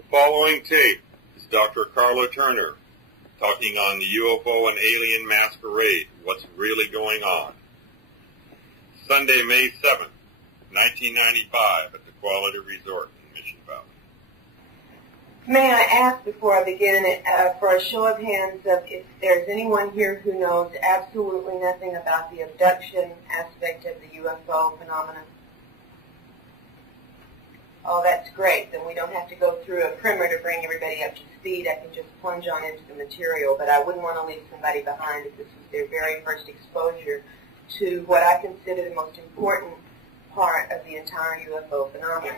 The following tape is Dr. Karla Turner talking on the UFO and alien masquerade, what's really going on. Sunday, May 7th, 1995 at the Quality Resort in Mission Valley. May I ask before I begin for a show of hands of if there's anyone here who knows absolutely nothing about the abduction aspect of the UFO phenomenon? Oh, that's great. Then we don't have to go through a primer to bring everybody up to speed. I can just plunge on into the material, but I wouldn't want to leave somebody behind if this was their very first exposure to what I consider the most important part of the entire UFO phenomenon.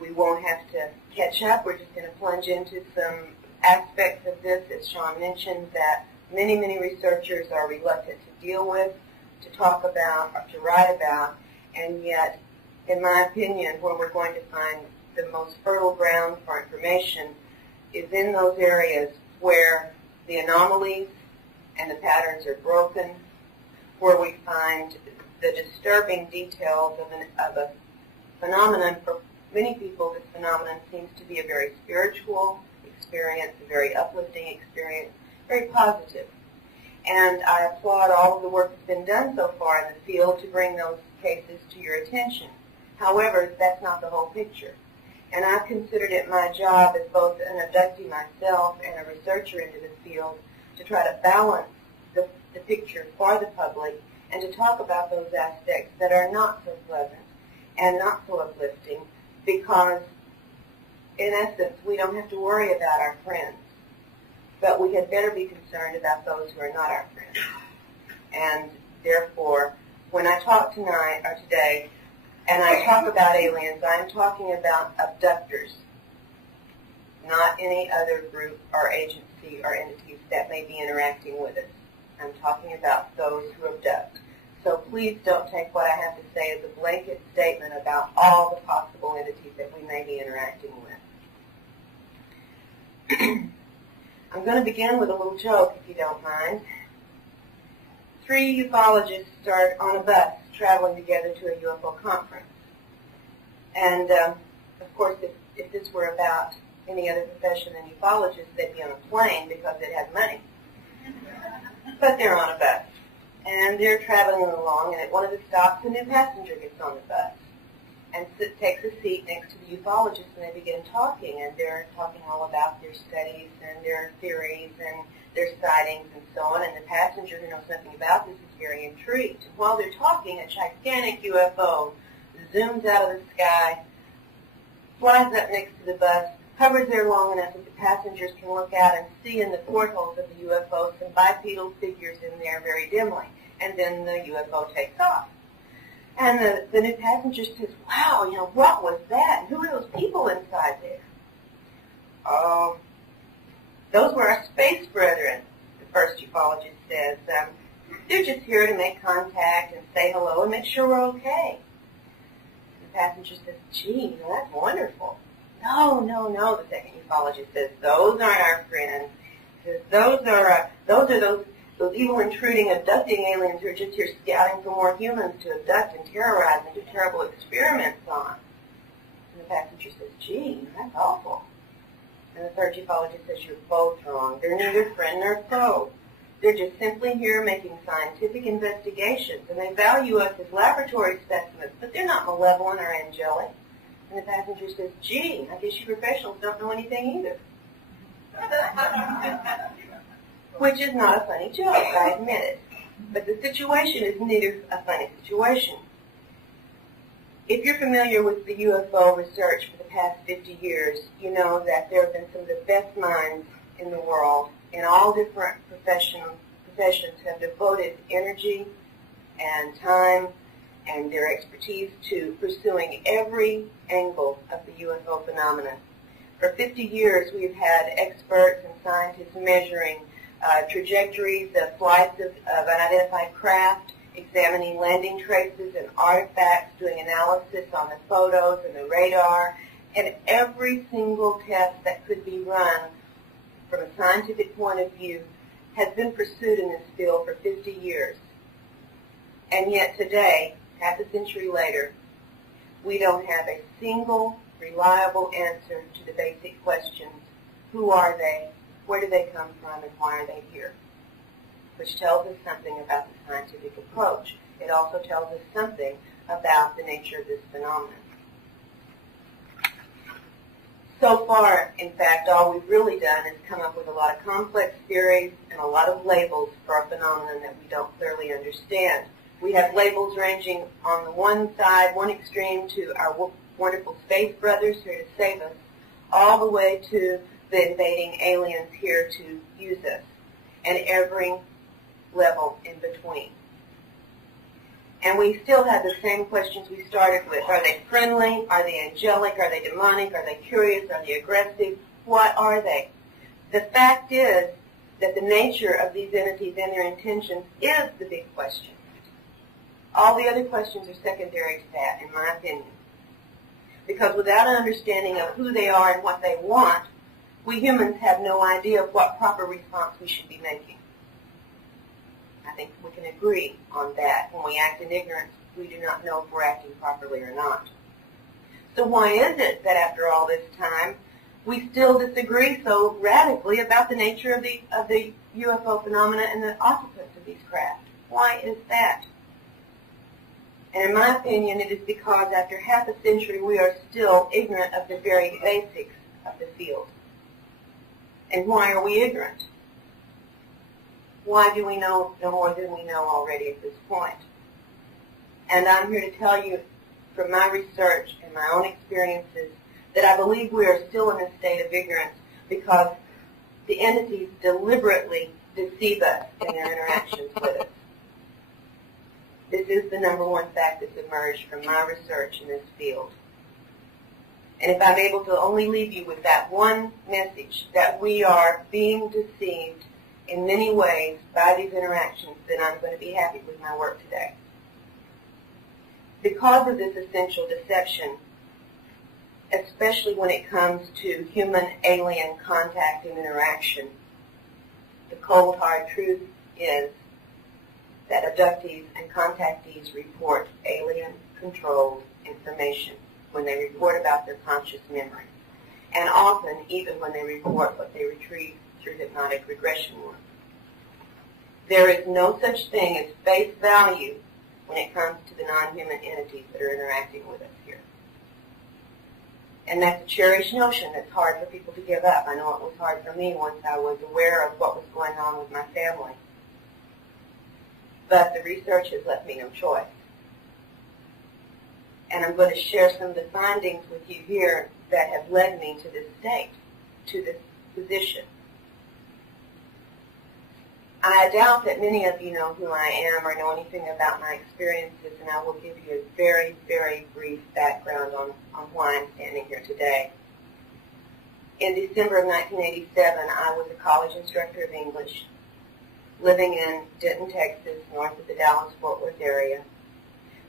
We won't have to catch up. We're just going to plunge into some aspects of this, as Sean mentioned, that many, many researchers are reluctant to deal with, to talk about, or to write about, and yet, in my opinion, where we're going to find the most fertile ground for information is in those areas where the anomalies and the patterns are broken, where we find the disturbing details of a phenomenon. For many people, this phenomenon seems to be a very spiritual experience, a very uplifting experience, very positive. And I applaud all of the work that's been done so far in the field to bring those cases to your attention. However, that's not the whole picture. And I've considered it my job as both an abductee myself and a researcher into the field to try to balance the picture for the public and to talk about those aspects that are not so pleasant and not so uplifting, because, in essence, we don't have to worry about our friends, but we had better be concerned about those who are not our friends. And therefore, when I talk tonight or today, and I talk about aliens, I'm talking about abductors, not any other group or agency or entities that may be interacting with us. I'm talking about those who abduct. So please don't take what I have to say as a blanket statement about all the possible entities that we may be interacting with. I'm going to begin with a little joke, if you don't mind. 3 ufologists start on a bus traveling together to a UFO conference. And, of course, if this were about any other profession than ufologists, they'd be on a plane because they'd have money. But they're on a bus. And they're traveling along, and at one of the stops, a new passenger gets on the bus and takes a seat next to the ufologist, and they begin talking, and they're talking all about their studies and their theories and their sightings and so on, and the passenger who knows nothing about this is very intrigued. And while they're talking, a gigantic UFO zooms out of the sky, flies up next to the bus, hovers there long enough that the passengers can look out and see in the portholes of the UFO some bipedal figures in there very dimly. And then the UFO takes off. And the new passenger says, wow, what was that? And who are those people inside there? Oh, those were our space brethren, the first ufologist says. They're just here to make contact and say hello and make sure we're okay. And the passenger says, gee, that's wonderful. No, the second ufologist says, those aren't our friends. He says, those are those evil, intruding, abducting aliens who are just here scouting for more humans to abduct and terrorize and do terrible experiments on. And the passenger says, gee, that's awful. And the third ufologist says, you're both wrong. They're neither friend nor foe. They're just simply here making scientific investigations, and they value us as laboratory specimens, but they're not malevolent or angelic. And the passenger says, gee, I guess you professionals don't know anything either. Which is not a funny joke, I admit it. But the situation is neither a funny situation. If you're familiar with the UFO research for the past 50 years, you know that there have been some of the best minds in the world in all different professions have devoted energy and time and their expertise to pursuing every angle of the UFO phenomenon. For 50 years, we've had experts and scientists measuring trajectories of flights of unidentified craft, examining landing traces and artifacts, doing analysis on the photos and the radar, and every single test that could be run from a scientific point of view has been pursued in this field for 50 years. And yet today, half a century later, we don't have a single reliable answer to the basic questions: who are they, where do they come from, and why are they here? Which tells us something about the scientific approach. It also tells us something about the nature of this phenomenon. So far, in fact, all we've really done is come up with a lot of complex theories and a lot of labels for a phenomenon that we don't clearly understand. We have labels ranging on the one side, one extreme, to our wonderful space brothers here to save us, all the way to the invading aliens here to use us, and every level in between. And we still have the same questions we started with. Are they friendly? Are they angelic? Are they demonic? Are they curious? Are they aggressive? What are they? The fact is that the nature of these entities and their intentions is the big question. All the other questions are secondary to that, in my opinion. Because without an understanding of who they are and what they want, we humans have no idea of what proper response we should be making. I think we can agree on that. When we act in ignorance, we do not know if we're acting properly or not. So why is it that after all this time, we still disagree so radically about the nature of the UFO phenomena and the occupants of these craft? Why is that? And in my opinion, it is because after half a century, we are still ignorant of the very basics of the field. And why are we ignorant? Why do we know no more than we know already at this point? And I'm here to tell you from my research and my own experiences that I believe we are still in a state of ignorance because the entities deliberately deceive us in their interactions with us. This is the number one fact that's emerged from my research in this field. And if I'm able to only leave you with that one message, that we are being deceived in many ways by these interactions, then I'm going to be happy with my work today. Because of this essential deception, especially when it comes to human-alien contact and interaction, the cold, hard truth is that abductees and contactees report alien-controlled information when they report about their conscious memory, and often even when they report what they retrieve through hypnotic regression work. There is no such thing as face value when it comes to the non-human entities that are interacting with us here. And that's a cherished notion that's hard for people to give up. I know it was hard for me once I was aware of what was going on with my family. But the research has left me no choice. And I'm going to share some of the findings with you here that have led me to this state, to this position. I doubt that many of you know who I am or know anything about my experiences, and I will give you a very, very brief background on why I'm standing here today. In December of 1987, I was a college instructor of English, living in Denton, Texas, north of the Dallas-Fort Worth area.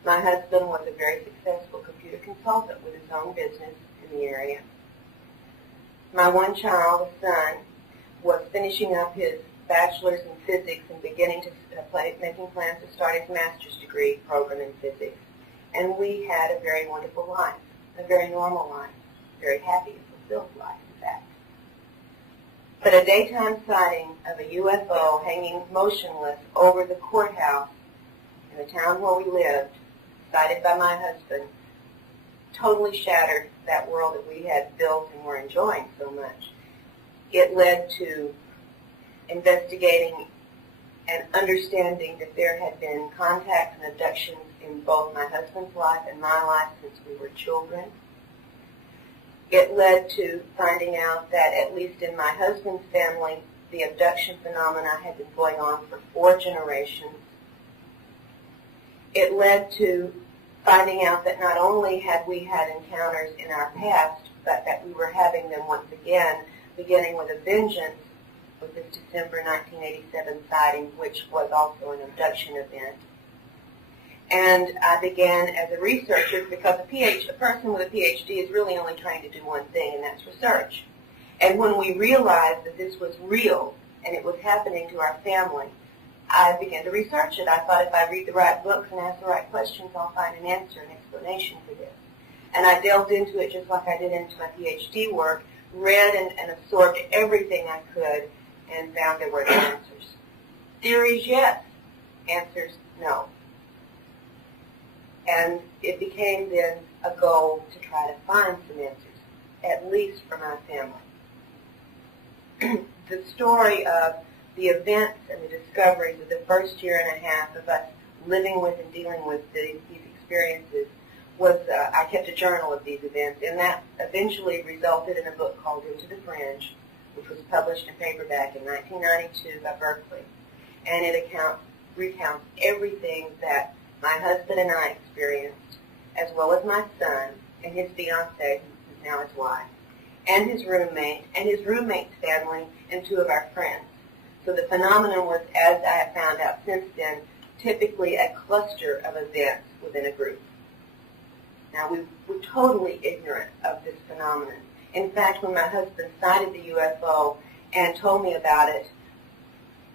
My husband was a very successful computer consultant with his own business in the area. My one child, a son, was finishing up his bachelor's in physics and beginning to making plans to start his master's degree program in physics. And we had a very wonderful life, a very normal life, a very happy and fulfilled life, in fact. But a daytime sighting of a UFO hanging motionless over the courthouse in the town where we lived, sighted by my husband, totally shattered that world that we had built and were enjoying so much. It led to investigating and understanding that there had been contacts and abductions in both my husband's life and my life since we were children. It led to finding out that, at least in my husband's family, the abduction phenomena had been going on for 4 generations. It led to finding out that not only had we had encounters in our past, but that we were having them once again, beginning with a vengeance with this December 1987 sighting, which was also an abduction event. And I began as a researcher because a person with a PhD is really only trying to do one thing, and that's research. And when we realized that this was real and it was happening to our family, I began to research it. I thought if I read the right books and ask the right questions, I'll find an answer, an explanation for this. And I delved into it just like I did into my PhD work, read and absorbed everything I could, and found there were no answers. Theories, yes. Answers, no. And it became then a goal to try to find some answers, at least for my family. The story of the events and the discoveries of the first year and a half of us living with and dealing with these experiences was, I kept a journal of these events, and that eventually resulted in a book called Into the Fringe, which was published in paperback in 1992 by Berkeley. And it recounts everything that my husband and I experienced, as well as my son and his fiancée, who is now his wife, and his roommate, and his roommate's family, and two of our friends. So the phenomenon was, as I have found out since then, typically a cluster of events within a group. Now, we were totally ignorant of this phenomenon. In fact, when my husband sighted the UFO and told me about it,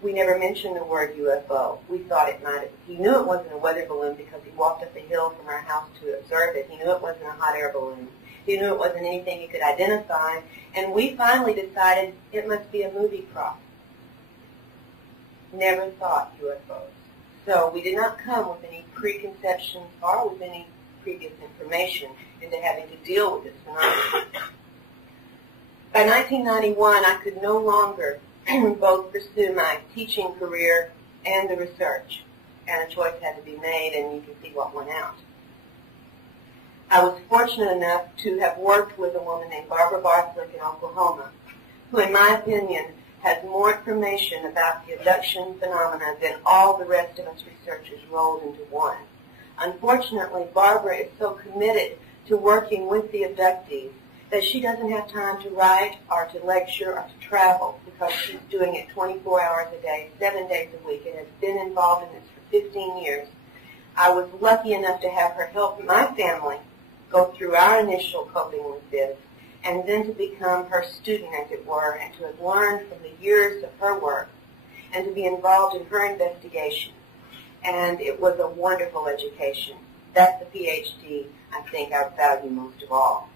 we never mentioned the word UFO. We thought it might have. He knew it wasn't a weather balloon because he walked up the hill from our house to observe it. He knew it wasn't a hot air balloon. He knew it wasn't anything he could identify. And we finally decided it must be a movie prop. Never thought UFOs. So we did not come with any preconceptions or with any previous information into having to deal with this phenomenon. By 1991, I could no longer both pursue my teaching career and the research, and a choice had to be made, and you can see what went out. I was fortunate enough to have worked with a woman named Barbara Barthlick in Oklahoma, who, in my opinion, has more information about the abduction phenomena than all the rest of us researchers rolled into one. Unfortunately, Barbara is so committed to working with the abductees that she doesn't have time to write or to lecture or to travel because she's doing it 24 hours a day, 7 days a week, and has been involved in this for 15 years. I was lucky enough to have her help my family go through our initial coping with this, and then to become her student, as it were, and to have learned from the years of her work, and to be involved in her investigation. And it was a wonderful education. That's the PhD I think I value most of all.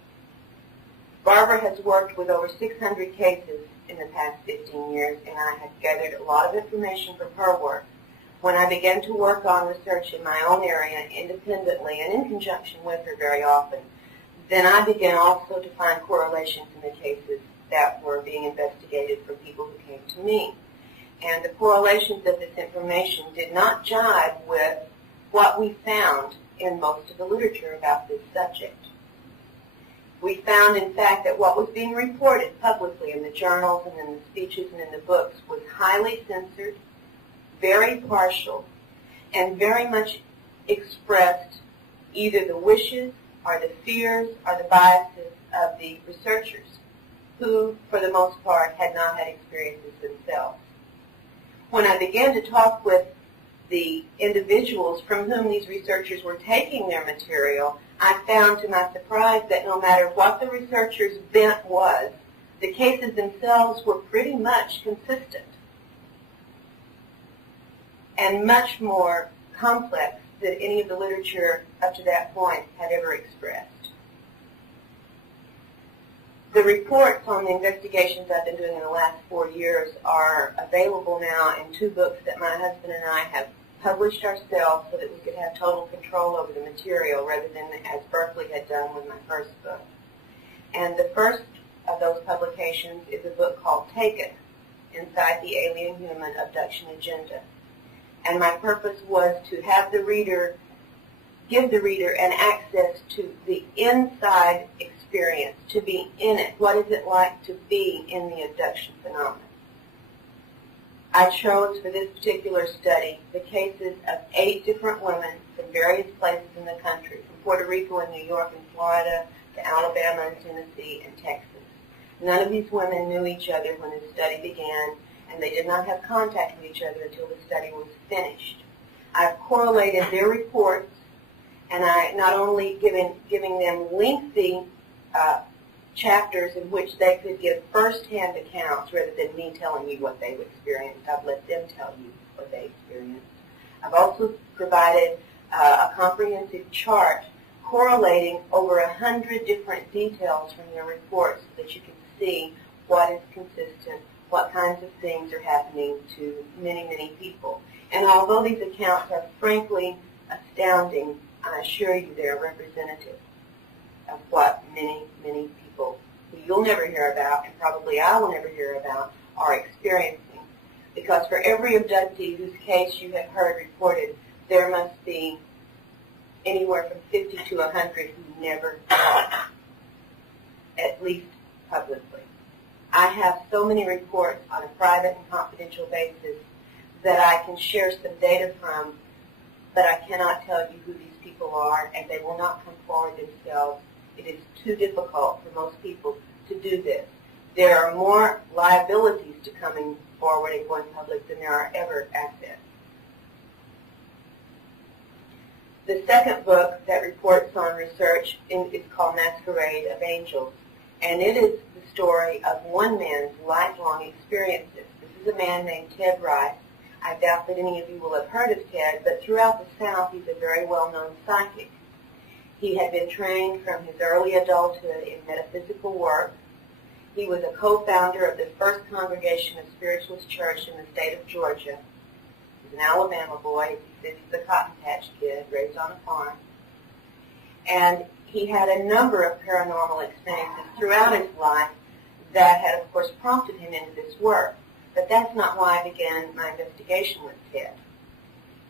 Barbara has worked with over 600 cases in the past 15 years, and I have gathered a lot of information from her work. When I began to work on research in my own area independently and in conjunction with her very often, then I began also to find correlations in the cases that were being investigated from people who came to me. And the correlations of this information did not jive with what we found in most of the literature about this subject. We found, in fact, that what was being reported publicly in the journals and in the speeches and in the books was highly censored, very partial, and very much expressed either the wishes or the fears or the biases of the researchers, who, for the most part, had not had experiences themselves. When I began to talk with the individuals from whom these researchers were taking their material, I found to my surprise that no matter what the researchers' bent was, the cases themselves were pretty much consistent and much more complex than any of the literature up to that point had ever expressed. The reports on the investigations I've been doing in the last 4 years are available now in 2 books that my husband and I have published ourselves so that we could have total control over the material rather than as Berkeley had done with my first book. And the first of those publications is a book called Taken, Inside the Alien Human Abduction Agenda. And my purpose was to have the reader, give the reader an access to the inside experience, to be in it. What is it like to be in the abduction phenomenon? I chose for this particular study the cases of 8 different women from various places in the country, from Puerto Rico and New York and Florida to Alabama and Tennessee and Texas. None of these women knew each other when the study began, and they did not have contact with each other until the study was finished. I've correlated their reports, and I not only giving them lengthy chapters in which they could give first-hand accounts rather than me telling you what they've experienced. I've let them tell you what they experienced. I've also provided a comprehensive chart correlating over 100 different details from their reports so that you can see what is consistent, what kinds of things are happening to many, many people. And although these accounts are frankly astounding, I assure you they are representative of what many, many people who you'll never hear about, and probably I will never hear about, are experiencing. Because for every abductee whose case you have heard reported, there must be anywhere from 50 to 100 who never talk, at least publicly. I have so many reports on a private and confidential basis that I can share some data from, but I cannot tell you who these people are, and they will not come forward themselves. It is too difficult for most people to do this. There are more liabilities to coming forward and going public than there are ever assets. The second book that reports on research is called Masquerade of Angels, and it is the story of one man's lifelong experiences. This is a man named Ted Rice. I doubt that any of you will have heard of Ted, but throughout the South he's a very well-known psychic. He had been trained from his early adulthood in metaphysical work. He was a co-founder of the First Congregation of Spiritualist Church in the state of Georgia. He's an Alabama boy. He says he's a cotton patch kid raised on a farm. And he had a number of paranormal experiences throughout his life that had, of course, prompted him into this work. But that's not why I began my investigation with Ted.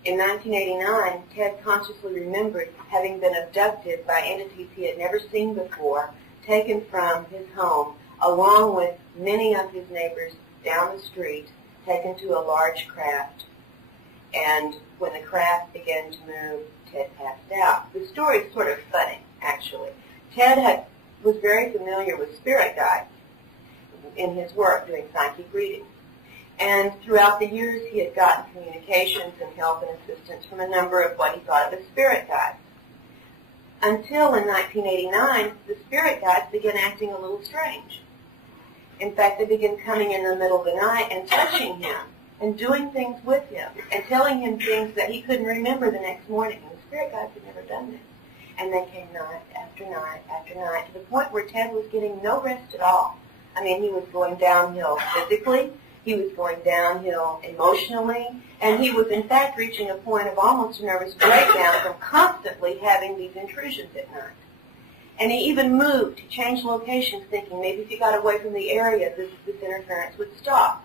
In 1989, Ted consciously remembered having been abducted by entities he had never seen before, taken from his home, along with many of his neighbors down the street, taken to a large craft. And when the craft began to move, Ted passed out. The story is sort of funny, actually. Ted was very familiar with spirit guides in his work, doing psychic readings. And throughout the years, he had gotten communications and help and assistance from a number of what he thought of as spirit guides. Until in 1989, the spirit guides began acting a little strange. In fact, they began coming in the middle of the night and touching him and doing things with him and telling him things that he couldn't remember the next morning. And the spirit guides had never done this. And they came night after night after night to the point where Ted was getting no rest at all. I mean, he was going downhill physically. He was going downhill emotionally, and he was in fact reaching a point of almost a nervous breakdown from constantly having these intrusions at night. And he even moved. He changed locations thinking maybe if he got away from the area, this interference would stop.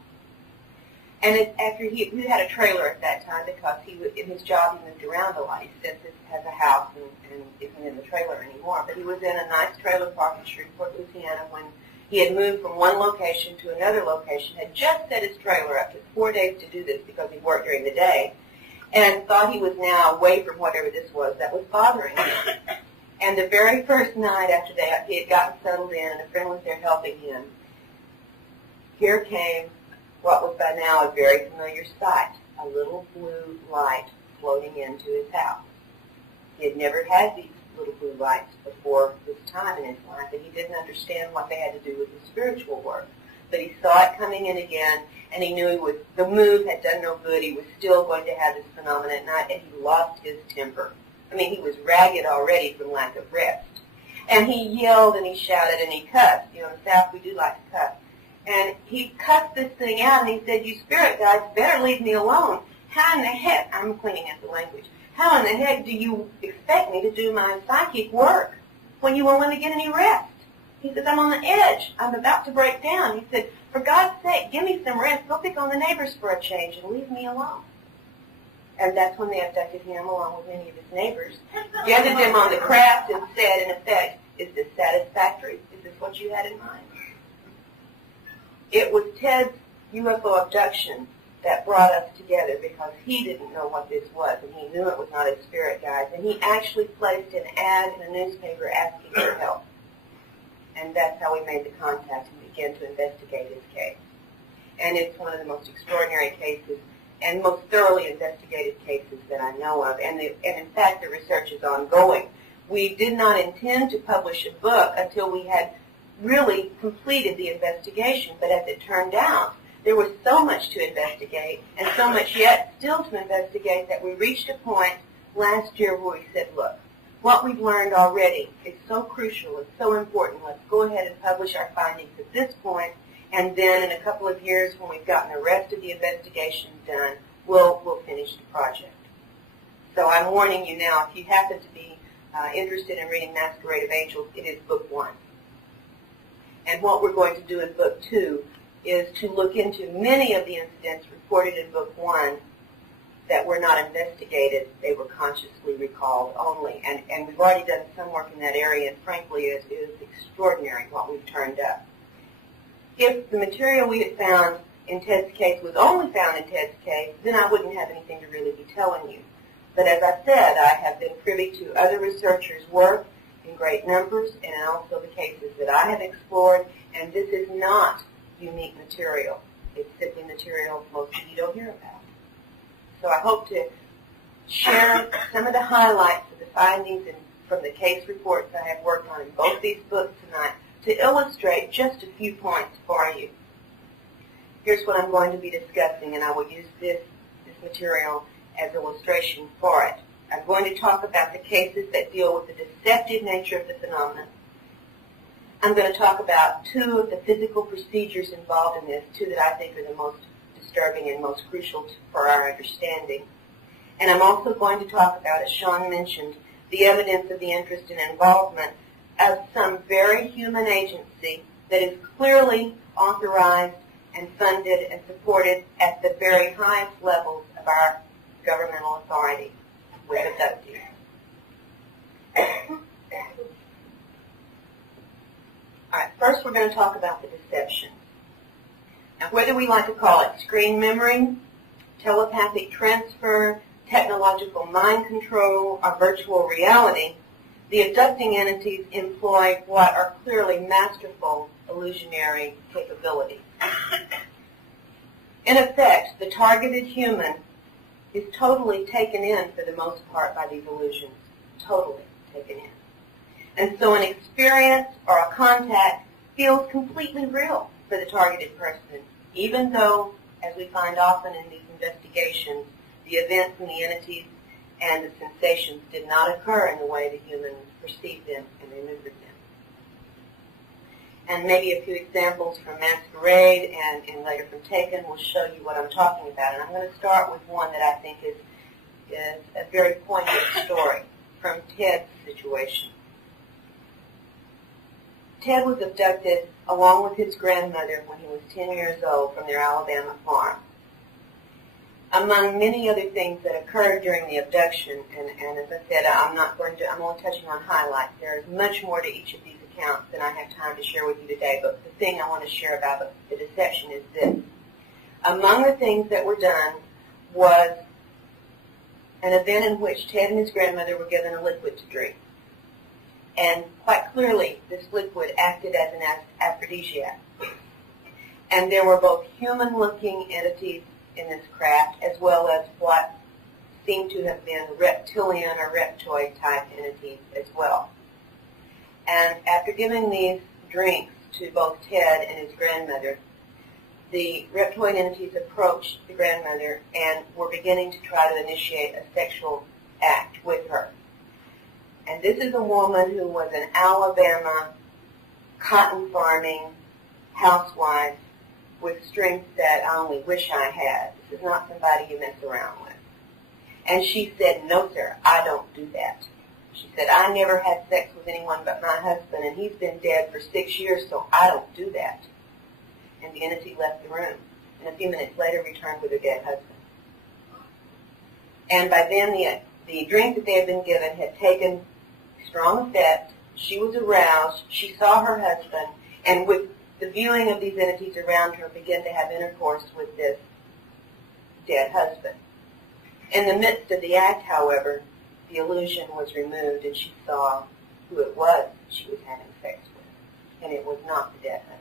And after he had a trailer at that time because in his job he moved around a lot. He says he has a house and isn't in the trailer anymore. But he was in a nice trailer park in Shreveport, Louisiana when he had moved from one location to another location, had just set his trailer up. It took 4 days to do this because he worked during the day, and thought he was now away from whatever this was that was bothering him. And the very first night after that, he had gotten settled in, and a friend was there helping him. Here came what was by now a very familiar sight, a little blue light floating into his house. He had never had these little blue lights before this time in his life, and he didn't understand what they had to do with his spiritual work. But he saw it coming in again, and he knew the move had done no good. He was still going to have this phenomenon at night, and he lost his temper. I mean, he was ragged already from lack of rest. And he yelled and he shouted and he cussed. You know, in the South we do like to cuss. And he cussed this thing out, and he said, "You spirit guides better leave me alone. How in the heck," I'm cleaning up the language, "how in the heck do you expect me to do my psychic work when you won't let me get any rest?" He says, "I'm on the edge. I'm about to break down." He said, "For God's sake, give me some rest. Go pick on the neighbors for a change and leave me alone." And that's when they abducted him along with many of his neighbors, gathered them on the craft and said, in effect, "Is this satisfactory? Is this what you had in mind?" It was Ted's UFO abduction that brought us together because he didn't know what this was, and he knew it was not his spirit guides, and he actually placed an ad in a newspaper asking for help. And that's how we made the contact and began to investigate his case. And it's one of the most extraordinary cases and most thoroughly investigated cases that I know of, and in fact the research is ongoing. We did not intend to publish a book until we had really completed the investigation, but as it turned out, there was so much to investigate and so much yet still to investigate that we reached a point last year where we said, look, what we've learned already is so crucial, it's so important. Let's go ahead and publish our findings at this point, and then in a couple of years when we've gotten the rest of the investigations done, we'll finish the project. So I'm warning you now, if you happen to be interested in reading Masquerade of Angels, it is book 1. And what we're going to do in book 2 is to look into many of the incidents reported in book 1 that were not investigated. They were consciously recalled only. And we've already done some work in that area, and frankly, it is extraordinary what we've turned up. If the material we had found in Ted's case was only found in Ted's case, then I wouldn't have anything to really be telling you. But as I said, I have been privy to other researchers' work in great numbers, and also the cases that I have explored, and this is not unique material. It's simply material most of you don't hear about. So I hope to share some of the highlights of the findings from the case reports I have worked on in both these books tonight to illustrate just a few points for you. Here's what I'm going to be discussing, and I will use this material as illustration for it. I'm going to talk about the cases that deal with the deceptive nature of the phenomenon. I'm going to talk about 2 of the physical procedures involved in this, 2 that I think are the most disturbing and most crucial for our understanding. And I'm also going to talk about, as Sean mentioned, the evidence of the interest and involvement of some very human agency that is clearly authorized and funded and supported at the very highest levels of our governmental authority with abductees. All right, first we're going to talk about the deception. Now, whether we like to call it screen memory, telepathic transfer, technological mind control, or virtual reality, the abducting entities employ what are clearly masterful illusionary capabilities. In effect, the targeted human is totally taken in, for the most part, by these illusions. Totally taken in. And so an experience or a contact feels completely real for the targeted person, even though, as we find often in these investigations, the events and the entities and the sensations did not occur in the way the humans perceived them and remembered them. And maybe a few examples from Masquerade and later from Taken will show you what I'm talking about. And I'm going to start with one that I think is a very poignant story from Ted's situation. Ted was abducted along with his grandmother when he was 10 years old from their Alabama farm. Among many other things that occurred during the abduction, and as I said, I'm only touching on highlights. There is much more to each of these accounts than I have time to share with you today, but the thing I want to share about the deception is this. Among the things that were done was an event in which Ted and his grandmother were given a liquid to drink. And quite clearly, this liquid acted as an aphrodisiac. And there were both human-looking entities in this craft, as well as what seemed to have been reptilian or reptoid-type entities as well. And after giving these drinks to both Ted and his grandmother, the reptoid entities approached the grandmother and were beginning to try to initiate a sexual act with her. And this is a woman who was an Alabama cotton farming housewife with strength that I only wish I had. This is not somebody you mess around with. And she said, "No, sir, I don't do that." She said, "I never had sex with anyone but my husband, and he's been dead for 6 years, so I don't do that." And the entity left the room, and a few minutes later returned with her dead husband. And by then, the drink that they had been given had taken strong effect. She was aroused. She saw her husband, and with the viewing of these entities around her, began to have intercourse with this dead husband. In the midst of the act, however, the illusion was removed, and she saw who it was she was having sex with, and it was not the dead husband.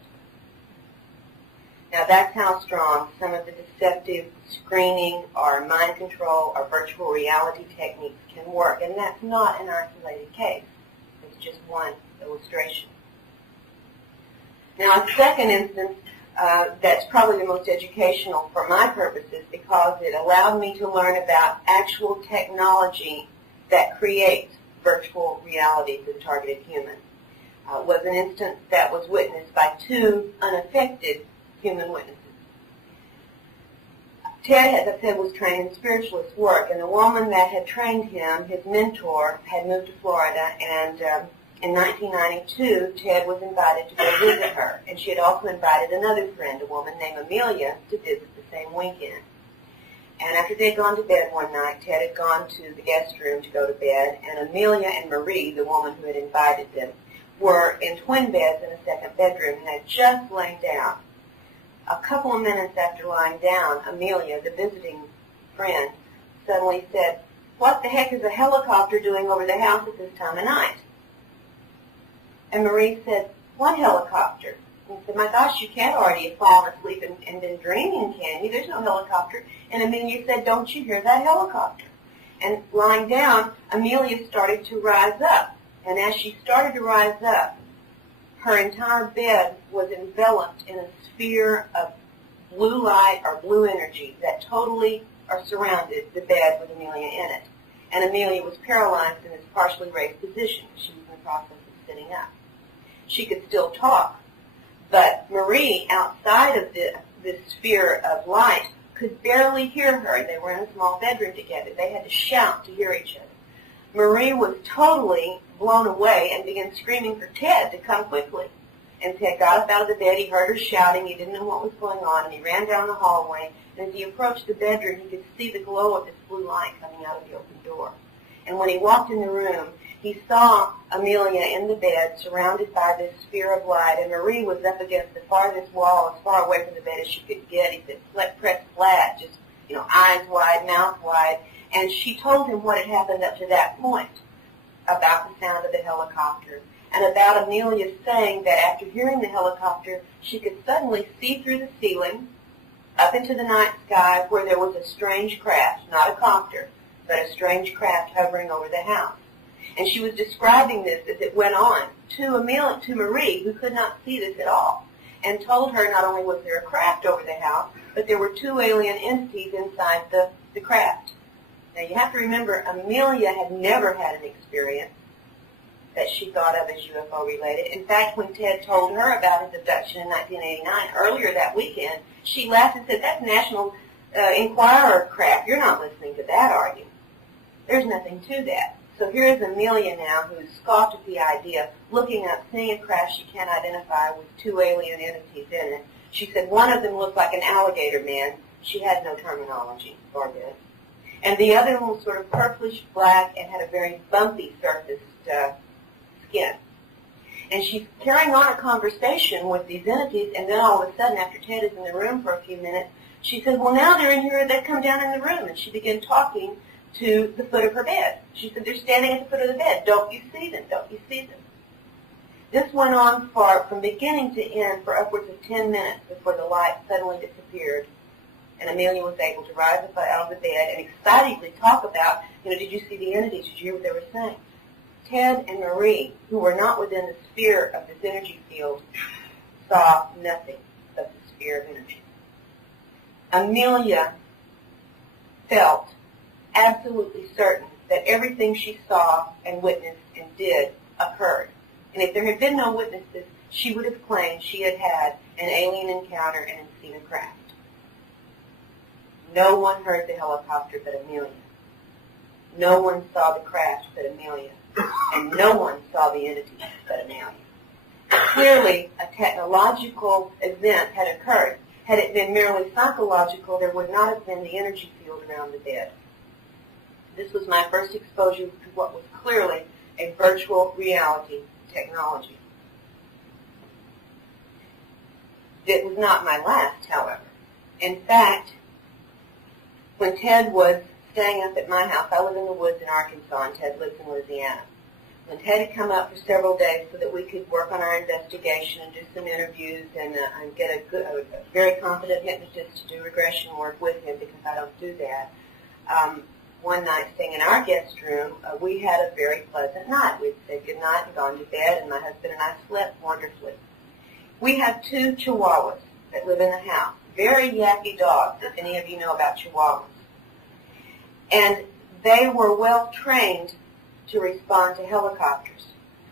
Now, that's how strong some of the deceptive screening or mind control or virtual reality techniques can work, and that's not an isolated case. It's just one illustration. Now, a second instance that's probably the most educational for my purposes because it allowed me to learn about actual technology that creates virtual reality to the targeted human. Was an instance that was witnessed by two unaffected human witnesses. Ted, as I said, was trained in spiritualist work, and the woman that had trained him, his mentor, had moved to Florida, and in 1992, Ted was invited to go visit her, and she had also invited another friend, a woman named Amelia, to visit the same weekend. And after they had gone to bed one night, Ted had gone to the guest room to go to bed, and Amelia and Marie, the woman who had invited them, were in twin beds in a second bedroom and had just lain down. A couple of minutes after lying down, Amelia, the visiting friend, suddenly said, "What the heck is a helicopter doing over the house at this time of night?" And Marie said, "What helicopter?" And he said, "My gosh, you can't already have fallen asleep and been dreaming, can you? There's no helicopter." And Amelia said, "Don't you hear that helicopter?" And lying down, Amelia started to rise up. And as she started to rise up, her entire bed was enveloped in a sphere of blue light or blue energy that totally surrounded the bed with Amelia in it. And Amelia was paralyzed in this partially raised position. She was in the process of sitting up. She could still talk, but Marie, outside of this sphere of light, could barely hear her. They were in a small bedroom together. They had to shout to hear each other. Marie was totally blown away and began screaming for Ted to come quickly. And Ted got up out of the bed. He heard her shouting. He didn't know what was going on, and he ran down the hallway. And as he approached the bedroom, he could see the glow of this blue light coming out of the open door. And when he walked in the room, he saw Amelia in the bed, surrounded by this sphere of light, and Marie was up against the farthest wall, as far away from the bed as she could get. He said, "Press flat, just, eyes wide, mouth wide." And she told him what had happened up to that point about the sound of the helicopter, and about Amelia saying that after hearing the helicopter, she could suddenly see through the ceiling up into the night sky where there was a strange craft, not a copter, but a strange craft hovering over the house. And she was describing this as it went on to Marie, who could not see this at all, and told her not only was there a craft over the house, but there were two alien entities inside the craft. Now, you have to remember, Amelia had never had an experience that she thought of as UFO-related. In fact, when Ted told her about his abduction in 1989, earlier that weekend, she laughed and said, "That's National Enquirer crap. You're not listening to that, are you?" There's nothing to that. So here's Amelia now, who's scoffed at the idea, looking up, seeing a craft she can't identify with two alien entities in it. She said one of them looked like an alligator man. She had no terminology for this. And the other one was sort of purplish black and had a very bumpy surfaced skin. And she's carrying on a conversation with these entities, and then all of a sudden, after Ted is in the room for a few minutes, she says, "Well, now they're in here, they've come down in the room." And she began talking to the foot of her bed. She said, "They're standing at the foot of the bed. Don't you see them? Don't you see them?" This went on from beginning to end for upwards of 10 minutes before the light suddenly disappeared. And Amelia was able to rise up out of the bed and excitedly talk about, did you see the entities? Did you hear what they were saying? Ted and Marie, who were not within the sphere of this energy field, saw nothing but the sphere of energy. Amelia felt absolutely certain that everything she saw and witnessed and did occurred. And if there had been no witnesses, she would have claimed she had had an alien encounter and had seen a craft. No one heard the helicopter but Amelia. No one saw the crash but Amelia. And no one saw the entity but Amelia. Clearly, a technological event had occurred. Had it been merely psychological, there would not have been the energy field around the bed. This was my first exposure to what was clearly a virtual reality technology. It was not my last, however. In fact, when Ted was staying up at my house, I live in the woods in Arkansas, and Ted lives in Louisiana. When Ted had come up for several days so that we could work on our investigation and do some interviews and get a very competent hypnotist to do regression work with him, because I don't do that, one night staying in our guest room, we had a very pleasant night. We'd said goodnight and gone to bed, and my husband and I slept wonderfully. We have two Chihuahuas that live in the house, very yappy dogs, if any of you know about Chihuahuas. And they were well trained to respond to helicopters,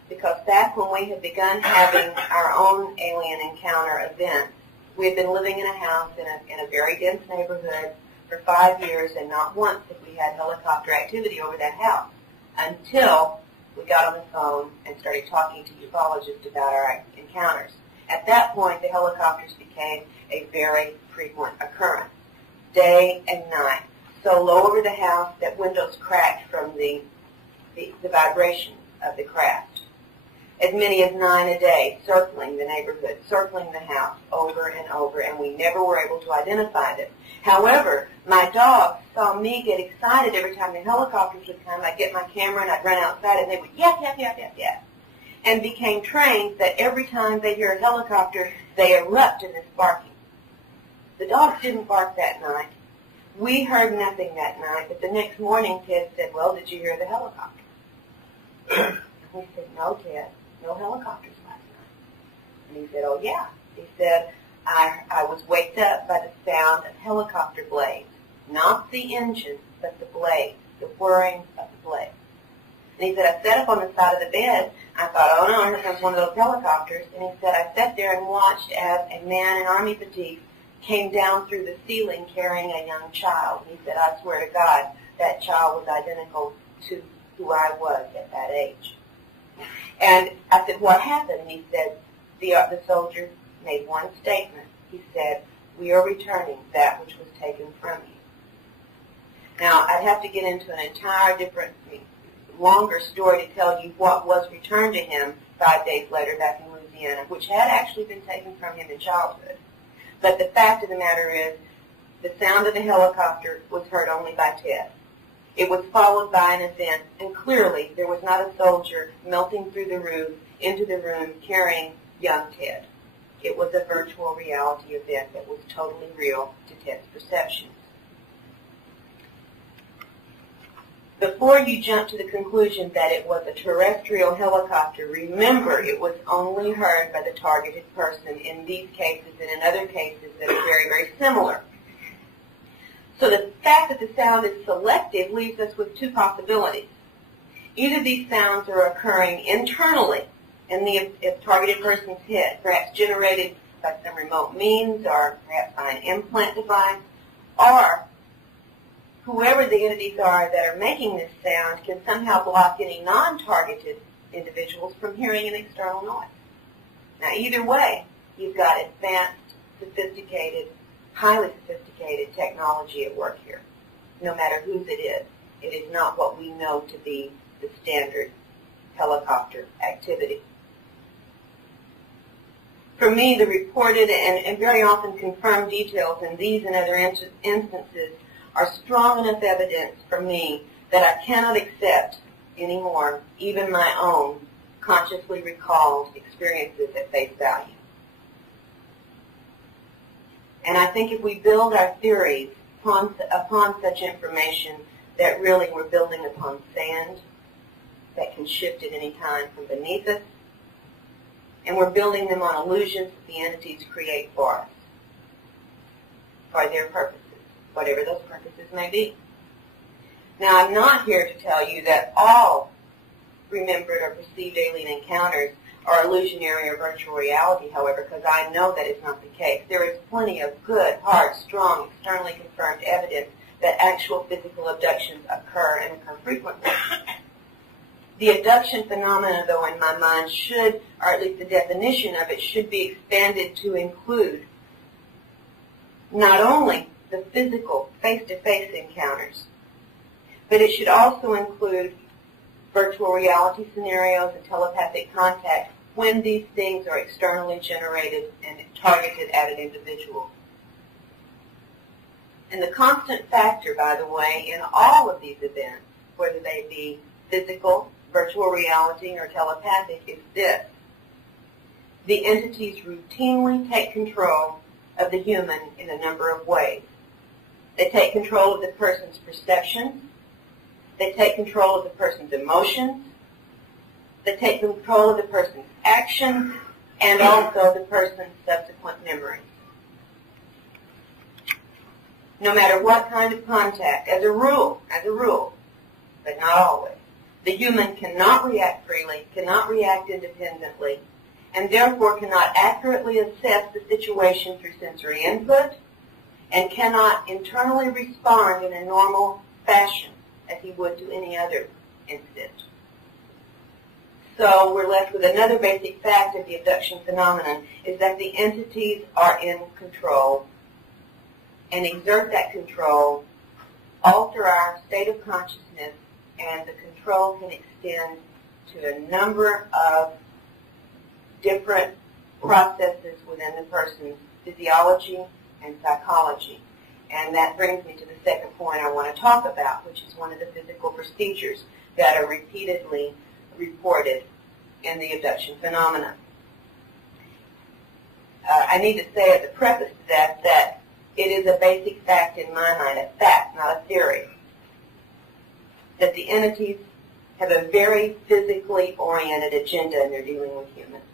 because back when we had begun having our own alien encounter events, we had been living in a house in a very dense neighborhood for 5 years, and not once had we had helicopter activity over that house until we got on the phone and started talking to ufologists about our encounters. At that point, the helicopters became a very frequent occurrence, day and night, so low over the house that windows cracked from the vibration of the craft. As many as 9 a day, circling the neighborhood, circling the house over and over, and we never were able to identify them. However, my dogs saw me get excited every time the helicopters would come. I'd get my camera and I'd run outside and they would yap, yap, yap, yap, yap, and became trained that every time they hear a helicopter, they erupt in this barking. The dogs didn't bark that night. We heard nothing that night, but the next morning Ted said, "Well, did you hear the helicopter?" And we said, "No, Ted, no helicopters last night." And he said, "Oh, yeah." He said, I was waked up by the sound of helicopter blades, not the engine, but the blades, the whirring of the blades. And he said, I sat up on the side of the bed. I thought, oh no, here comes one of those helicopters. And he said, I sat there and watched as a man in army fatigue came down through the ceiling carrying a young child. He said, I swear to God, that child was identical to who I was at that age. And I said, what happened? And he said, the soldier made one statement. He said, we are returning that which was taken from you. Now, I'd have to get into an entire different, longer story to tell you what was returned to him 5 days later back in Louisiana, which had actually been taken from him in childhood. But the fact of the matter is, the sound of the helicopter was heard only by Ted. It was followed by an event, and clearly there was not a soldier melting through the roof into the room carrying young Ted. It was a virtual reality event that was totally real to Ted's perceptions. Before you jump to the conclusion that it was a terrestrial helicopter, remember it was only heard by the targeted person in these cases and in other cases that are very, very similar. So the fact that the sound is selective leaves us with two possibilities. Either these sounds are occurring internally in the targeted person's head, perhaps generated by some remote means or perhaps by an implant device, or whoever the entities are that are making this sound can somehow block any non-targeted individuals from hearing an external noise. Now, either way, you've got advanced, sophisticated, highly sophisticated technology at work here, no matter whose it is. It is not what we know to be the standard helicopter activity. For me, the reported and very often confirmed details in these and other instances are strong enough evidence for me that I cannot accept anymore, even my own consciously recalled experiences at face value. And I think if we build our theories upon such information, that really we're building upon sand that can shift at any time from beneath us, and we're building them on illusions that the entities create for us, for their purposes, whatever those purposes may be. Now, I'm not here to tell you that all remembered or perceived alien encounters are illusionary or virtual reality, however, because I know that is not the case. There is plenty of good, hard, strong, externally confirmed evidence that actual physical abductions occur and occur frequently. The abduction phenomena, though, in my mind should, or at least the definition of it, should be expanded to include not only the physical, face-to-face encounters, but it should also include virtual reality scenarios and telepathic contact when these things are externally generated and targeted at an individual. And the constant factor, by the way, in all of these events, whether they be physical, virtual reality, or telepathic, is this. The entities routinely take control of the human in a number of ways. They take control of the person's perceptions. They take control of the person's emotions. They take control of the person's actions and also the person's subsequent memories. No matter what kind of contact, as a rule, but not always, The human cannot react freely, cannot react independently, and therefore cannot accurately assess the situation through sensory input, and cannot internally respond in a normal fashion as he would to any other incident. So we're left with another basic fact of the abduction phenomenon, is that the entities are in control and exert that control, alter our state of consciousness, and the control can extend to a number of different processes within the person's physiology and psychology. And that brings me to the second point I want to talk about, which is one of the physical procedures that are repeatedly reported in the abduction phenomena. I need to say as a preface to that it is a basic fact in my mind, a fact, not a theory, that the entities have a very physically oriented agenda in their dealing with humans.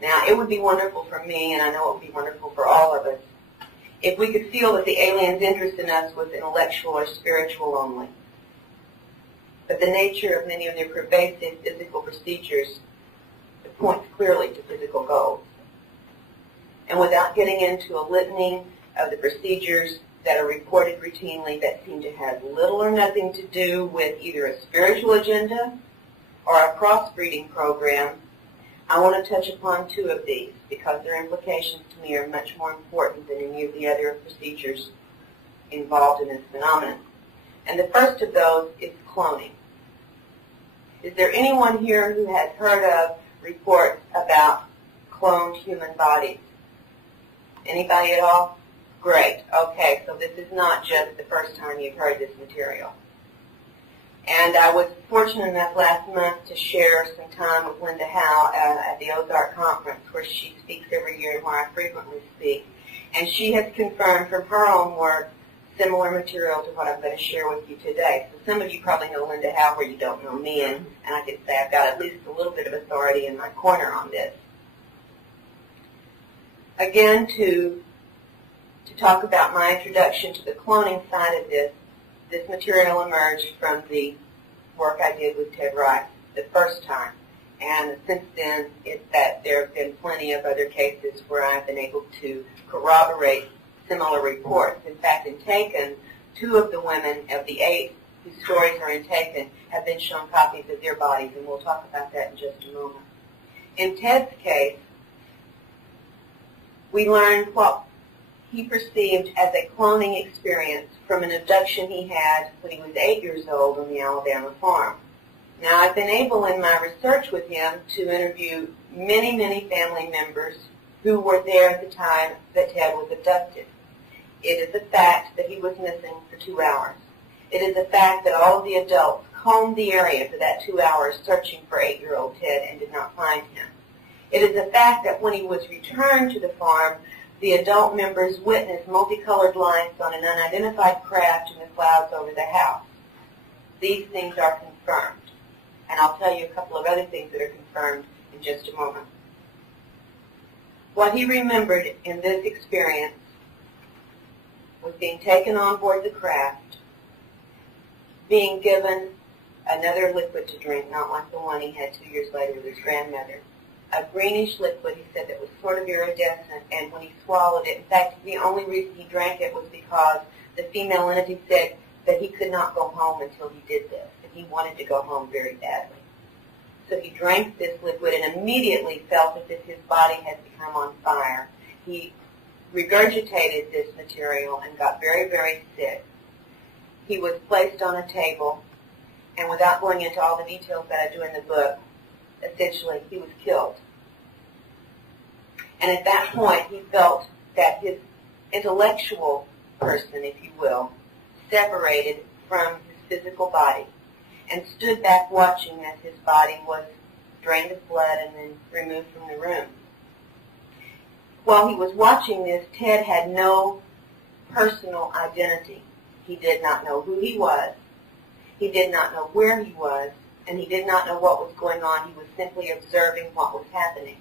Now, it would be wonderful for me, and I know it would be wonderful for all of us, if we could feel that the aliens' interest in us was intellectual or spiritual only. But the nature of many of their pervasive physical procedures points clearly to physical goals. And without getting into a litany of the procedures that are reported routinely that seem to have little or nothing to do with either a spiritual agenda or a crossbreeding program, I want to touch upon two of these because their implications to me are much more important than any of the other procedures involved in this phenomenon. And the first of those is cloning. Is there anyone here who has heard of reports about cloned human bodies? Anybody at all? Great. Okay, so this is not just the first time you've heard this material. And I was fortunate enough last month to share some time with Linda Howe at the Ozark Conference, where she speaks every year and where I frequently speak. And she has confirmed from her own work similar material to what I'm going to share with you today. So some of you probably know Linda Howe where you don't know me, and I could say I've got at least a little bit of authority in my corner on this. Again, to talk about my introduction to the cloning side of this material emerged from the work I did with Ted Rice the first time. And since then, there have been plenty of other cases where I've been able to corroborate similar reports. In fact, in Taken, 2 of the women of the 8 whose stories are in Taken have been shown copies of their bodies, and we'll talk about that in just a moment. In Ted's case, we learned what he perceived as a cloning experience from an abduction he had when he was 8 years old on the Alabama farm. Now, I've been able in my research with him to interview many, many family members who were there at the time that Ted was abducted. It is a fact that he was missing for 2 hours. It is a fact that all of the adults combed the area for that 2 hours searching for 8-year-old Ted and did not find him. It is a fact that when he was returned to the farm, the adult members witnessed multicolored lights on an unidentified craft in the clouds over the house. These things are confirmed. And I'll tell you a couple of other things that are confirmed in just a moment. What he remembered in this experience was being taken on board the craft, being given another liquid to drink, not like the one he had 2 years later with his grandmother. A greenish liquid, he said, that was sort of iridescent, and when he swallowed it, in fact, the only reason he drank it was because the female entity said that he could not go home until he did this, and he wanted to go home very badly. So he drank this liquid and immediately felt as if his body had become on fire. He regurgitated this material and got very, very sick. He was placed on a table, and without going into all the details that I do in the book, essentially he was killed. And at that point, he felt that his intellectual person, if you will, separated from his physical body and stood back watching as his body was drained of blood and then removed from the room. While he was watching this, Ted had no personal identity. He did not know who he was. He did not know where he was. And he did not know what was going on. He was simply observing what was happening.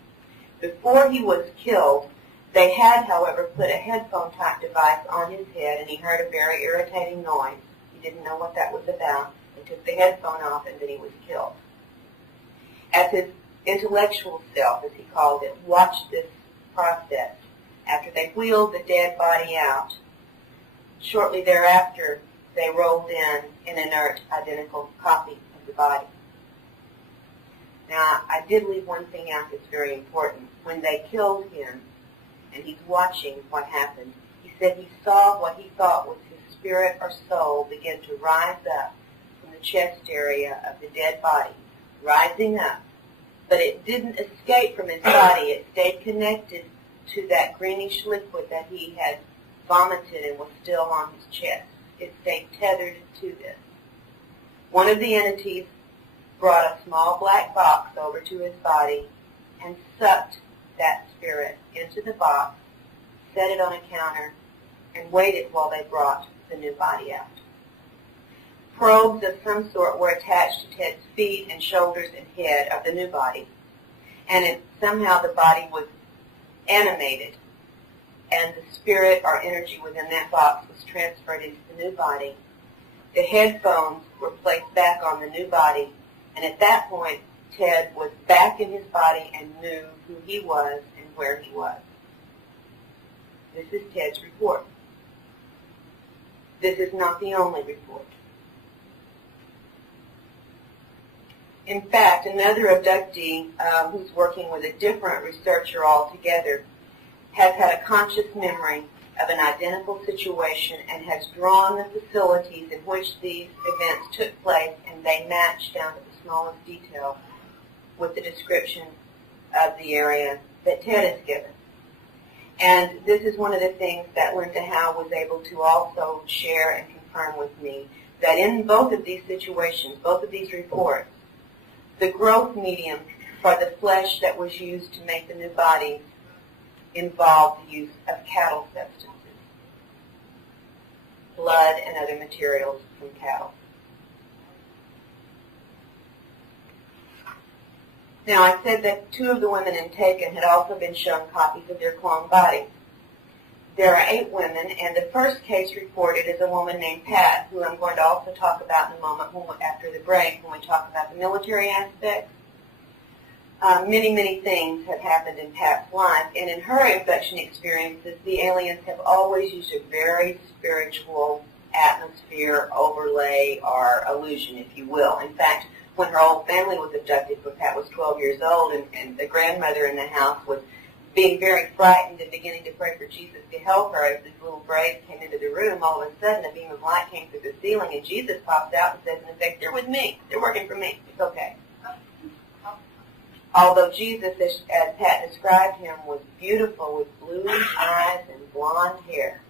Before he was killed, they had, however, put a headphone-type device on his head, and he heard a very irritating noise. He didn't know what that was about, They took the headphone off, and then he was killed. As his intellectual self, as he called it, watched this process, after they wheeled the dead body out, shortly thereafter, they rolled in an inert, identical copy of the body. Now, I did leave one thing out that's very important. When they killed him, and he's watching what happened, he said he saw what he thought was his spirit or soul begin to rise up from the chest area of the dead body, rising up. But it didn't escape from his body. It stayed connected to that greenish liquid that he had vomited and was still on his chest. It stayed tethered to this. One of the entities brought a small black box over to his body and sucked that spirit into the box, set it on a counter, and waited while they brought the new body out. Probes of some sort were attached to Ted's feet and shoulders and head of the new body, and somehow the body was animated, and the spirit or energy within that box was transferred into the new body. The headphones were placed back on the new body, and at that point, Ted was back in his body and knew who he was and where he was. This is Ted's report. This is not the only report. In fact, another abductee who's working with a different researcher altogether has had a conscious memory of an identical situation and has drawn the facilities in which these events took place, and they match down to the smallest detail with the description of the area that Ted has given. And this is one of the things that Linda Howe was able to also share and confirm with me, that in both of these situations, both of these reports, the growth medium for the flesh that was used to make the new bodies involved the use of cattle substances, blood and other materials from cattle. Now, I said that 2 of the women in Taken had also been shown copies of their cloned bodies. There are 8 women, and the first case reported is a woman named Pat, who I'm going to also talk about in a moment after the break when we talk about the military aspects. Many things have happened in Pat's life, and in her abduction experiences, the aliens have always used a very spiritual atmosphere, overlay, or illusion, if you will. In fact, when her whole family was abducted when Pat was 12 years old, and the grandmother in the house was being very frightened and beginning to pray for Jesus to help her, as these little braves came into the room, all of a sudden a beam of light came through the ceiling, and Jesus pops out and says, in effect, they're with me. They're working for me. It's okay. Although Jesus, as Pat described him, was beautiful with blue eyes and blonde hair.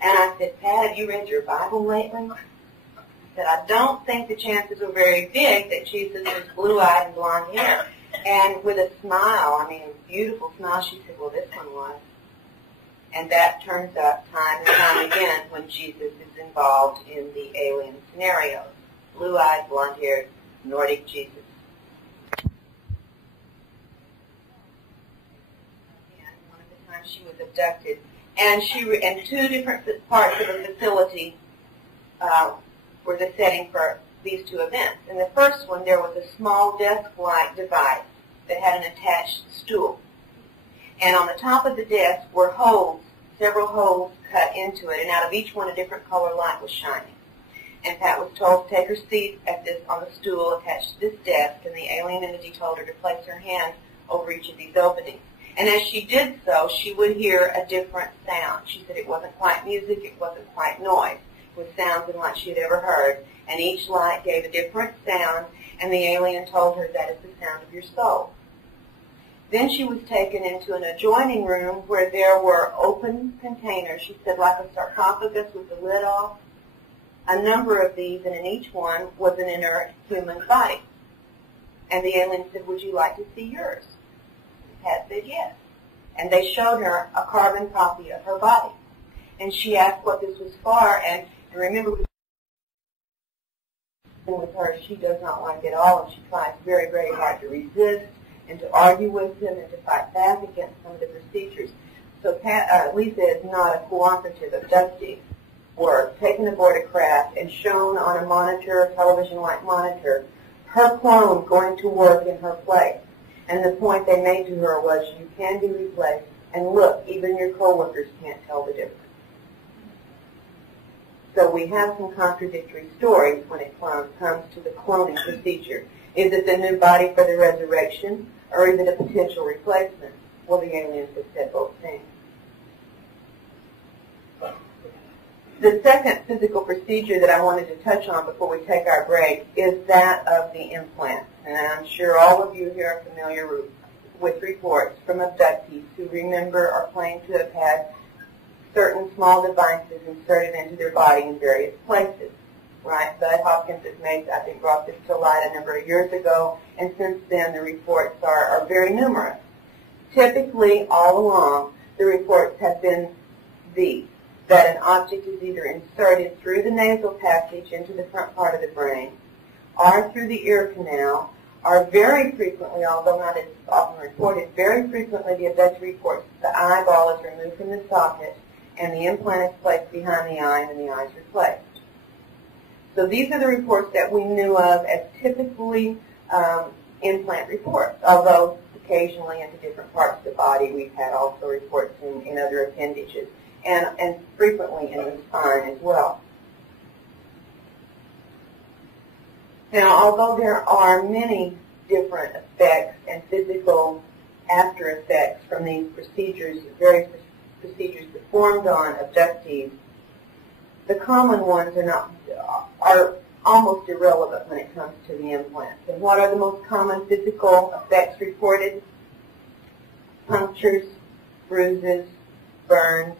And I said, Pat, have you read your Bible lately? I said, I don't think the chances are very big that Jesus is blue-eyed and blonde hair. And with a smile, I mean a beautiful smile, she said, well, this one was. And that turns up time and time again when Jesus is involved in the alien scenarios. Blue-eyed, blonde-haired, Nordic Jesus. One of the times she was abducted, and 2 different parts of the facility were the setting for these 2 events. In the first one, there was a small desk-like device that had an attached stool. And on the top of the desk were holes, several holes cut into it, and out of each one a different color light was shining. And Pat was told to take her seat on the stool attached to this desk, and the alien entity told her to place her hand over each of these openings. And as she did so, she would hear a different sound. She said it wasn't quite music, it wasn't quite noise. It was sounds unlike she had ever heard. And each light gave a different sound, and the alien told her that is the sound of your soul. Then she was taken into an adjoining room where there were open containers, she said, like a sarcophagus with the lid off. A number of these, and in each one was an inert human body. And the alien said, would you like to see yours? Pat said yes. And they showed her a carbon copy of her body. And she asked what this was for, and remember, with her, she does not like it all, and she tries very, very hard to resist and to argue with him and to fight back against some of the procedures. So Lisa is not a cooperative abductee. work, taken aboard a craft and shown on a monitor, a television-like monitor, her clone going to work in her place. And the point they made to her was, you can be replaced, and look, even your coworkers can't tell the difference. So we have some contradictory stories when it comes to the cloning procedure. Is it the new body for the resurrection, or is it a potential replacement? Well, the aliens have said both things. The second physical procedure that I wanted to touch on before we take our break is that of the implant. And I'm sure all of you here are familiar with reports from abductees who remember or claim to have had certain small devices inserted into their body in various places. Right? Bud Hopkins has brought this to light a number of years ago, and since then the reports are very numerous. Typically, all along, the reports have been these: that an object is either inserted through the nasal passage into the front part of the brain, or through the ear canal, or very frequently, although not as often reported, very frequently the abductee reports the eyeball is removed from the socket and the implant is placed behind the eye and the eye is replaced. So these are the reports that we knew of as typically implant reports, although occasionally into different parts of the body we've had also reports in other appendages, and frequently in the spine as well. Now, although there are many different effects and physical after effects from these procedures, various procedures performed on abductees, the common ones are almost irrelevant when it comes to the implants. And what are the most common physical effects reported? Punctures, bruises, burns,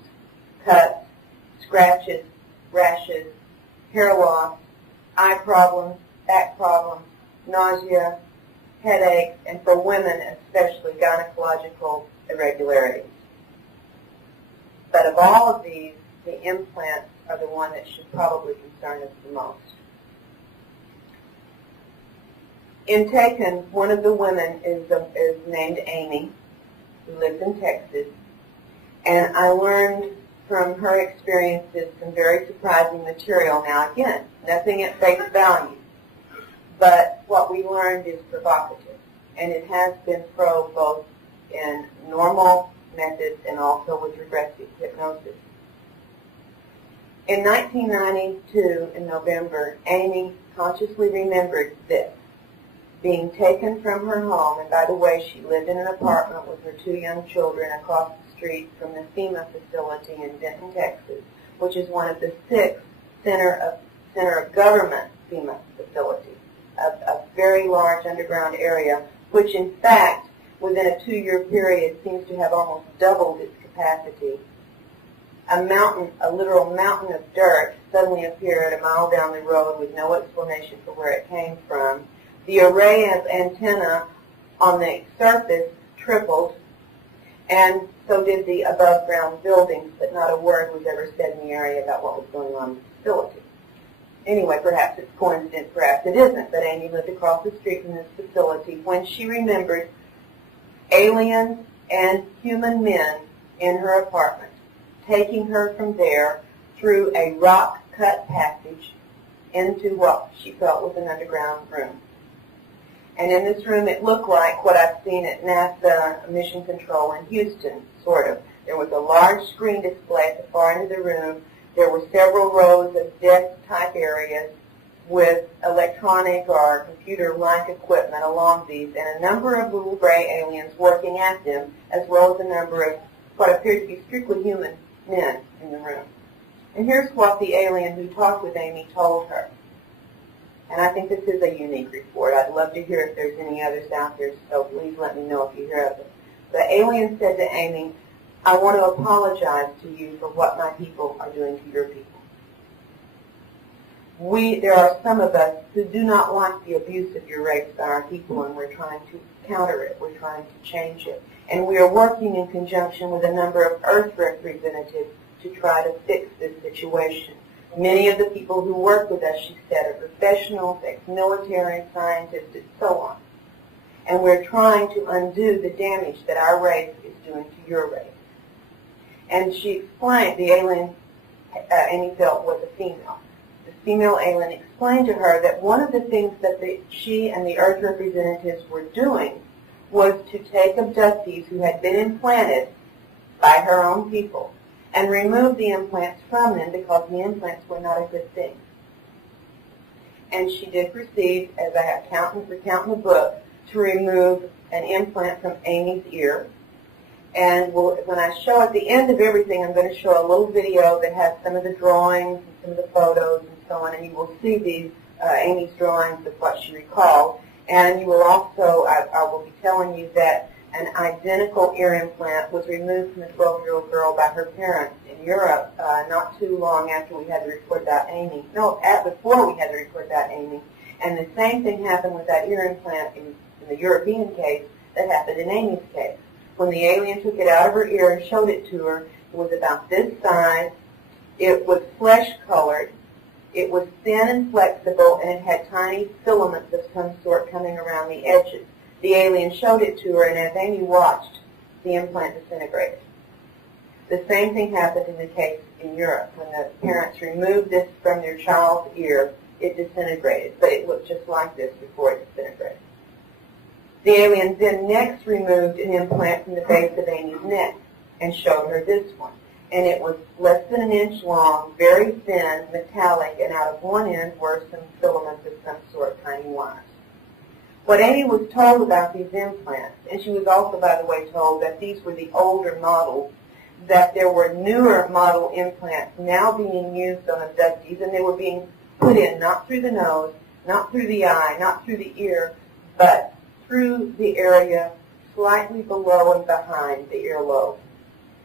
cuts, scratches, rashes, hair loss, eye problems, back problems, nausea, headaches, and for women especially, gynecological irregularities. But of all of these, the implants are the one that should probably concern us the most. In Taken, one of the women is named Amy, who lives in Texas, and I learned from her experiences some very surprising material. Now again, nothing at face value, but what we learned is provocative, and it has been probed both in normal methods and also with regressive hypnosis. In 1992, in November, Amy consciously remembered this: being taken from her home, and by the way, she lived in an apartment with her 2 young children across the street from the FEMA facility in Denton, Texas, which is one of the 6 center of government FEMA facilities, a very large underground area, which in fact, within a 2-year period, seems to have almost doubled its capacity. A literal mountain of dirt suddenly appeared a mile down the road with no explanation for where it came from. The array of antenna on the surface tripled, and so did the above-ground buildings, but not a word was ever said in the area about what was going on in the facility. Anyway, perhaps it's coincidence, perhaps it isn't, but Amy lived across the street from this facility when she remembered aliens and human men in her apartment, taking her from there through a rock-cut passage into what she felt was an underground room. And in this room, it looked like what I've seen at NASA Mission Control in Houston, sort of. There was a large screen display at the far end of the room. There were several rows of desk-type areas with electronic or computer-like equipment along these, and a number of little gray aliens working at them, as well as a number of what appeared to be strictly human men in the room. And here's what the alien who talked with Amy told her. And I think this is a unique report. I'd love to hear if there's any others out there, so please let me know if you hear of it. The alien said to Amy, "I want to apologize to you for what my people are doing to your people. There are some of us who do not like the abuse of your race by our people, and we're trying to counter it. We're trying to change it. And we are working in conjunction with a number of Earth representatives to try to fix this situation. Many of the people who work with us," she said, "are professionals, ex-military, scientists, and so on. And we're trying to undo the damage that our race is doing to your race." And she explained, the alien Amy felt was a female. The female alien explained to her that one of the things that she and the Earth representatives were doing was to take abductees who had been implanted by her own people and remove the implants from them because the implants were not a good thing. And she did proceed, as I have recount in the book, to remove an implant from Amy's ear. And when I show at the end of everything, I'm going to show a little video that has some of the drawings and some of the photos and so on, and you will see these Amy's drawings of what she recalled. And you will also, I will be telling you that an identical ear implant was removed from a 12-year-old girl by her parents in Europe not too long after we had to report about Amy. No, before we had to report about Amy. And the same thing happened with that ear implant in the European case that happened in Amy's case. When the alien took it out of her ear and showed it to her, it was about this size. It was flesh-colored. It was thin and flexible, and it had tiny filaments of some sort coming around the edges. The alien showed it to her, and as Amy watched, the implant disintegrated. The same thing happened in the case in Europe. When the parents removed this from their child's ear, it disintegrated, but it looked just like this before it disintegrated. The alien then next removed an implant from the base of Amy's neck and showed her this one. And it was less than an inch long, very thin, metallic, and out of one end were some filaments of some sort, tiny wires. What Amy was told about these implants, and she was also, by the way, told that these were the older models, that there were newer model implants now being used on abductees, and they were being put in not through the nose, not through the eye, not through the ear, but through the area slightly below and behind the earlobe,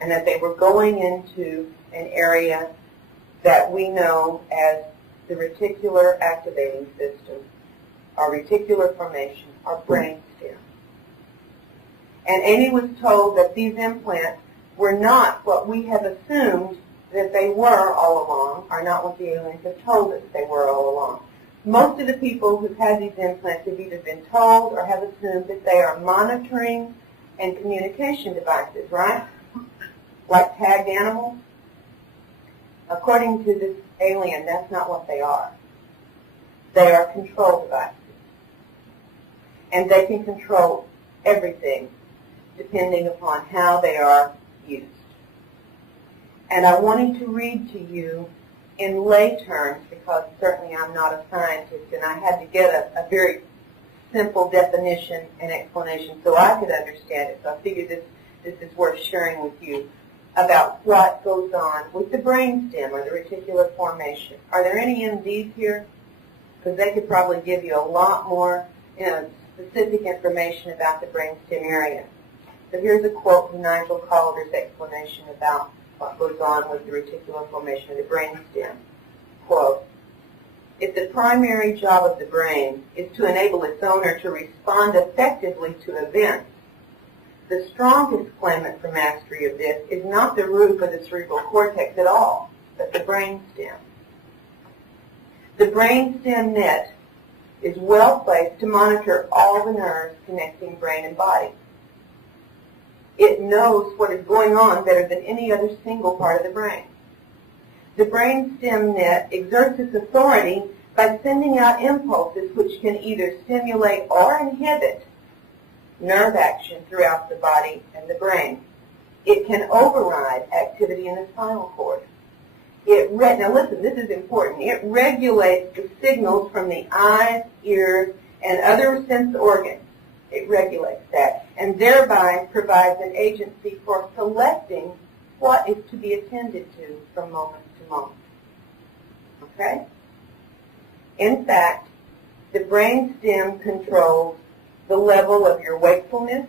and that they were going into an area that we know as the reticular activating system, our reticular formation, our brain stem. And Amy was told that these implants were not what we have assumed that they were all along, are not what the aliens have told us they were all along. Most of the people who've had these implants have either been told or have assumed that they are monitoring and communication devices, right? Like tagged animals. According to this alien, that's not what they are. They are control devices. And they can control everything depending upon how they are used. And I wanted to read to you in lay terms, because certainly I'm not a scientist, and I had to get a very simple definition and explanation so I could understand it. So I figured this is worth sharing with you about what goes on with the brainstem or the reticular formation. Are there any MDs here? Because they could probably give you a lot more specific information about the brainstem area. So here's a quote from Nigel Calder's explanation about what goes on with the reticular formation of the brainstem. Quote, if the primary job of the brain is to enable its owner to respond effectively to events, the strongest claimant for mastery of this is not the roof of the cerebral cortex at all, but the brainstem. The brainstem net is well placed to monitor all the nerves connecting brain and body. It knows what is going on better than any other single part of the brain. The brainstem net exerts its authority by sending out impulses which can either stimulate or inhibit nerve action throughout the body and the brain. It can override activity in the spinal cord. Now listen, this is important. It regulates the signals from the eyes, ears, and other sense organs. It regulates that, and thereby provides an agency for selecting what is to be attended to from moment to moment. Okay? In fact, the brainstem controls the level of your wakefulness.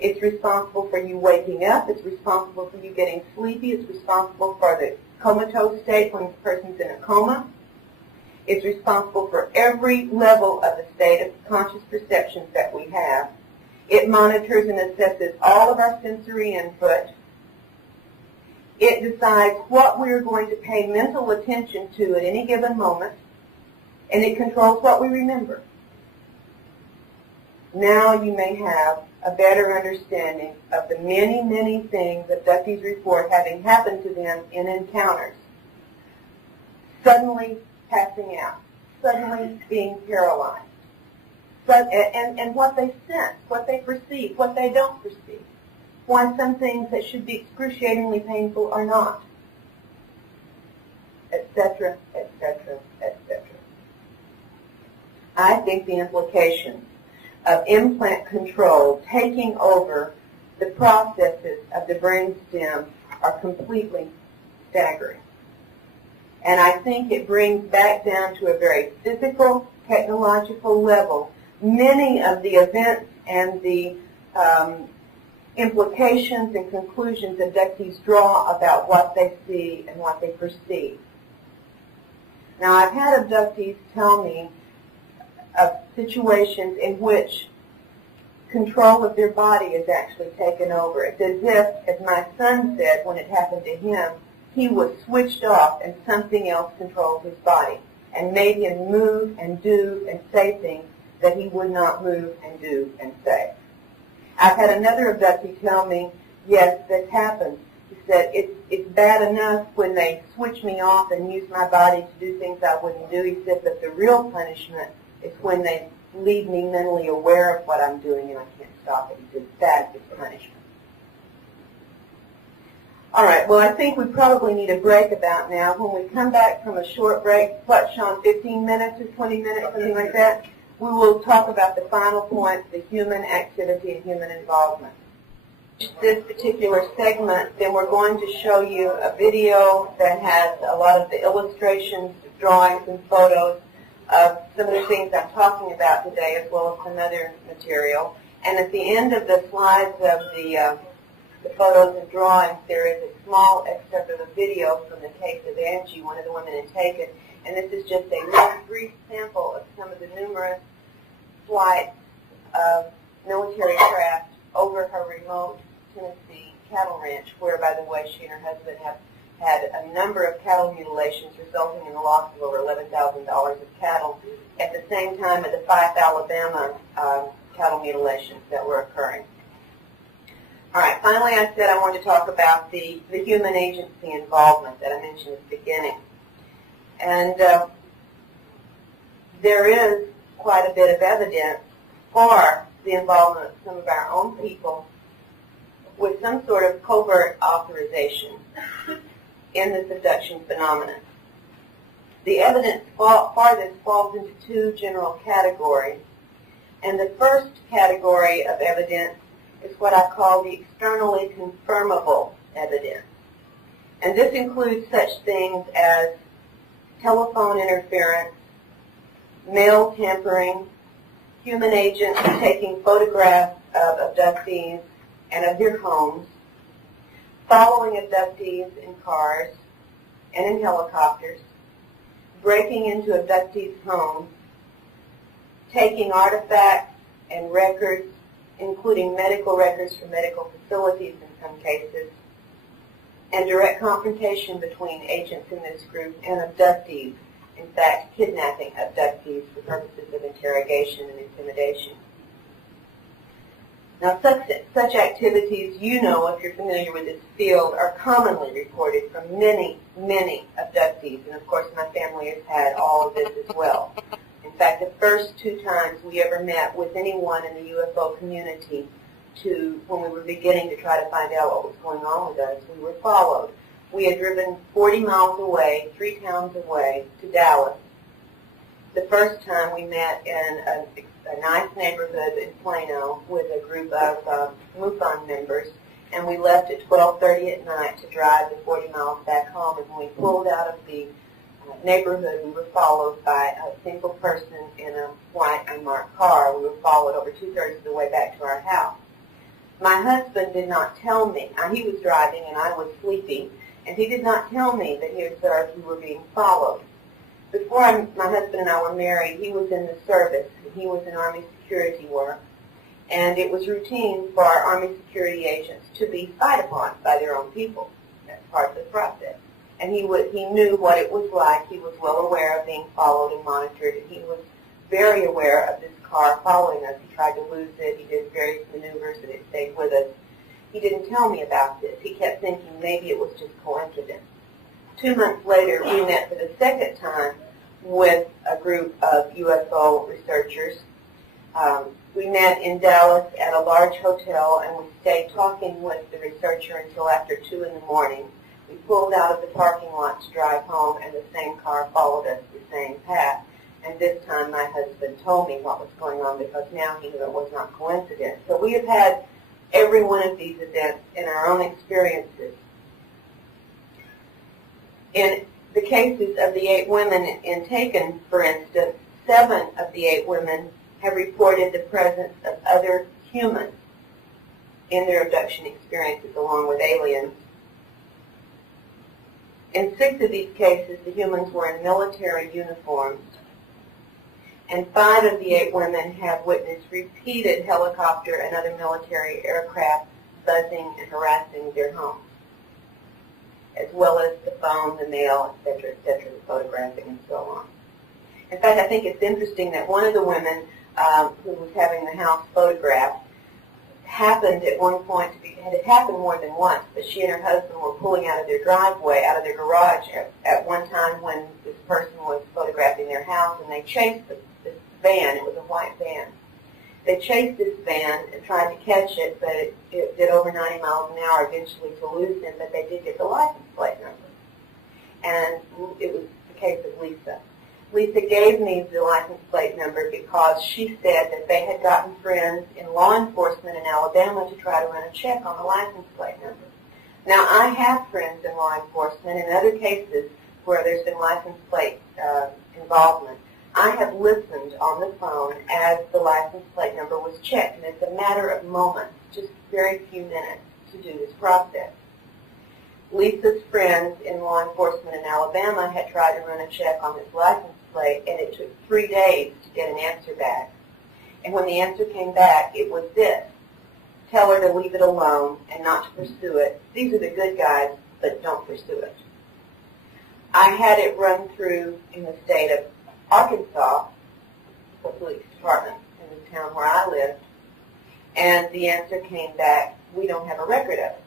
It's responsible for you waking up. It's responsible for you getting sleepy. It's responsible for the comatose state when the person's in a coma. It's responsible for every level of the state of conscious perceptions that we have. It monitors and assesses all of our sensory input. It decides what we're going to pay mental attention to at any given moment, and it controls what we remember. Now you may have a better understanding of the many, many things abductees report having happened to them in encounters suddenly passing out, suddenly being paralyzed, and what they sense, what they perceive, what they don't perceive, why some things that should be excruciatingly painful are not, etc., etc., etc. I think the implications of implant control taking over the processes of the brainstem are completely staggering. And I think it brings back down to a very physical, technological level many of the events and the implications and conclusions abductees draw about what they see and what they perceive. Now, I've had abductees tell me of situations in which control of their body is actually taken over. It's as if, as my son said when it happened to him, he was switched off and something else controlled his body and made him move and do and say things that he would not move and do and say. I've had another abductee tell me, yes, this happens. He said, it's bad enough when they switch me off and use my body to do things I wouldn't do. He said, but the real punishment is when they leave me mentally aware of what I'm doing and I can't stop it. He said, that is punishment. All right, well, I think we probably need a break about now. When we come back from a short break, what, Sean, 15 minutes or 20 minutes, something like that, we will talk about the final point, the human activity and human involvement. This particular segment, then we're going to show you a video that has a lot of the illustrations, drawings, and photos of some of the things I'm talking about today, as well as some other material. And at the end of the slides of the photos and drawings, there is a small excerpt of a video from the case of Angie, one of the women had taken. And this is just a very brief sample of some of the numerous flights of military craft over her remote Tennessee cattle ranch, where, by the way, she and her husband have had a number of cattle mutilations resulting in the loss of over $11,000 of cattle at the same time as the 5 Alabama cattle mutilations that were occurring. All right, finally I said I wanted to talk about the human agency involvement that I mentioned at the beginning. And there is quite a bit of evidence for the involvement of some of our own people with some sort of covert authorization in this abduction phenomenon. The evidence for this falls into two general categories. And the first category of evidence is what I call the externally confirmable evidence. And this includes such things as telephone interference, mail tampering, human agents taking photographs of abductees and of their homes, following abductees in cars and in helicopters, breaking into abductees' homes, taking artifacts and records, including medical records from medical facilities in some cases, and direct confrontation between agents in this group and abductees, in fact, kidnapping abductees for purposes of interrogation and intimidation. Now, such activities, you know, if you're familiar with this field, are commonly reported from many, many abductees, and of course my family has had all of this as well. In fact, the first 2 times we ever met with anyone in the UFO community when we were beginning to try to find out what was going on with us, we were followed. We had driven 40 miles away, 3 towns away, to Dallas. The first time we met in a nice neighborhood in Plano with a group of MUFON members, and we left at 12:30 at night to drive the 40 miles back home. And when we pulled out of the neighborhood, we were followed by a single person in a white unmarked car. We were followed over 2/3 of the way back to our house. My husband did not tell me. He was driving and I was sleeping, and he did not tell me that he observed we were being followed. Before my husband and I were married, he was in the service. He was in Army security work, and it was routine for our Army security agents to be spied upon by their own people. That's part of the process. And he knew what it was like. He was well aware of being followed and monitored, and he was very aware of this car following us. He tried to lose it. He did various maneuvers, and it stayed with us. He didn't tell me about this. He kept thinking maybe it was just coincidence. 2 months later, we met for the second time with a group of UFO researchers. We met in Dallas at a large hotel, and we stayed talking with the researcher until after 2 in the morning. We pulled out of the parking lot to drive home, and the same car followed us the same path. And this time my husband told me what was going on, because now he knew it was not coincidence. So we have had every one of these events in our own experiences. In the cases of the 8 women in Taken, for instance, 7 of the 8 women have reported the presence of other humans in their abduction experiences along with aliens. In 6 of these cases, the humans were in military uniforms, and 5 of the 8 women have witnessed repeated helicopter and other military aircraft buzzing and harassing their homes, as well as the phone, the mail, etc., the photographing, and so on. In fact, I think it's interesting that one of the women who was having the house photographed happened at one point to be, it had happened more than once, but she and her husband were pulling out of their driveway, out of their garage at one time when this person was photographing their house, and they chased this van. It was a white van. They chased this van and tried to catch it, but it did over 90 miles an hour eventually to lose them, but they did get the license plate number. And it was the case of Lisa. Lisa gave me the license plate number because she said that they had gotten friends in law enforcement in Alabama to try to run a check on the license plate number. Now, I have friends in law enforcement in other cases where there's been license plate involvement. I have listened on the phone as the license plate number was checked, and it's a matter of moments, just very few minutes to do this process. Lisa's friends in law enforcement in Alabama had tried to run a check on his license plate, and it took 3 days to get an answer back. And when the answer came back, it was this: tell her to leave it alone and not to pursue it. These are the good guys, but don't pursue it. I had it run through in the state of Arkansas, the police department in the town where I lived, and the answer came back, we don't have a record of it.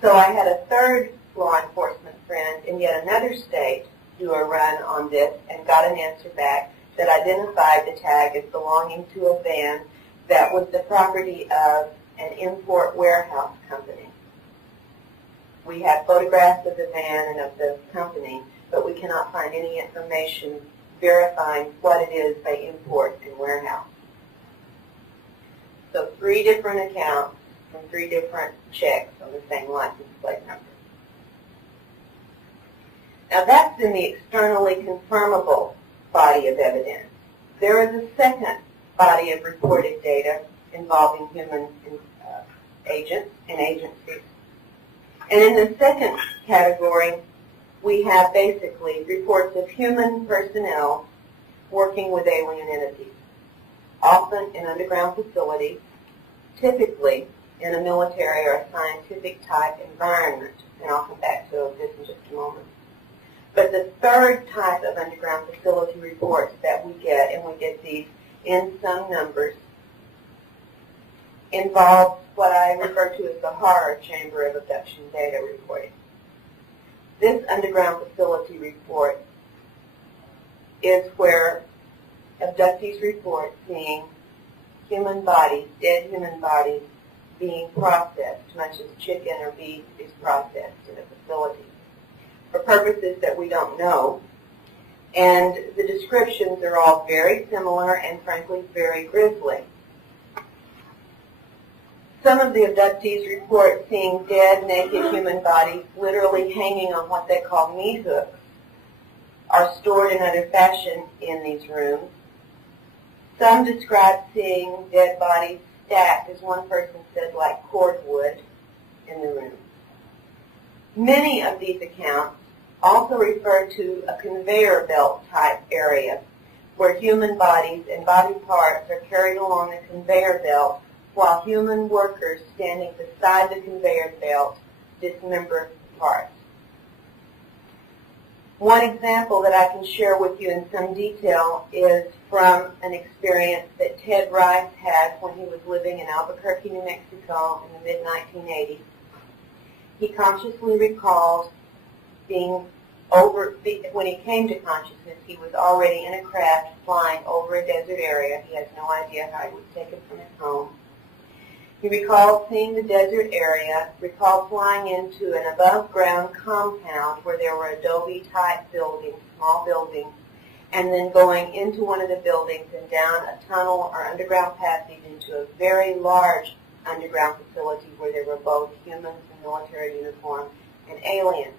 So I had a third law enforcement friend in yet another state do a run on this and got an answer back that identified the tag as belonging to a van that was the property of an import warehouse company. We have photographs of the van and of the company, but we cannot find any information verifying what it is they import and warehouse. So 3 different accounts from 3 different checks on the same license plate number. Now that's in the externally confirmable body of evidence. There is a second body of reported data involving human agents and agencies. And in the second category, we have basically reports of human personnel working with alien entities, often in underground facilities, typically in a military or a scientific type environment. And I'll come back to this in just a moment. But the third type of underground facility reports that we get, and we get these in some numbers, involves what I refer to as the horror chamber of abduction data reporting. This underground facility report is where abductees report seeing human bodies, dead human bodies, being processed, much as chicken or beef is processed in a facility, for purposes that we don't know. And the descriptions are all very similar and, frankly, very grisly. Some of the abductees report seeing dead, naked human bodies literally hanging on what they call meat hooks, are stored in other fashion in these rooms. Some describe seeing dead bodies stacked, as one person said, like cordwood in the room. Many of these accounts also refer to a conveyor belt type area where human bodies and body parts are carried along the conveyor belt while human workers standing beside the conveyor belt dismember the parts. One example that I can share with you in some detail is from an experience that Ted Rice had when he was living in Albuquerque, New Mexico in the mid-1980s. He consciously recalled when he came to consciousness, he was already in a craft flying over a desert area. He has no idea how he was taken from his home. He recalled seeing the desert area, recalled flying into an above-ground compound where there were adobe-type buildings, small buildings, and then going into one of the buildings and down a tunnel or underground passage into a very large underground facility where there were both humans in military uniform and aliens.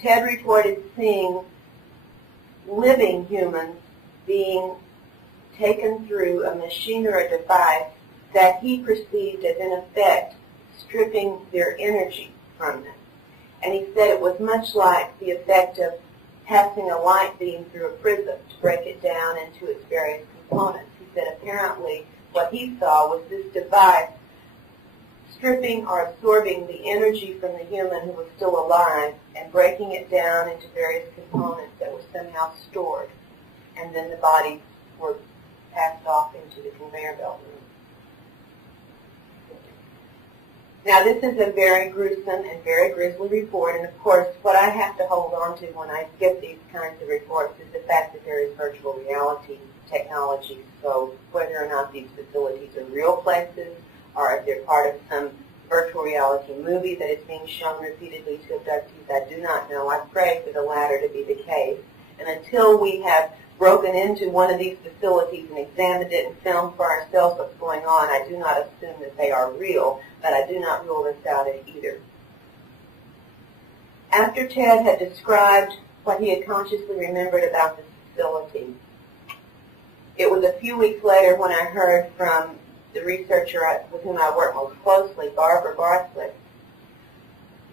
Ted reported seeing living humans being taken through a machine or a device that he perceived as, in effect, stripping their energy from them. And he said it was much like the effect of passing a light beam through a prism to break it down into its various components. He said apparently what he saw was this device stripping or absorbing the energy from the human who was still alive and breaking it down into various components that were somehow stored. And then the bodies were passed off into the conveyor belt room. Now, this is a very gruesome and very grisly report, and of course, what I have to hold on to when I get these kinds of reports is the fact that there is virtual reality technology. So whether or not these facilities are real places or if they're part of some virtual reality movie that is being shown repeatedly to abductees, I do not know. I pray for the latter to be the case. And until we have broken into one of these facilities and examined it and filmed for ourselves what's going on, I do not assume that they are real, but I do not rule this out either. After Ted had described what he had consciously remembered about this facility, it was a few weeks later when I heard from the researcher with whom I work most closely, Barbara Bartlett,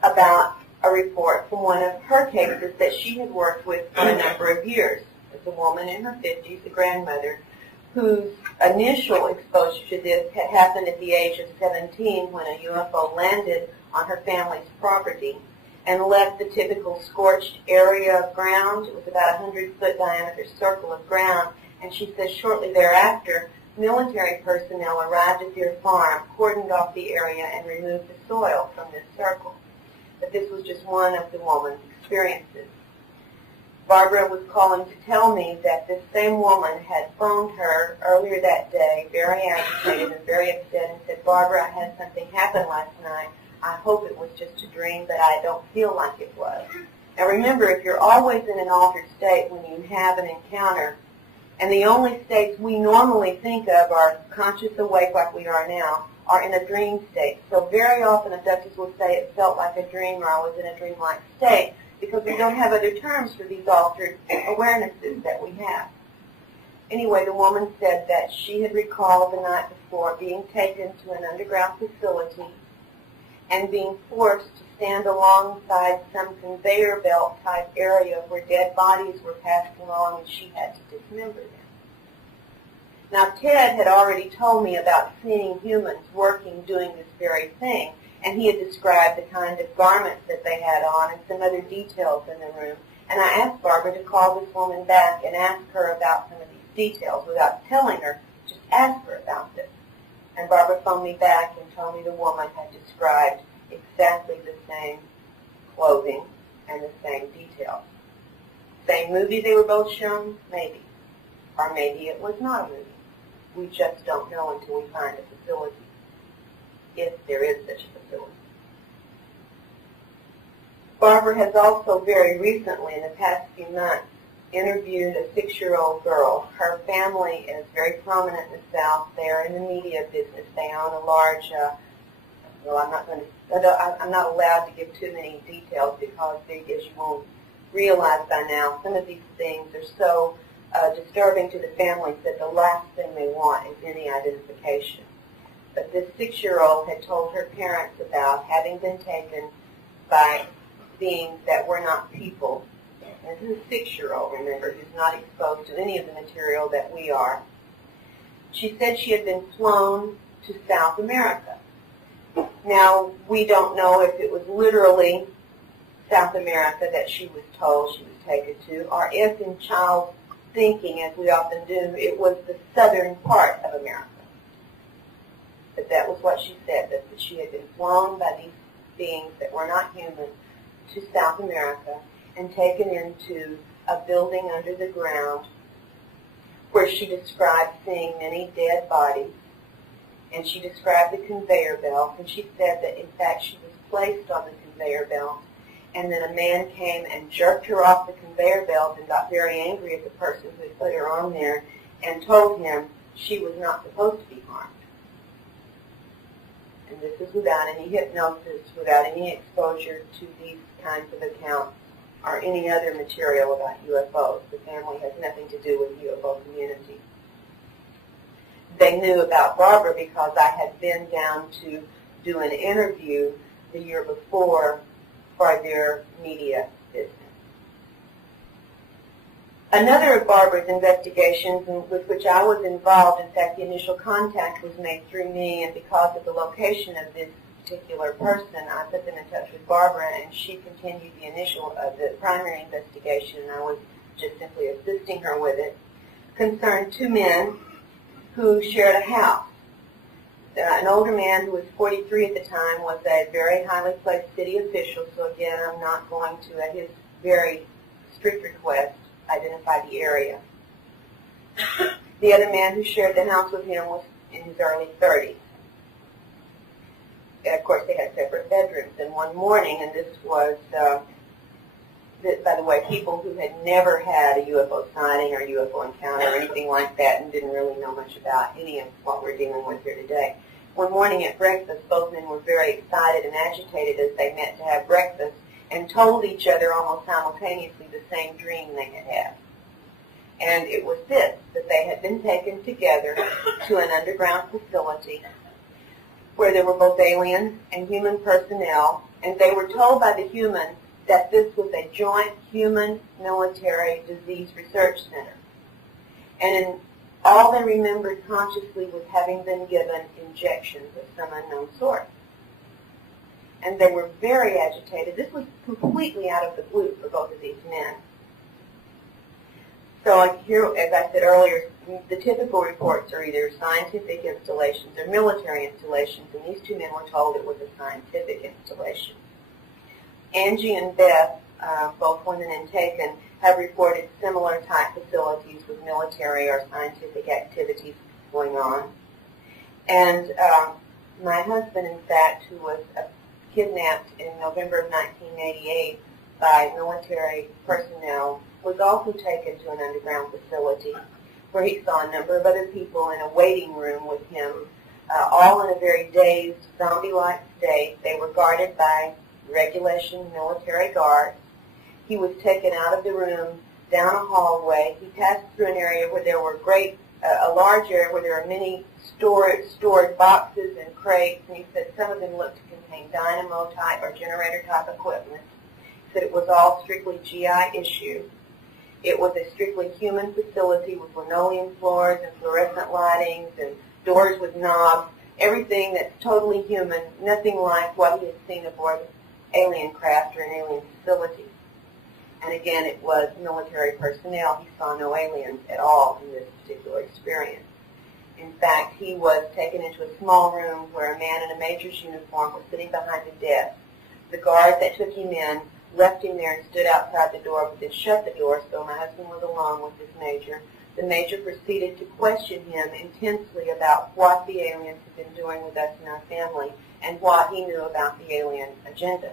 about a report from one of her cases that she had worked with for a number of years. It's a woman in her 50s, a grandmother, whose initial exposure to this had happened at the age of 17 when a UFO landed on her family's property and left the typical scorched area of ground. It was about a 100-foot diameter circle of ground, and she says shortly thereafter, military personnel arrived at their farm, cordoned off the area, and removed the soil from this circle. But this was just one of the woman's experiences. Barbara was calling to tell me that this same woman had phoned her earlier that day, very agitated and very upset, and said, "Barbara, I had something happen last night. I hope it was just a dream, but I don't feel like it was." Now remember, if you're always in an altered state when you have an encounter, and the only states we normally think of are conscious awake like we are now, are in a dream state. So very often abductors will say it felt like a dream or I was in a dreamlike state, because we don't have other terms for these altered awarenesses that we have. Anyway, the woman said that she had recalled the night before being taken to an underground facility and being forced to stand alongside some conveyor belt type area where dead bodies were passed along and she had to dismember them. Now, Ted had already told me about seeing humans working, doing this very thing, and he had described the kind of garments that they had on and some other details in the room. And I asked Barbara to call this woman back and ask her about some of these details without telling her, just ask her about this. And Barbara phoned me back and told me the woman had described exactly the same clothing and the same details. Same movie they were both shown? Maybe. Or maybe it was not a movie. We just don't know until we find a facility, if there is such a facility. Barbara has also very recently, in the past few months, interviewed a 6-year-old girl. Her family is very prominent in the South. They are in the media business. They own a large, I'm not allowed to give too many details because, as you will realize by now, some of these things are so disturbing to the families that the last thing they want is any identification. But this 6-year-old had told her parents about having been taken by beings that were not people. And this is a 6-year-old, remember, who's not exposed to any of the material that we are. She said she had been flown to South America. Now, we don't know if it was literally South America that she was told she was taken to, or if in child's thinking, as we often do, it was the southern part of America. But that was what she said, that she had been flown by these beings that were not human to South America and taken into a building under the ground where she described seeing many dead bodies, and she described the conveyor belt, and she said that in fact she was placed on the conveyor belt, and then a man came and jerked her off the conveyor belt and got very angry at the person who had put her on there and told him she was not supposed to be harmed. And this is without any hypnosis, without any exposure to these kinds of accounts or any other material about UFOs. The family has nothing to do with the UFO community. They knew about Barbara because I had been down to do an interview the year before for their media business. Another of Barbara's investigations with which I was involved, in fact the initial contact was made through me, and because of the location of this particular person, I put them in touch with Barbara, and she continued the primary investigation, and I was just simply assisting her with it, concerned two men who shared a house. An older man who was 43 at the time was a very highly placed city official, so again, I'm not going to, at his very strict request, identify the area. The other man who shared the house with him was in his early 30s. And of course, they had separate bedrooms. And one morning, and this was, by the way, people who had never had a UFO sighting or UFO encounter or anything like that and didn't really know much about any of what we're dealing with here today. One morning at breakfast, both men were very excited and agitated as they met to have breakfast and told each other almost simultaneously the same dream they had had. And it was this, that they had been taken together to an underground facility where there were both alien and human personnel, and they were told by the humans that this was a joint human-military disease research center. And all they remembered consciously was having been given injections of some unknown sort. And they were very agitated. This was completely out of the blue for both of these men. So here, as I said earlier, the typical reports are either scientific installations or military installations, and these two men were told it was a scientific installation. Angie and Beth, both women and taken, have reported similar type facilities with military or scientific activities going on. And my husband, in fact, who was kidnapped in November of 1988 by military personnel, was also taken to an underground facility where he saw a number of other people in a waiting room with him, all in a very dazed, zombie-like state. They were guarded by regulation military guards. He was taken out of the room, down a hallway. He passed through an area where there were a large area where there were many stored boxes and crates, and he said some of them looked to contain dynamo-type or generator-type equipment. He said it was all strictly GI issue. It was a strictly human facility with linoleum floors and fluorescent lightings and doors with knobs, everything that's totally human, nothing like what he had seen aboard alien craft or an alien facility. And again, it was military personnel. He saw no aliens at all in this particular experience. In fact, he was taken into a small room where a man in a major's uniform was sitting behind a desk. The guard that took him in left him there and stood outside the door, but then shut the door, so my husband was alone with this major. The major proceeded to question him intensely about what the aliens had been doing with us and our family and what he knew about the alien agenda.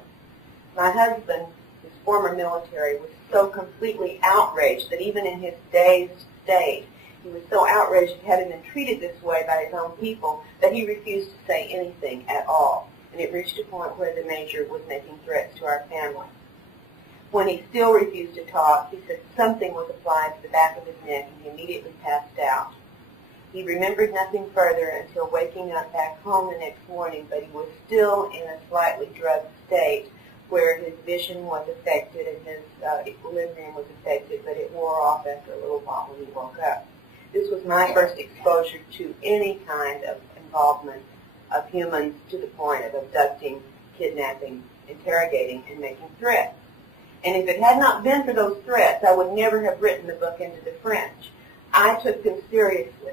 My husband, his former military, was so completely outraged that even in his dazed state, he was so outraged at having been treated this way by his own people that he refused to say anything at all. And it reached a point where the major was making threats to our family. When he still refused to talk, he said something was applied to the back of his neck, and he immediately passed out. He remembered nothing further until waking up back home the next morning, but he was still in a slightly drugged state where his vision was affected and his equilibrium was affected, but it wore off after a little while when he woke up. This was my first exposure to any kind of involvement of humans to the point of abducting, kidnapping, interrogating, and making threats. And if it had not been for those threats, I would never have written the book into the French. I took them seriously.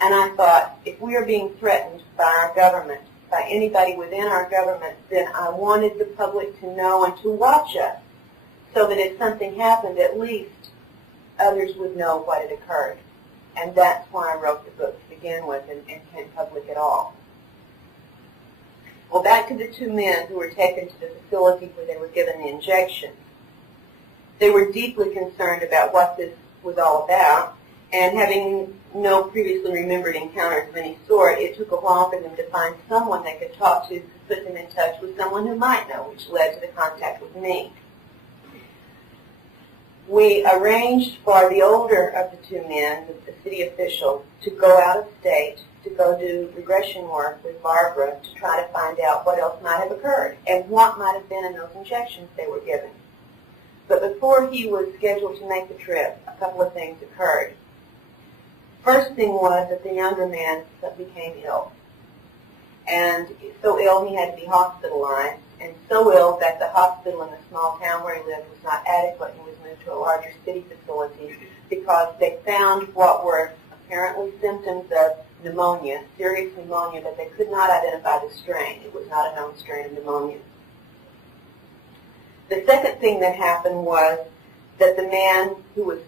And I thought, if we are being threatened by our government by anybody within our government, then I wanted the public to know and to watch us so that if something happened, at least others would know what had occurred. And that's why I wrote the book to begin with and came public at all. Well, back to the two men who were taken to the facility where they were given the injections. They were deeply concerned about what this was all about, and having no previously remembered encounters of any sort, it took a while for them to find someone they could talk to put them in touch with someone who might know, which led to the contact with me. We arranged for the older of the two men, the city official, to go out of state, to go do regression work with Barbara to try to find out what else might have occurred and what might have been in those injections they were given. But before he was scheduled to make the trip, a couple of things occurred. First thing was that the younger man became ill. And so ill he had to be hospitalized, and so ill that the hospital in the small town where he lived was not adequate. He was moved to a larger city facility because they found what were apparently symptoms of pneumonia, serious pneumonia, but they could not identify the strain. It was not a known strain of pneumonia. The second thing that happened was that the man who was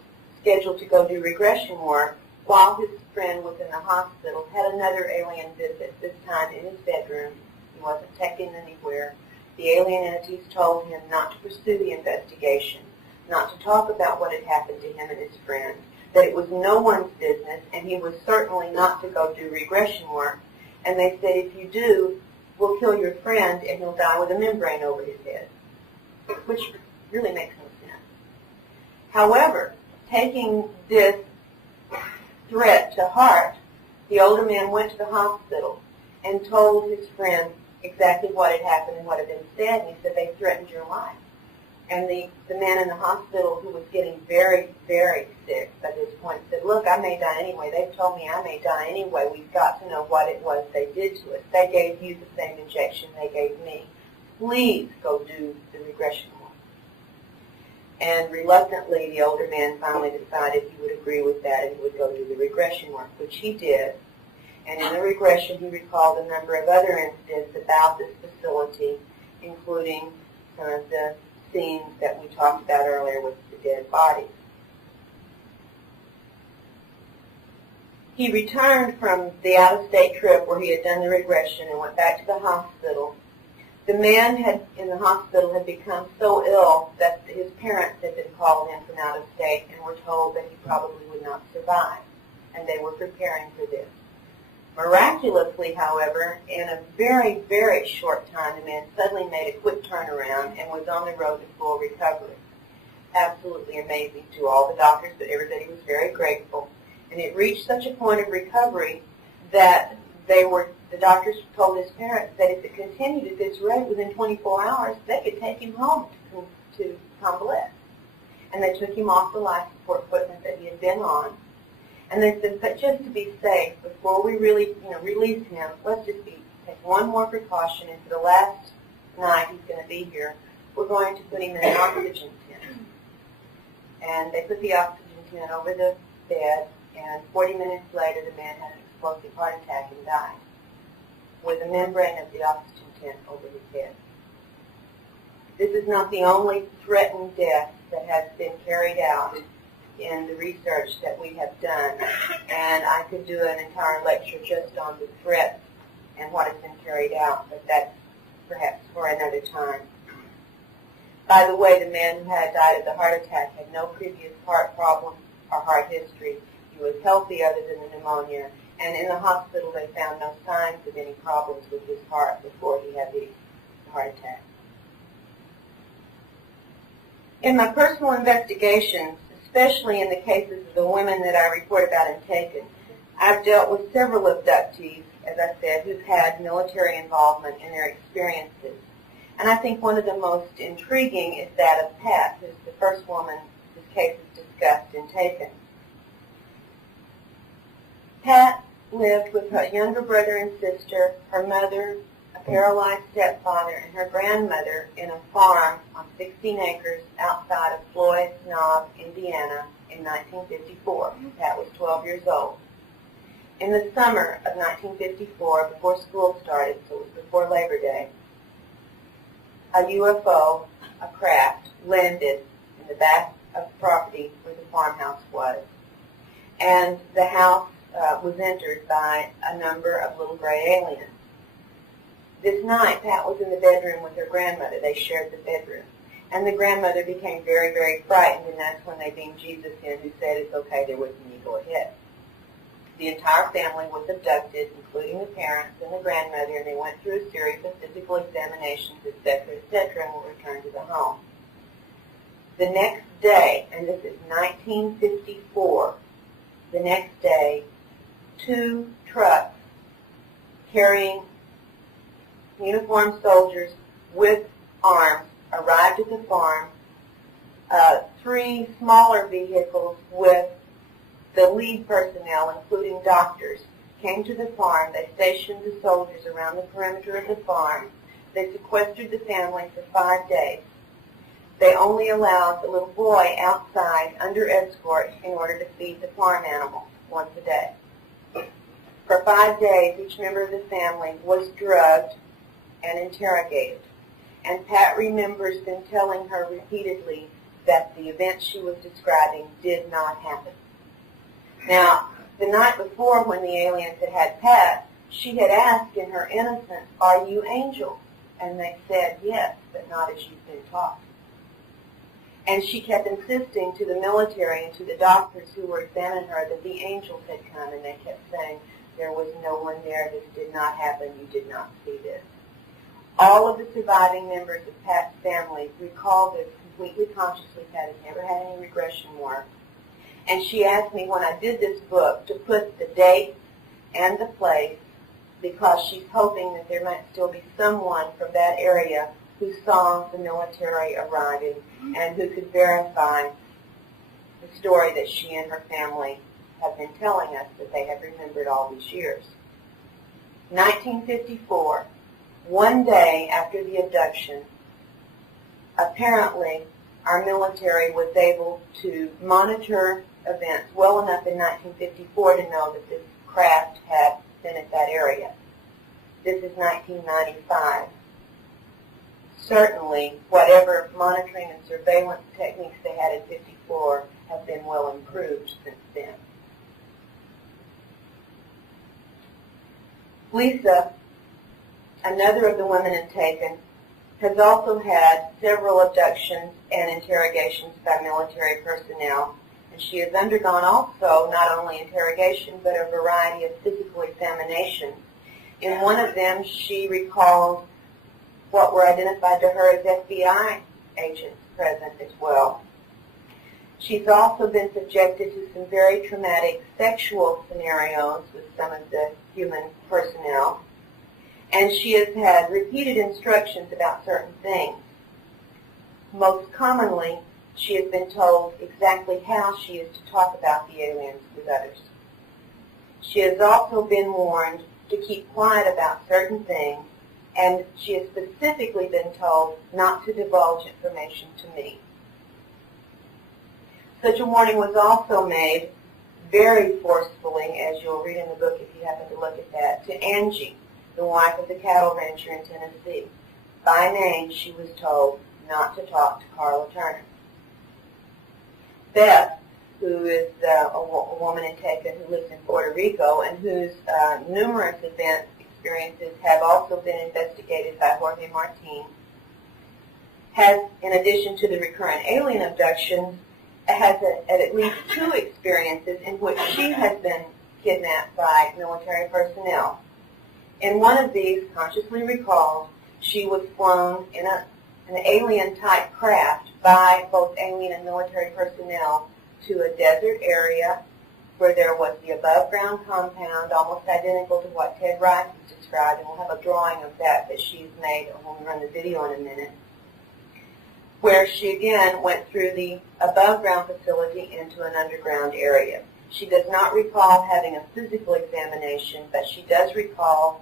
scheduled to go do regression work, while his friend was in the hospital, had another alien visit, this time in his bedroom. He wasn't taken anywhere. The alien entities told him not to pursue the investigation, not to talk about what had happened to him and his friend, that it was no one's business, and he was certainly not to go do regression work. And they said, if you do, we'll kill your friend and he'll die with a membrane over his head, which really makes no sense. However, taking this threat to heart, the older man went to the hospital and told his friend exactly what had happened and what had been said, and he said, they threatened your life. And the man in the hospital, who was getting very, very sick at this point, said, look, I may die anyway. They've told me I may die anyway. We've got to know what it was they did to us. They gave you the same injection they gave me. Please go do the regression work. And reluctantly, the older man finally decided he would agree with that and he would go do the regression work, which he did. And in the regression, he recalled a number of other incidents about this facility, including some of the scenes that we talked about earlier with the dead bodies. He returned from the out-of-state trip where he had done the regression and went back to the hospital. The man in the hospital had become so ill that his parents had been called in from out of state and were told that he probably would not survive, and they were preparing for this. Miraculously, however, in a very, very short time, the man suddenly made a quick turnaround and was on the road to full recovery. Absolutely amazing to all the doctors, but everybody was very grateful. And it reached such a point of recovery that the doctors told his parents that if it continued at this rate within 24 hours, they could take him home to convalesce. And they took him off the life support equipment that he had been on. And they said, but just to be safe, before we really, release him, let's just take one more precaution. And for the last night he's going to be here, we're going to put him in an oxygen tent. And they put the oxygen tent over the bed, and 40 minutes later the man had an explosive heart attack and died with a membrane of the oxygen tent over his head. This is not the only threatened death that has been carried out in the research that we have done, and I could do an entire lecture just on the threats and what has been carried out, but that's perhaps for another time. By the way, the man who had died of the heart attack had no previous heart problems or heart history. He was healthy other than the pneumonia, and in the hospital they found no signs of any problems with his heart before he had the heart attack. In my personal investigations, especially in the cases of the women that I report about and taken, I've dealt with several abductees, as I said, who've had military involvement in their experiences. And I think one of the most intriguing is that of Pat, who's the first woman whose case is discussed and taken. Pat lived with her younger brother and sister, her mother, a paralyzed stepfather, and her grandmother in a farm on 16 acres outside of Floyd Knob, Indiana, in 1954. Pat was 12 years old. In the summer of 1954, before school started, so it was before Labor Day, a UFO, a craft, landed in the back of the property where the farmhouse was. And the house was entered by a number of little gray aliens. This night, Pat was in the bedroom with her grandmother. They shared the bedroom. And the grandmother became very, very frightened, and that's when they beamed Jesus in, who said, "It's okay, they're with me, go ahead." The entire family was abducted, including the parents and the grandmother, and they went through a series of physical examinations, etc., and were returned to the home. The next day, and this is 1954, the next day, 2 trucks carrying uniformed soldiers with arms arrived at the farm. 3 smaller vehicles with the lead personnel, including doctors, came to the farm. They stationed the soldiers around the perimeter of the farm. They sequestered the family for 5 days. They only allowed the little boy outside under escort in order to feed the farm animals once a day. For 5 days, each member of the family was drugged and interrogated. And Pat remembers them telling her repeatedly that the events she was describing did not happen. Now, the night before when the aliens had Pat, she had asked in her innocence, "Are you angels?" And they said, "Yes, but not as you've been taught." And she kept insisting to the military and to the doctors who were examining her that the angels had come, and they kept saying, "There was no one there. This did not happen. You did not see this." All of the surviving members of Pat's family recalled this completely consciously. Pat has never had any regression work. And she asked me when I did this book to put the date and the place, because she's hoping that there might still be someone from that area who saw the military arriving and who could verify the story that she and her family have been telling us that they have remembered all these years. 1954, one day after the abduction, apparently our military was able to monitor events well enough in 1954 to know that this craft had been at that area. This is 1995. Certainly, whatever monitoring and surveillance techniques they had in 54 have been well improved since then. Lisa, another of the women in Taken, has also had several abductions and interrogations by military personnel, and she has undergone also not only interrogation but a variety of physical examinations. In one of them, she recalled what were identified to her as FBI agents present as well. She's also been subjected to some very traumatic sexual scenarios with some of the human personnel, and she has had repeated instructions about certain things. Most commonly, she has been told exactly how she is to talk about the aliens with others. She has also been warned to keep quiet about certain things, and she has specifically been told not to divulge information to me. Such a warning was also made very forcefully, as you'll read in the book if you happen to look at that, to Angie, the wife of the cattle rancher in Tennessee. By name, she was told not to talk to Karla Turner. Beth, who is a woman in Taken who lives in Puerto Rico and whose numerous experiences have also been investigated by Jorge Martin, has, in addition to the recurrent alien abductions, has at least 2 experiences in which she has been kidnapped by military personnel. In one of these, consciously recalled, she was flown in an alien-type craft by both alien and military personnel to a desert area where there was the above-ground compound, almost identical to what Ted Rice has described, and we'll have a drawing of that she's made when we run the video in a minute, where she again went through the above-ground facility into an underground area. She does not recall having a physical examination, but she does recall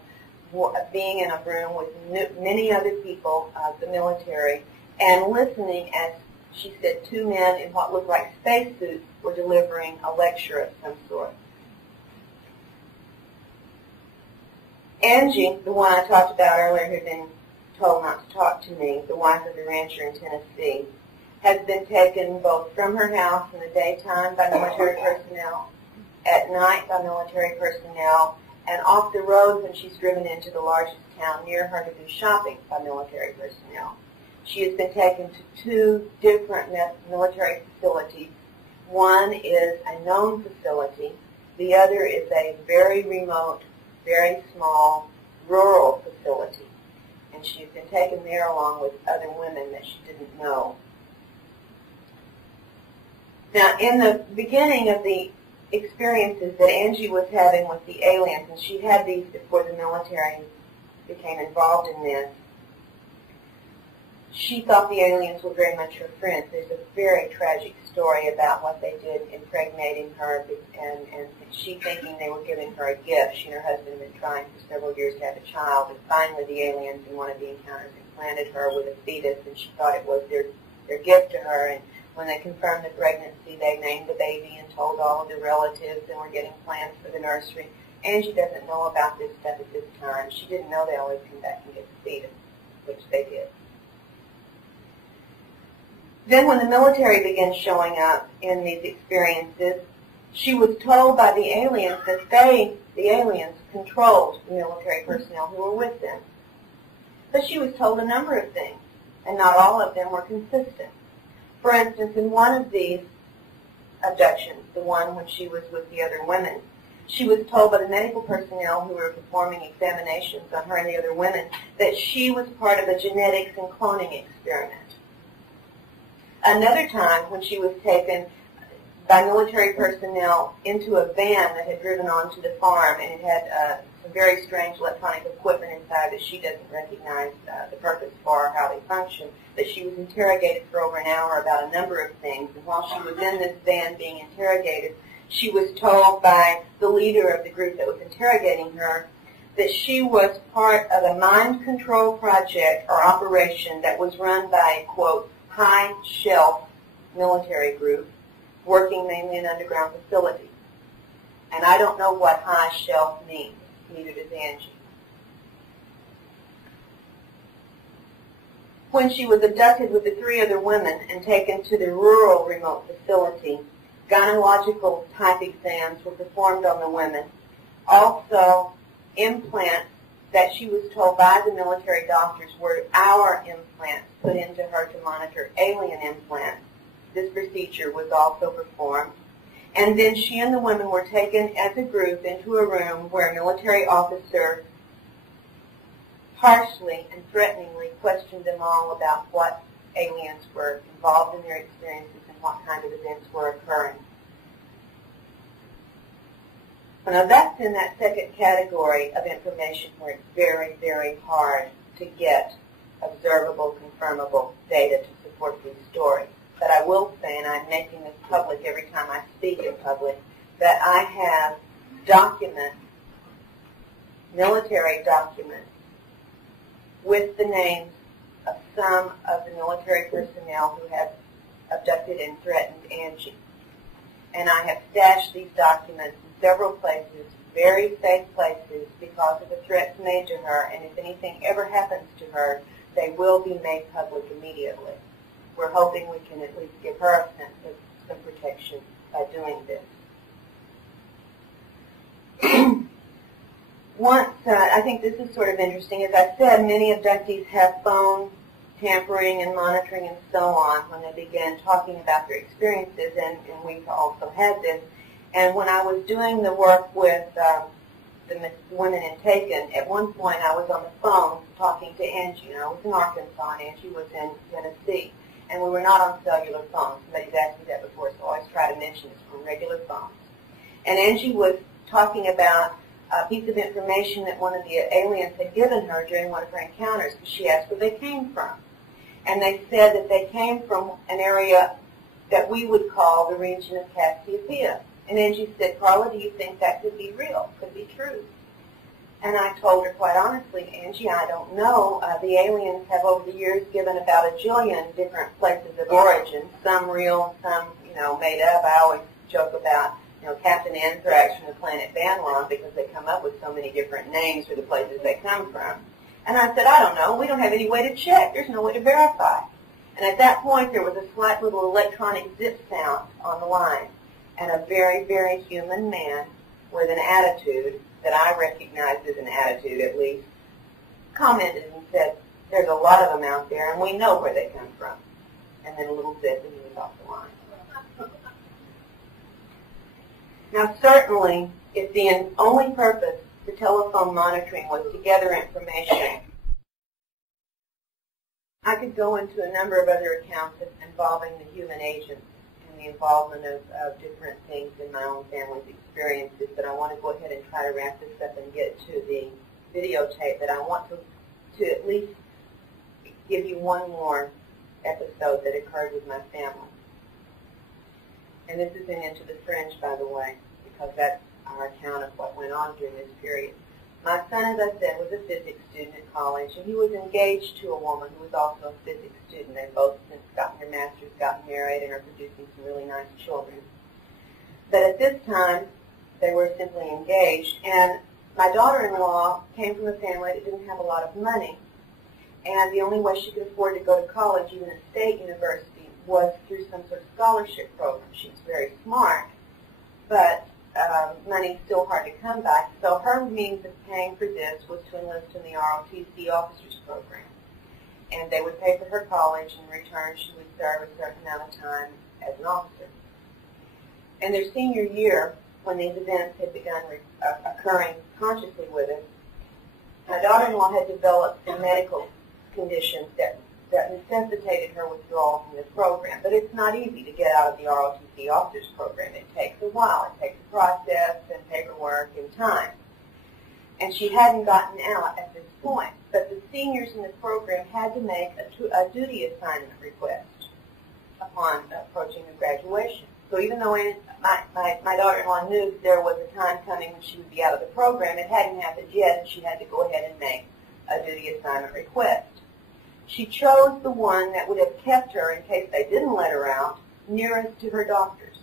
being in a room with many other people of the military and listening as, she said, 2 men in what looked like spacesuits were delivering a lecture of some sort. Angie, the one I talked about earlier who had been told not to talk to me, the wife of the rancher in Tennessee, has been taken both from her house in the daytime by military personnel, at night by military personnel, and off the road when she's driven into the largest town near her to do shopping by military personnel. She has been taken to 2 different military facilities. One is a known facility. The other is a very remote, very small, rural facility. And she's been taken there along with other women that she didn't know. Now, in the beginning of the experiences that Angie was having with the aliens, and she had these before the military became involved in this, she thought the aliens were very much her friends. There's a very tragic story about what they did impregnating her, and she thinking they were giving her a gift. She and her husband had been trying for several years to have a child, and finally the aliens in one of the encounters implanted her with a fetus, and she thought it was their gift to her. And when they confirmed the pregnancy, they named the baby and told all of the relatives, and were getting plans for the nursery. Angie doesn't know about this stuff at this time. She didn't know they always come back and get the fetus, which they did. Then when the military began showing up in these experiences, she was told by the aliens that the aliens, controlled the military personnel who were with them. But she was told a number of things, and not all of them were consistent. For instance, in one of these abductions, the one when she was with the other women, she was told by the medical personnel who were performing examinations on her and the other women that she was part of a genetics and cloning experiment. Another time, when she was taken by military personnel into a van that had driven onto the farm, and it had some very strange electronic equipment inside that she doesn't recognize the purpose for or how they function, that she was interrogated for over an hour about a number of things. And while she was in this van being interrogated, she was told by the leader of the group that was interrogating her that she was part of a mind control project or operation that was run by a, quote, high-shelf military group working mainly in underground facilities. And I don't know what high-shelf means, neither does Angie. When she was abducted with the 3 other women and taken to the rural remote facility, gynecological type exams were performed on the women. Also, implants that she was told by the military doctors were our implants put into her to monitor alien implants. This procedure was also performed. And then she and the women were taken as a group into a room where a military officer harshly and threateningly questioned them all about what aliens were involved in their experiences and what kind of events were occurring. Now that's in that second category of information where it's very, very hard to get observable, confirmable data to support these stories. But I will say, and I'm making this public every time I speak in public, that I have documents, military documents, with the names of some of the military personnel who have abducted and threatened Angie. And I have stashed these documents in several places, very safe places, because of the threats made to her, and if anything ever happens to her, they will be made public immediately. We're hoping we can at least give her a sense of some protection by doing this. I think this is sort of interesting. As I said, many abductees have phone tampering and monitoring and so on when they begin talking about their experiences, and we've also had this. And when I was doing the work with the women in Taken, at one point I was on the phone talking to Angie, and I was in Arkansas, and Angie was in Tennessee. And we were not on cellular phones. Somebody's asked me that before, so I always try to mention this on regular phones. And Angie was talking about a piece of information that one of the aliens had given her during one of her encounters, because she asked where they came from. And they said that they came from an area that we would call the region of Cassiopeia. And Angie said, Karla, do you think that could be real, could be true? And I told her quite honestly, Angie, I don't know. The aliens have over the years given about a jillion different places of origin, some real, some, made up. I always joke about You know, Captain Anthrax from the planet Banlon, because they come up with so many different names for the places they come from. And I said, I don't know. We don't have any way to check. There's no way to verify. And at that point, there was a slight little electronic zip sound on the line. And a very, very human man with an attitude that I recognized as an attitude, at least, commented and said, there's a lot of them out there, and we know where they come from. And then a little zip, and he was off the line. Now, certainly, if the only purpose for telephone monitoring was to gather information, I could go into a number of other accounts involving the human agents and the involvement of different things in my own family's experiences, but I want to go ahead and try to wrap this up and get to the videotape. But I want to at least give you one more episode that occurred with my family. And this is in Into the Fringe, by the way, because that's our account of what went on during this period. My son, as I said, was a physics student at college, and he was engaged to a woman who was also a physics student. They've both since gotten their masters, gotten married, and are producing some really nice children. But at this time, they were simply engaged, and my daughter-in-law came from a family that didn't have a lot of money, and the only way she could afford to go to college, even a state university, was through some sort of scholarship program. She was very smart, but money's still hard to come by. So her means of paying for this was to enlist in the ROTC officers program. And they would pay for her college, and in return she would serve a certain amount of time as an officer. In their senior year, when these events had begun occurring consciously with us, my daughter-in-law had developed some medical conditions that necessitated her withdrawal from the program. But it's not easy to get out of the ROTC officers program. It takes a while. It takes a process and paperwork and time. And she hadn't gotten out at this point. But the seniors in the program had to make a duty assignment request upon approaching the graduation. So even though my daughter-in-law knew that there was a time coming when she would be out of the program, it hadn't happened yet, and she had to go ahead and make a duty assignment request. She chose the one that would have kept her, in case they didn't let her out, nearest to her doctors.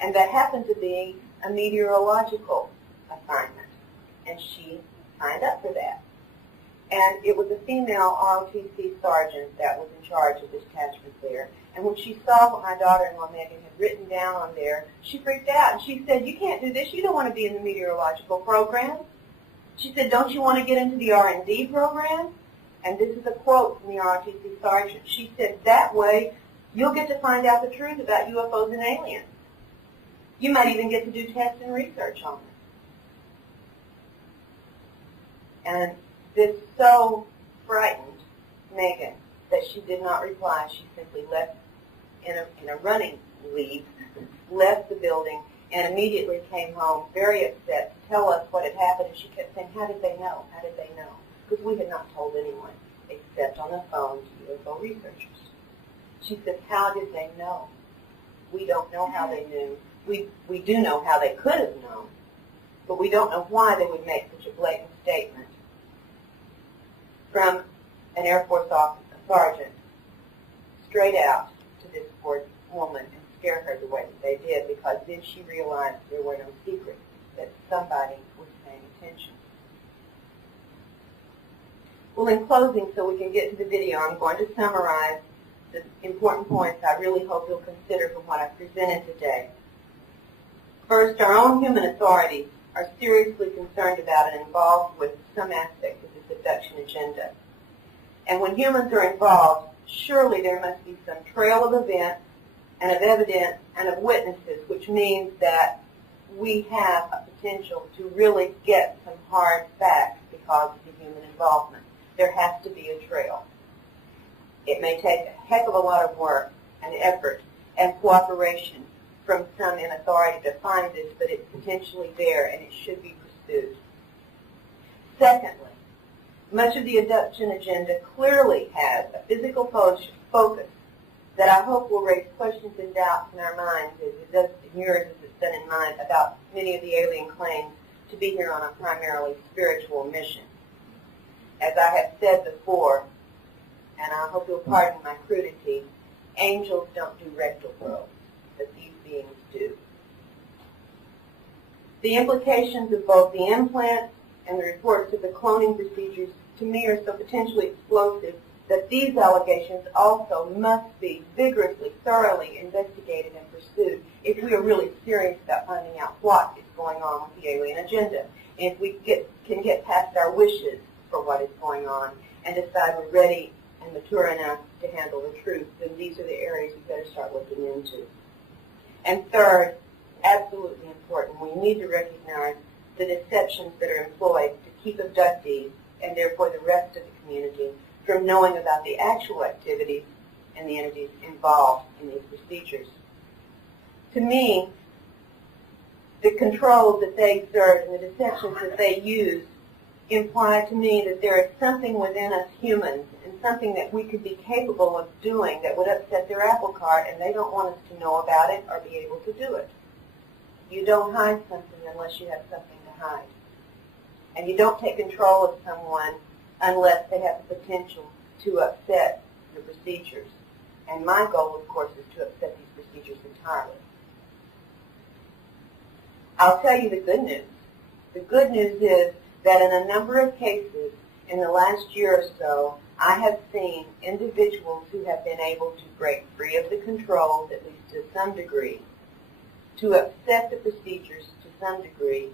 And that happened to be a meteorological assignment. And she signed up for that. And it was a female ROTC sergeant that was in charge of this detachment there. And when she saw what my daughter-in-law Megan had written down on there, she freaked out. And she said, you can't do this. You don't want to be in the meteorological program. She said, don't you want to get into the R&D program? And this is a quote from the ROTC sergeant. She said, that way you'll get to find out the truth about UFOs and aliens. You might even get to do tests and research on them. And this so frightened Megan that she did not reply. She simply left in a running leap, left the building, and immediately came home very upset to tell us what had happened. And she kept saying, how did they know? How did they know? Because we had not told anyone except on the phone to UFO researchers. She said, how did they know? We don't know how they knew. We do know how they could have known, but we don't know why they would make such a blatant statement from an Air Force officer, sergeant, straight out to this poor woman and scare her the way that they did, because then she realized there were no secrets, that somebody was paying attention. Well, in closing, so we can get to the video, I'm going to summarize the important points I really hope you'll consider from what I've presented today. First, our own human authorities are seriously concerned about and involved with some aspect of this abduction agenda. And when humans are involved, surely there must be some trail of events and of evidence and of witnesses, which means that we have a potential to really get some hard facts because of the human involvement. There has to be a trail. It may take a heck of a lot of work and effort and cooperation from some in authority to find this, but it's potentially there and it should be pursued. Secondly, much of the abduction agenda clearly has a physical focus that I hope will raise questions and doubts in our minds, as it does in yours, as it's done in mine, about many of the alien claims to be here on a primarily spiritual mission. As I have said before, and I hope you'll pardon my crudity, angels don't do rectal probes, but these beings do. The implications of both the implants and the reports of the cloning procedures to me are so potentially explosive that these allegations also must be vigorously, thoroughly investigated and pursued if we are really serious about finding out what is going on with the alien agenda. And if we can get past our wishes for what is going on and decide we're ready and mature enough to handle the truth, then these are the areas we better start looking into. And third, absolutely important, we need to recognize the deceptions that are employed to keep abductees, and therefore the rest of the community, from knowing about the actual activities and the entities involved in these procedures. To me, the controls that they exert and the deceptions that they use imply to me that there is something within us humans and something that we could be capable of doing that would upset their apple cart, and they don't want us to know about it or be able to do it. You don't hide something unless you have something to hide. And you don't take control of someone unless they have the potential to upset your procedures. And my goal, of course, is to upset these procedures entirely. I'll tell you the good news. The good news is that in a number of cases in the last year or so, I have seen individuals who have been able to break free of the controls, at least to some degree, to upset the procedures to some degree,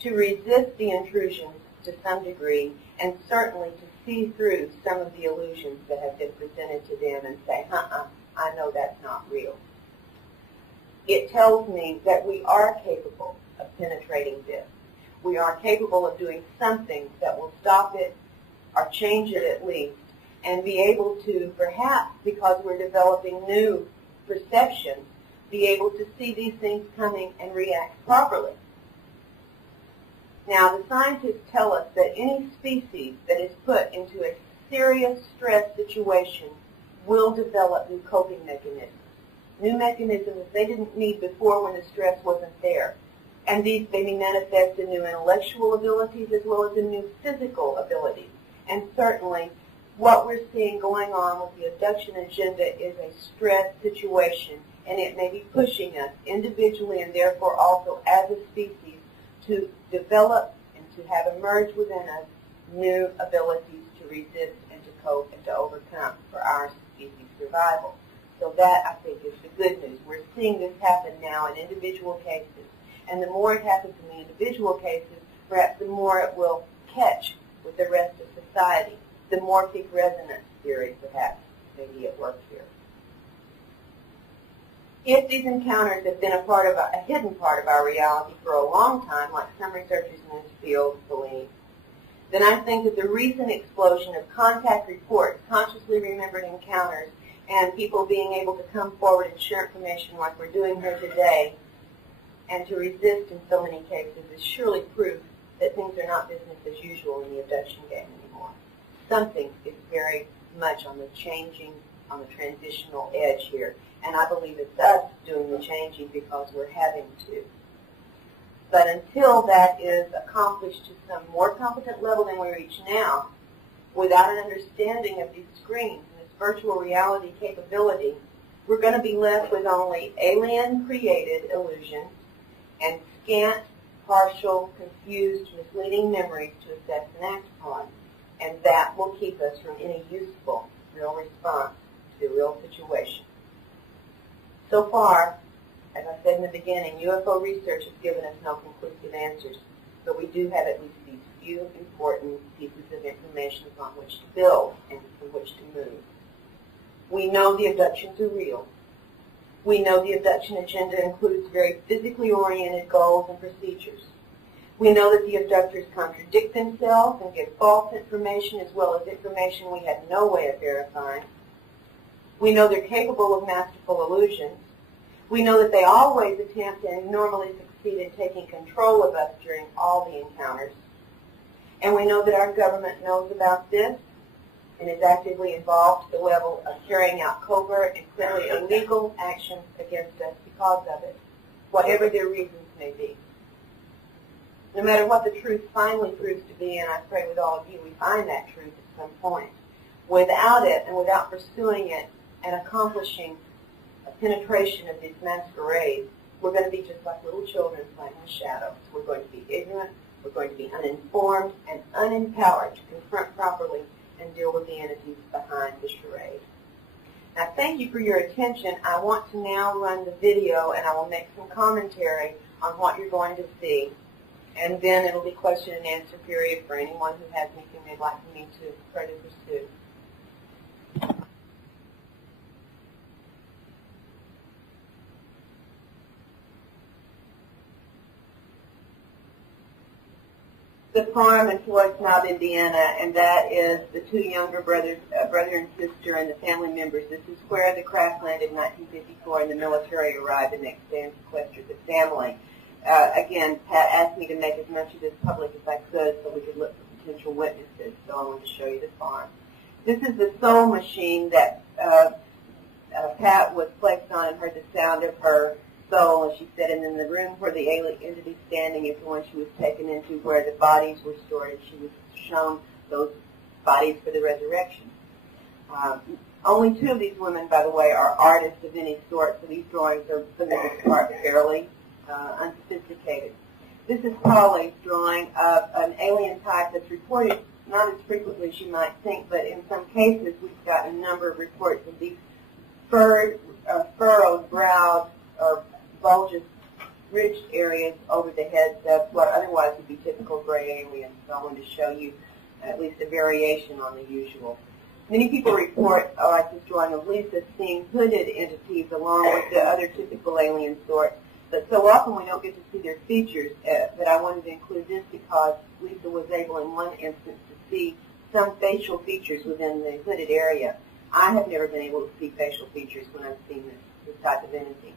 to resist the intrusions to some degree, and certainly to see through some of the illusions that have been presented to them and say, I know that's not real. It tells me that we are capable of penetrating this. We are capable of doing something that will stop it or change it at least, and be able to, perhaps because we're developing new perceptions, be able to see these things coming and react properly. Now, the scientists tell us that any species that is put into a serious stress situation will develop new coping mechanisms, new mechanisms that they didn't need before when the stress wasn't there. And these may manifest in new intellectual abilities as well as in new physical abilities. And certainly, what we're seeing going on with the abduction agenda is a stress situation, and it may be pushing us individually and therefore also as a species to develop and to have emerged within us new abilities to resist and to cope and to overcome for our species survival. So that, I think, is the good news. We're seeing this happen now in individual cases. And the more it happens in the individual cases, perhaps the more it will catch with the rest of society. The morphic resonance theory, perhaps, may be at work here. If these encounters have been a hidden part of our reality for a long time, like some researchers in this field believe, then I think that the recent explosion of contact reports, consciously remembered encounters, and people being able to come forward and share information like we're doing here today, and to resist in so many cases, is surely proof that things are not business as usual in the abduction game anymore. Something is very much on the changing, on the transitional edge here. And I believe it's us doing the changing because we're having to. But until that is accomplished to some more competent level than we reach now, without an understanding of these screens and this virtual reality capability, we're going to be left with only alien-created illusions and scant, partial, confused, misleading memories to assess and act upon. And that will keep us from any useful, real response to the real situation. So far, as I said in the beginning, UFO research has given us no conclusive answers, but we do have at least these few important pieces of information upon which to build and from which to move. We know the abductions are real. We know the abduction agenda includes very physically oriented goals and procedures. We know that the abductors contradict themselves and give false information as well as information we had no way of verifying. We know they're capable of masterful illusions. We know that they always attempt and normally succeed in taking control of us during all the encounters. And we know that our government knows about this and is actively involved to the level of carrying out covert and clearly illegal actions against us because of it, whatever their reasons may be. No matter what the truth finally proves to be, and I pray with all of you we find that truth at some point, without it and without pursuing it and accomplishing a penetration of these masquerades, we're going to be just like little children playing with shadows. We're going to be ignorant, we're going to be uninformed and unempowered to confront properly and deal with the entities behind the charade. Now, thank you for your attention. I want to now run the video, and I will make some commentary on what you're going to see. And then it'll be question and answer period for anyone who has anything they'd like me to further pursue. The farm in Floyd Knob, Indiana, and that is the two younger brothers, brother and sister, and the family members. This is where the craft landed in 1954, and the military arrived the next day and sequestered the family. Again, Pat asked me to make as much of this public as I could so we could look for potential witnesses, so I wanted to show you the farm. This is the soul machine that Pat was placed on and heard the sound of her soul, and she said, and in the room where the alien entity standing is the one she was taken into, where the bodies were stored, and she was shown those bodies for the resurrection. Only two of these women, by the way, are artists of any sort, so these drawings are, for the most part, fairly unsophisticated. This is Polly's drawing of an alien type that's reported not as frequently as you might think, but in some cases we've got a number of reports of these furrowed, browed, or bulges, ridged areas over the heads of what otherwise would be typical gray aliens. So I wanted to show you at least a variation on the usual. Many people report, like this drawing of Lisa, seeing hooded entities along with the other typical alien sorts. But so often we don't get to see their features, but I wanted to include this because Lisa was able in one instance to see some facial features within the hooded area. I have never been able to see facial features when I've seen this type of entity.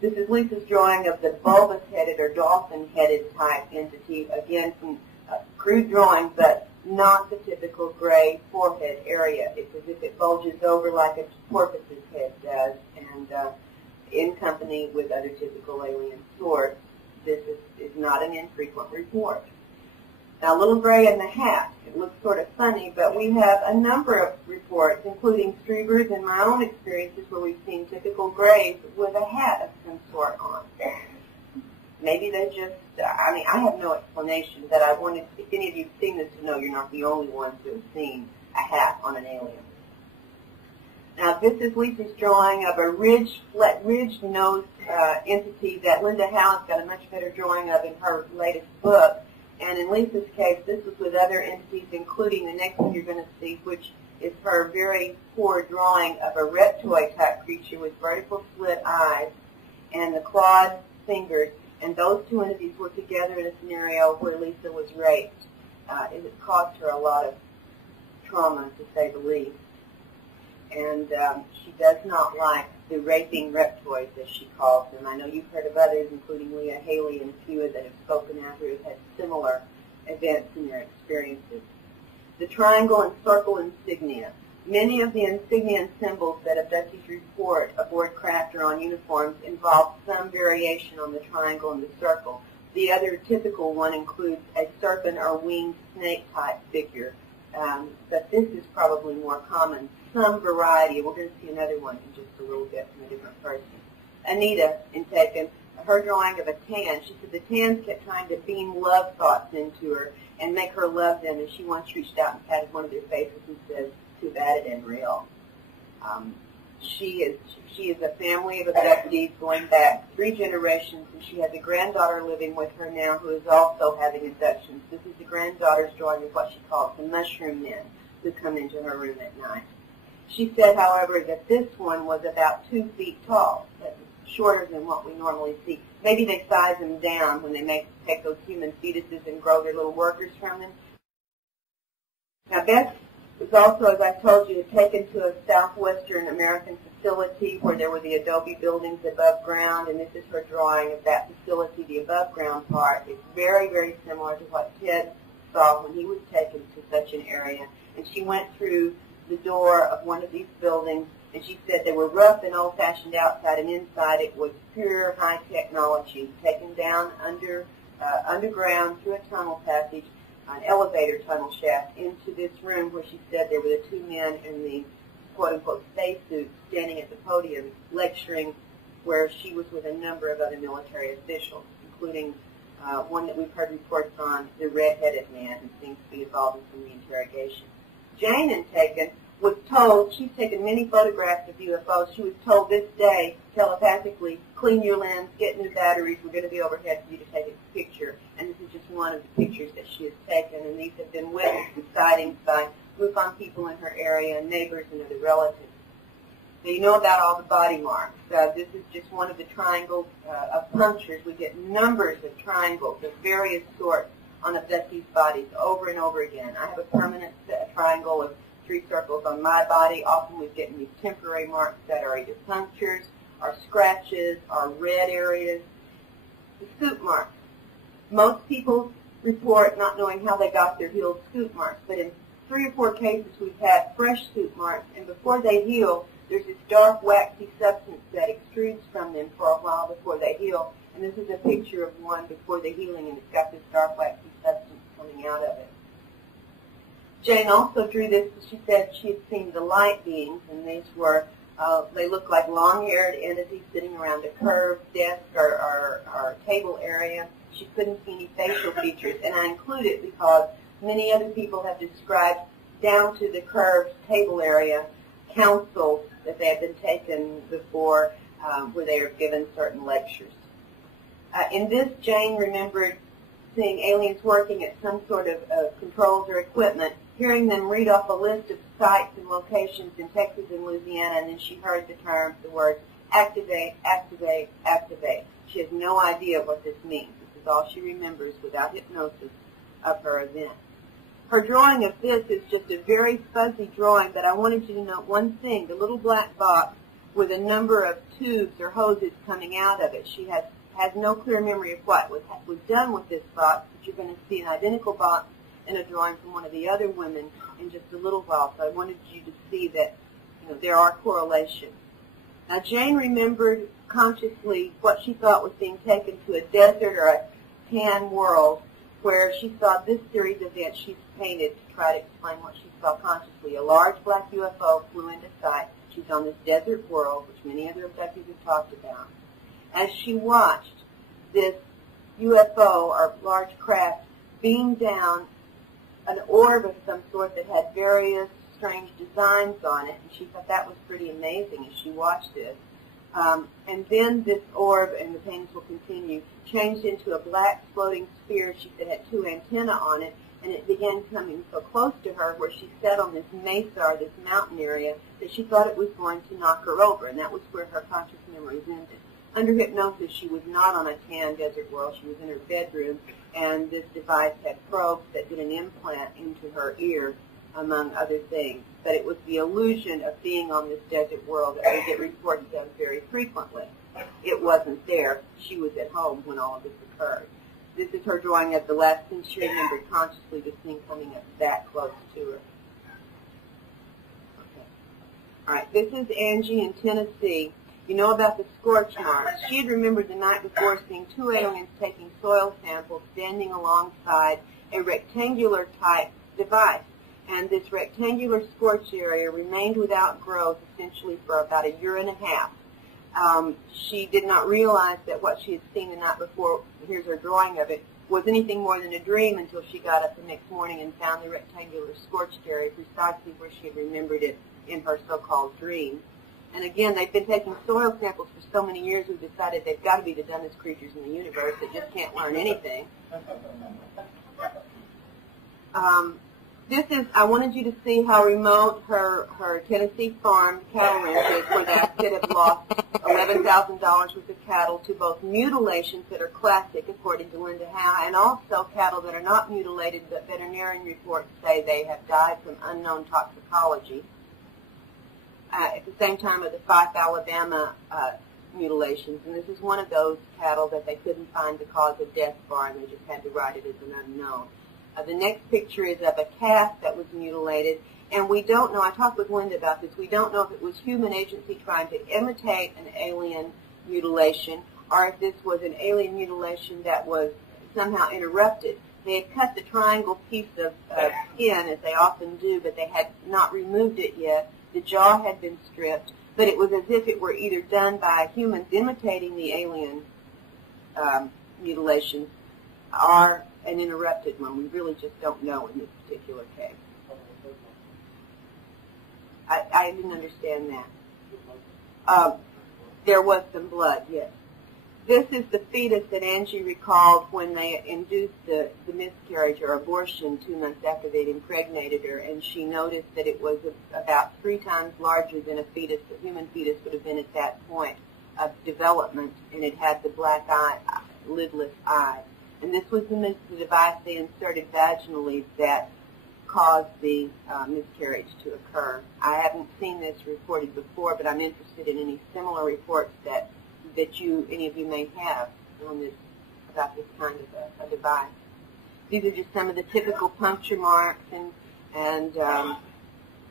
This is Lisa's drawing of the bulbous-headed or dolphin-headed type entity, again from a crude drawing, but not the typical gray forehead area. It's as if it bulges over like a porpoise's head does, and in company with other typical alien sorts. This is not an infrequent report. Now, Little Gray in the Hat. It looks sort of funny, but we have a number of reports, including Streber's and my own experiences, where we've seen typical grays with a hat of some sort on. Maybe they just, I have no explanation, but I wanted, if any of you have seen this, to know you're not the only ones who have seen a hat on an alien. Now, this is Lisa's drawing of a ridged-nosed entity that Linda Howell's got a much better drawing of in her latest book. And in Lisa's case, this was with other entities, including the next one you're going to see, which is her very poor drawing of a reptoid-type creature with vertical slit eyes and the clawed fingers. And those two entities were together in a scenario where Lisa was raped. It caused her a lot of trauma, to say the least. And she does not like the raping reptoids, as she calls them. I know you've heard of others, including Leah Haley and a few that have spoken out who have had similar events in their experiences. The triangle and circle insignia. Many of the insignia and symbols that abductees report aboard craft or on uniforms involve some variation on the triangle and the circle. The other typical one includes a serpent or winged snake-type figure, but this is probably more common. Some variety. We're going to see another one in just a little bit from a different person. Anita, in taken, her drawing of a tan. She said the tans kept trying to beam love thoughts into her and make her love them, and she once reached out and patted one of their faces and said, "Too bad it ain't real." She is a family of abductees going back 3 generations, and she has a granddaughter living with her now who is also having abductions. This is the granddaughter's drawing of what she calls the mushroom men who come into her room at night. She said, however, that this one was about 2 feet tall. That's shorter than what we normally see. Maybe they size them down when they take those human fetuses and grow their little workers from them. Now, Beth was also, as I told you, taken to a southwestern American facility where there were the adobe buildings above ground, and this is her drawing of that facility, the above ground part. It's very, very similar to what Ted saw when he was taken to such an area. And she went through the door of one of these buildings, and she said they were rough and old-fashioned outside, and inside it was pure high technology, taken down underground through a tunnel passage, an elevator tunnel shaft, into this room where she said there were the 2 men in the quote-unquote spacesuits standing at the podium lecturing where she was with a number of other military officials, including one that we've heard reports on, the red-headed man who seems to be involved in some of the interrogation. Jane, in taken, was told, she's taken many photographs of UFOs, she was told this day, telepathically, clean your lens, get new batteries, we're going to be overhead for you to take a picture. And this is just one of the pictures that she has taken, and these have been witnessed and sightings by MUFON people in her area, neighbors, and other relatives. Now, you know about all the body marks. This is just one of the triangles of punctures. We get numbers of triangles of various sorts on abductees' bodies over and over again. I have a permanent triangle of 3 circles on my body. Often we get these temporary marks that are either punctures, or scratches, or red areas. The scoop marks. Most people report not knowing how they got their healed scoop marks, but in 3 or 4 cases we've had fresh scoop marks, and before they heal, there's this dark, waxy substance that extrudes from them for a while before they heal. And this is a picture of one before the healing, and it's got this dark, waxy substance coming out of it. Jane also drew this. She said she had seen the light beings, and these were, they looked like long-haired entities sitting around a curved desk or table area. She couldn't see any facial features, and I include it because many other people have described down to the curved table area counsels that they have been taken before where they are given certain lectures. In this, Jane remembered seeing aliens working at some sort of controls or equipment, hearing them read off a list of sites and locations in Texas and Louisiana, and then she heard the words, activate, activate, activate. She has no idea what this means. This is all she remembers without hypnosis of her event. Her drawing of this is just a very fuzzy drawing, but I wanted you to note one thing, the little black box with a number of tubes or hoses coming out of it. She has no clear memory of what was done with this box, but you're going to see an identical box in a drawing from one of the other women in just a little while. So I wanted you to see that there are correlations. Now, Jane remembered consciously what she thought was being taken to a desert or a tan world, where she saw this series of events she's painted to try to explain what she saw consciously. A large black UFO flew into sight. She's on this desert world, which many other abductees have talked about. As she watched this UFO, or large craft, beam down an orb of some sort that had various strange designs on it, and she thought that was pretty amazing as she watched this. And then this orb, and the paintings will continue, changed into a black floating sphere. She said had 2 antennae on it, and it began coming so close to her where she sat on this mesa or this mountain area that she thought it was going to knock her over, and that was where her conscious memories ended. Under hypnosis, she was not on a tan desert world. She was in her bedroom, and this device had probes that did an implant into her ear, among other things. But it was the illusion of being on this desert world that we get reported of very frequently. It wasn't there. She was at home when all of this occurred. This is her drawing of the last thing she remembered consciously, this thing coming up that close to her. Okay. All right, this is Angie in Tennessee. You know about the scorch marks. She had remembered the night before seeing 2 aliens taking soil samples standing alongside a rectangular type device. And this rectangular scorch area remained without growth essentially for about a year and a half. She did not realize that what she had seen the night before, here's her drawing of it, was anything more than a dream until she got up the next morning and found the rectangular scorched area precisely where she had remembered it in her so-called dream. And again, they've been taking soil samples for so many years, we've decided they've got to be the dumbest creatures in the universe that just can't learn anything. This is, I wanted you to see how remote her Tennessee farm cattle ranch is, where that kid had lost $11,000 worth of cattle to both mutilations that are classic, according to Linda Howe, and also cattle that are not mutilated, but veterinarian reports say they have died from unknown toxicology. At the same time of the Fife, Alabama mutilations, and this is one of those cattle that they couldn't find the cause of death for, and they just had to write it as an unknown. The next picture is of a calf that was mutilated, and we don't know, I talked with Linda about this, we don't know if it was human agency trying to imitate an alien mutilation, or if this was an alien mutilation that was somehow interrupted. They had cut the triangle piece of skin, as they often do, but they had not removed it yet. The jaw had been stripped. but it was as if it were either done by humans imitating the alien mutilations or an interrupted one. We really just don't know in this particular case. I didn't understand that. There was some blood, yes. This is the fetus that Angie recalled when they induced the miscarriage or abortion 2 months after they'd impregnated her, and she noticed that it was about 3 times larger than a fetus, a human fetus would have been at that point of development, and it had the black eye, lidless eye. And this was the device they inserted vaginally that caused the miscarriage to occur. I haven't seen this reported before, but I'm interested in any similar reports that any of you may have on this, about this kind of a device. These are just some of the typical puncture marks and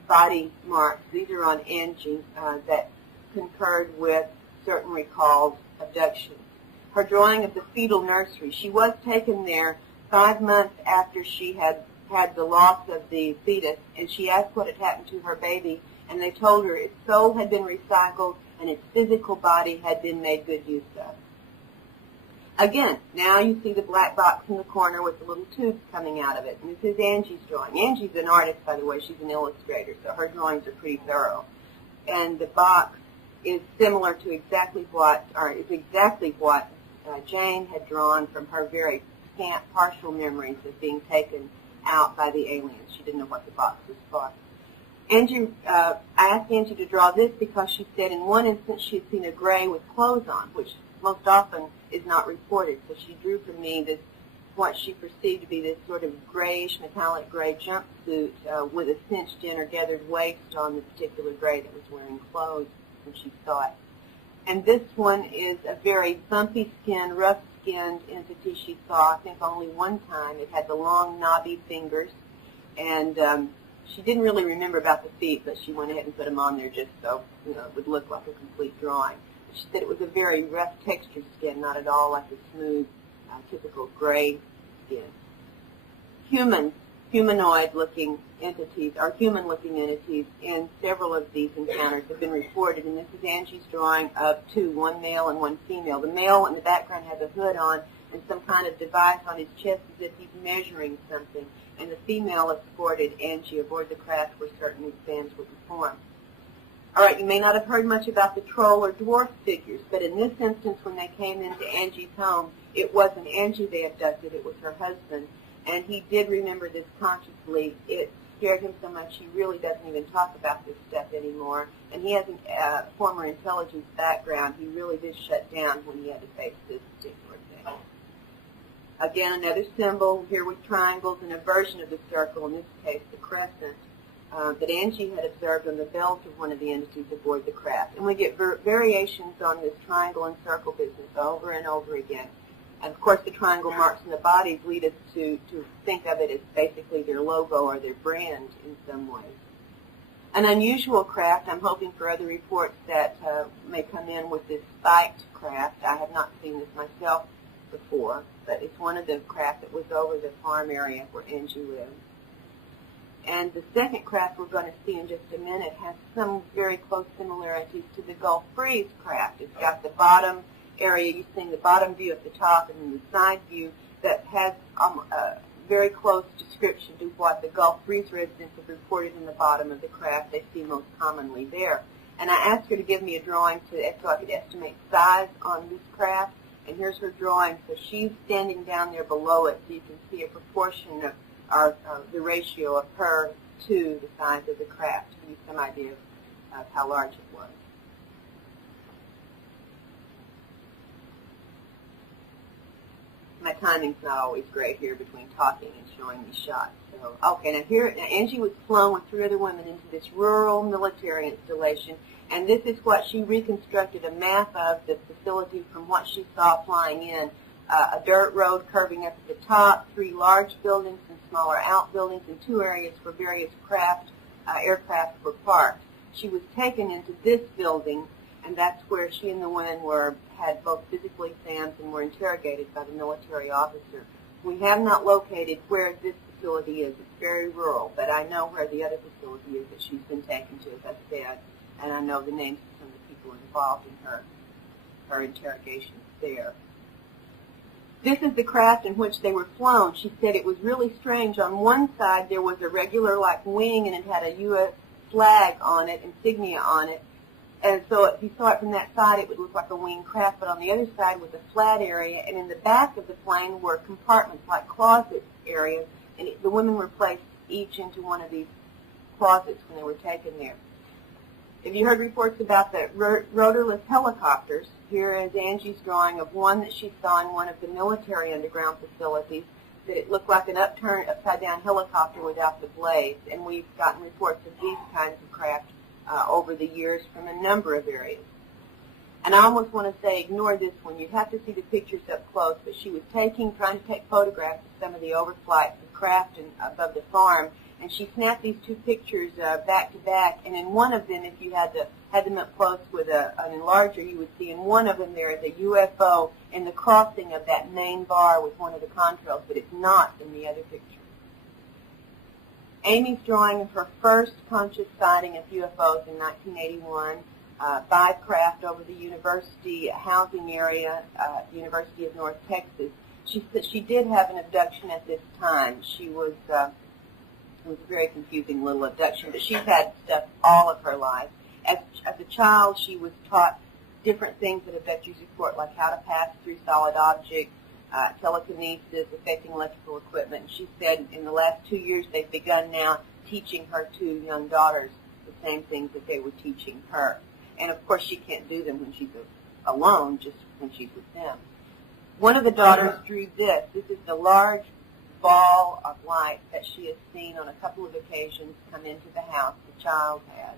body marks. These are on Angie that concurred with certain recalled abductions. Her drawing of the fetal nursery. She was taken there 5 months after she had the loss of the fetus, and she asked what had happened to her baby, and they told her its soul had been recycled and its physical body had been made good use of. Again, now you see the black box in the corner with the little tubes coming out of it, and this is Angie's drawing. Angie's an artist, by the way. She's an illustrator, so her drawings are pretty thorough. And the box is similar to exactly what Jane had drawn from her very scant partial memories of being taken out by the aliens. She didn't know what the box was for. I asked Angie to draw this because she said in one instance she had seen a gray with clothes on, which most often is not reported. So she drew for me this, what she perceived to be this sort of grayish, metallic gray jumpsuit with a cinched in or gathered waist on the particular gray that was wearing clothes when she saw it. And this one is a very bumpy-skinned, rough-skinned entity she saw, I think, only one time. It had the long, knobby fingers, and she didn't really remember about the feet, but she went ahead and put them on there just so it would look like a complete drawing. She said it was a very rough textured skin, not at all like a smooth, typical gray skin. Humanoid-looking entities, or human-looking entities, in several of these encounters have been reported, and this is Angie's drawing of 2, one male and one female. The male in the background has a hood on and some kind of device on his chest as if he's measuring something, and the female escorted Angie aboard the craft where certain exams were performed. All right, you may not have heard much about the troll or dwarf figures, but in this instance, when they came into Angie's home, it wasn't Angie they abducted, it was her husband, and he did remember this consciously. It scared him so much he really doesn't even talk about this stuff anymore, and he has a former intelligence background. He really did shut down when he had to face this particular thing. Again, another symbol here with triangles and a version of the circle, in this case the crescent, that Angie had observed on the belt of one of the entities aboard the craft. And we get variations on this triangle and circle business over and over again. And, of course, the triangle marks in the bodies lead us to think of it as basically their logo or their brand in some ways. An unusual craft, I'm hoping for other reports that may come in with this spiked craft. I have not seen this myself before, but it's one of the craft that was over the farm area where Angie lived. And the second craft we're going to see in just a minute has some very close similarities to the Gulf Breeze craft. It's got the bottom area, you've seen the bottom view at the top, and then the side view that has a very close description to what the Gulf Breeze residents have reported in the bottom of the craft they see most commonly there. And I asked her to give me a drawing so I could estimate size on this craft, and here's her drawing. So she's standing down there below it, so you can see a proportion of the ratio of her to the size of the craft to give you some idea of how large it was. My timing's not always great here between talking and showing these shots. So, okay, now Angie was flown with 3 other women into this rural military installation, and this is what she reconstructed a map of the facility from what she saw flying in. A dirt road curving up at the top, 3 large buildings and smaller outbuildings, and 2 areas where various aircraft were parked. She was taken into this building, and that's where she and the women had both physical exams and were interrogated by the military officer. We have not located where this facility is. It's very rural, but I know where the other facility is that she's been taken to, as I said, and I know the names of who were involved in her interrogations there. This is the craft in which they were flown. She said it was really strange. On one side there was a regular like wing, and it had a U.S. flag on it, insignia on it. And so if you saw it from that side, it would look like a winged craft, but on the other side was a flat area, and in the back of the plane were compartments like closet areas, and the women were placed each into one of these closets when they were taken there. Have you heard reports about the rotorless helicopters? Here is Angie's drawing of one that she saw in one of the military underground facilities, that it looked like an upside-down helicopter without the blades, and we've gotten reports of these kinds of craft over the years from a number of areas. And I almost want to say ignore this one. You'd have to see the pictures up close, but she was trying to take photographs of some of the overflights of craft above the farm, and she snapped these two pictures back to back, and in one of them, if you had them up close with an enlarger, you would see in one of them there is a UFO in the crossing of that main bar with one of the contrails, but it's not in the other picture. Amy's drawing of her first conscious sighting of UFOs in 1981 by craft over the university housing area, University of North Texas. She said she did have an abduction at this time. It was a very confusing little abduction, but she's had stuff all of her life. As a child, she was taught different things that abductees report, like how to pass through solid objects, telekinesis, affecting electrical equipment. And she said in the last 2 years they've begun now teaching her two young daughters the same things that they were teaching her. And of course she can't do them when she's alone, just when she's with them. One of the daughters drew this. This is the large ball of light that she has seen on a couple of occasions come into the house, the child has.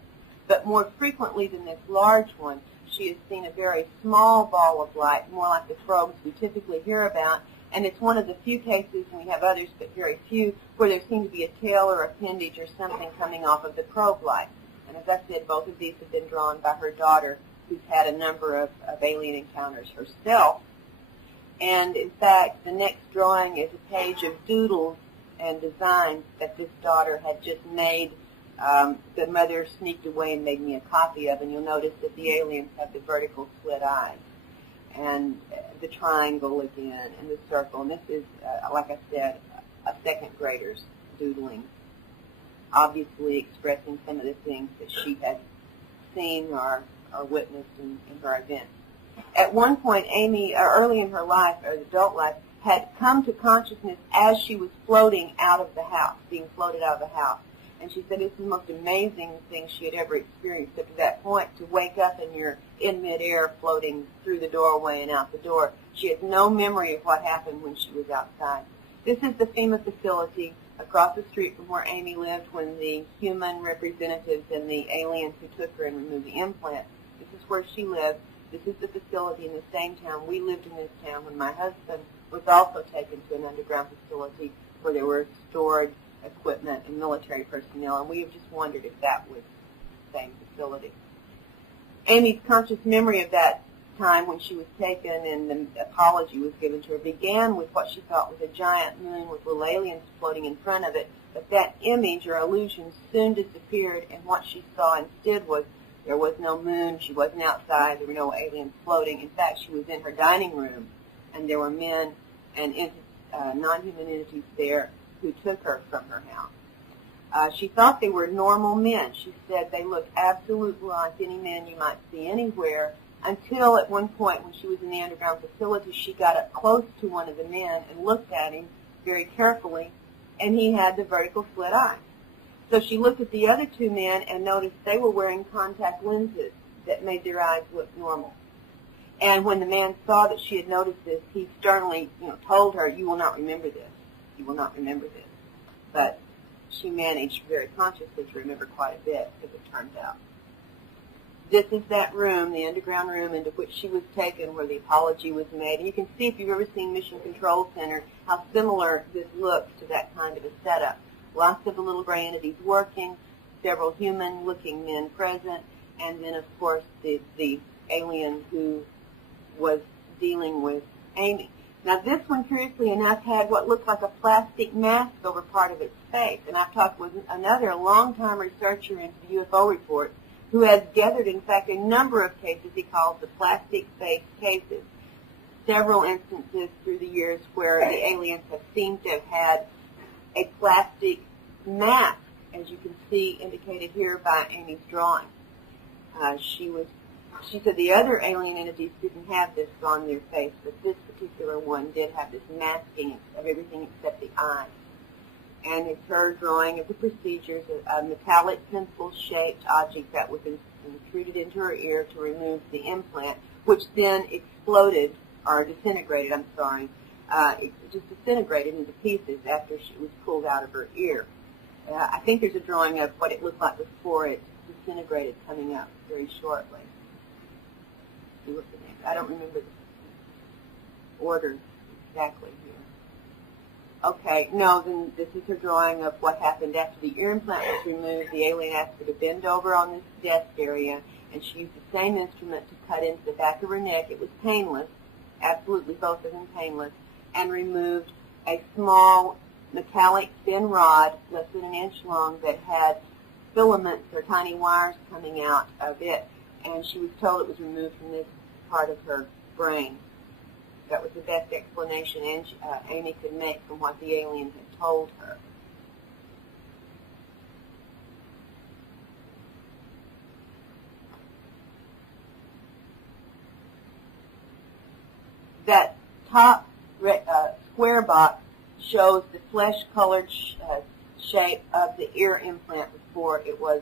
But more frequently than this large one, she has seen a very small ball of light, more like the probes we typically hear about, and it's one of the few cases, and we have others but very few, where there seems to be a tail or appendage or something coming off of the probe light. And as I said, both of these have been drawn by her daughter, who's had a number of alien encounters herself. And in fact, the next drawing is a page of doodles and designs that this daughter had just made. The mother sneaked away and made me a copy of, and you'll notice that the aliens have the vertical slit eyes, and the triangle again, and the circle. And this is, like I said, a second grader's doodling, obviously expressing some of the things that she had seen or witnessed in her events. At one point, Amy, early in her life, or adult life, had come to consciousness as she was floating out of the house, being floated out of the house. And she said it's the most amazing thing she had ever experienced up to that point, to wake up and you're in midair floating through the doorway and out the door. She had no memory of what happened when she was outside. This is the FEMA facility across the street from where Amy lived when the human representatives and the aliens who took her and removed the implant. This is where she lived. This is the facility in the same town. We lived in this town when my husband was also taken to an underground facility where there were stored equipment and military personnel, and we have just wondered if that was the same facility. Amy's conscious memory of that time when she was taken and the apology was given to her began with what she thought was a giant moon with little aliens floating in front of it, but that image or illusion soon disappeared, and what she saw instead was there was no moon, she wasn't outside, there were no aliens floating. In fact, she was in her dining room, and there were men and non-human entities there who took her from her house. She thought they were normal men. She said they looked absolutely like any men you might see anywhere, until at one point when she was in the underground facility, she got up close to one of the men and looked at him very carefully, and he had the vertical slit eye. So she looked at the other two men and noticed they were wearing contact lenses that made their eyes look normal. And when the man saw that she had noticed this, he sternly, told her, "You will not remember this. You will not remember this." But she managed very consciously to remember quite a bit, as it turns out. This is that room, the underground room into which she was taken, where the apology was made. And you can see, if you've ever seen Mission Control Center, how similar this looks to that kind of a setup. Lots of the little gray entities working, several human-looking men present, and then, of course, the alien who was dealing with Amy. Now, this one, curiously enough, had what looked like a plastic mask over part of its face. And I've talked with another long-time researcher into the UFO reports who has gathered, in fact, a number of cases he calls the plastic-based cases. Several instances through the years where the aliens have seemed to have had a plastic mask, as you can see indicated here by Amy's drawing. She said the other alien entities didn't have this on their face, but this particular one did have this masking of everything except the eyes. And it's her drawing of the procedures, a metallic pencil-shaped object that was intruded into her ear to remove the implant, which then exploded, or disintegrated, it just disintegrated into pieces after she was pulled out of her ear. I think there's a drawing of what it looked like before it disintegrated coming up very shortly. I don't remember the order exactly here. Okay, no, then this is her drawing of what happened after the ear implant was removed. The alien asked her to bend over on this desk area, and she used the same instrument to cut into the back of her neck. It was painless, absolutely both of them painless, and removed a small metallic thin rod, less than an inch long, that had filaments or tiny wires coming out of it, and she was told it was removed from this part of her brain. That was the best explanation Amy could make from what the alien had told her. That top square box shows the flesh-colored shape of the ear implant before it was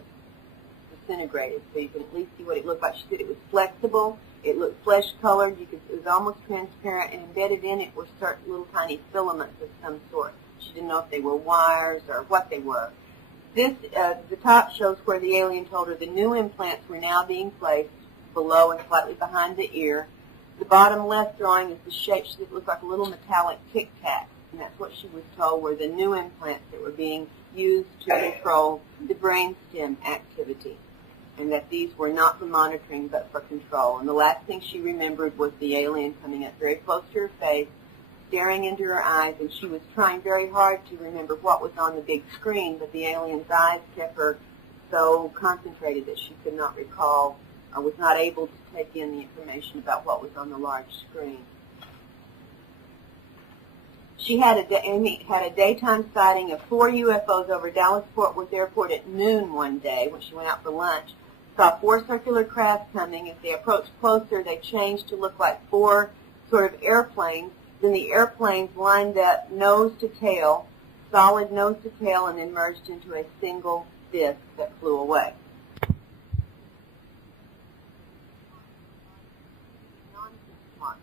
disintegrated, so you can at least see what it looked like. She said it was flexible, it looked flesh-colored, it was almost transparent, and embedded in it were certain little tiny filaments of some sort. She didn't know if they were wires or what they were. The top shows where the alien told her the new implants were now being placed below and slightly behind the ear. The bottom left drawing is the shape that looked like a little metallic tic-tac, and that's what she was told were the new implants that were being used to control the brainstem activity, and that these were not for monitoring but for control. And the last thing she remembered was the alien coming up very close to her face, staring into her eyes, and she was trying very hard to remember what was on the big screen, but the alien's eyes kept her so concentrated that she could not recall or was not able to take in the information about what was on the large screen. Amy had a daytime sighting of 4 UFOs over Dallas-Fort Worth Airport at noon one day when she went out for lunch. Saw 4 circular craft coming. As they approached closer, they changed to look like 4 sort of airplanes. Then the airplanes lined up nose to tail, solid nose to tail, and then merged into a single disc that flew away.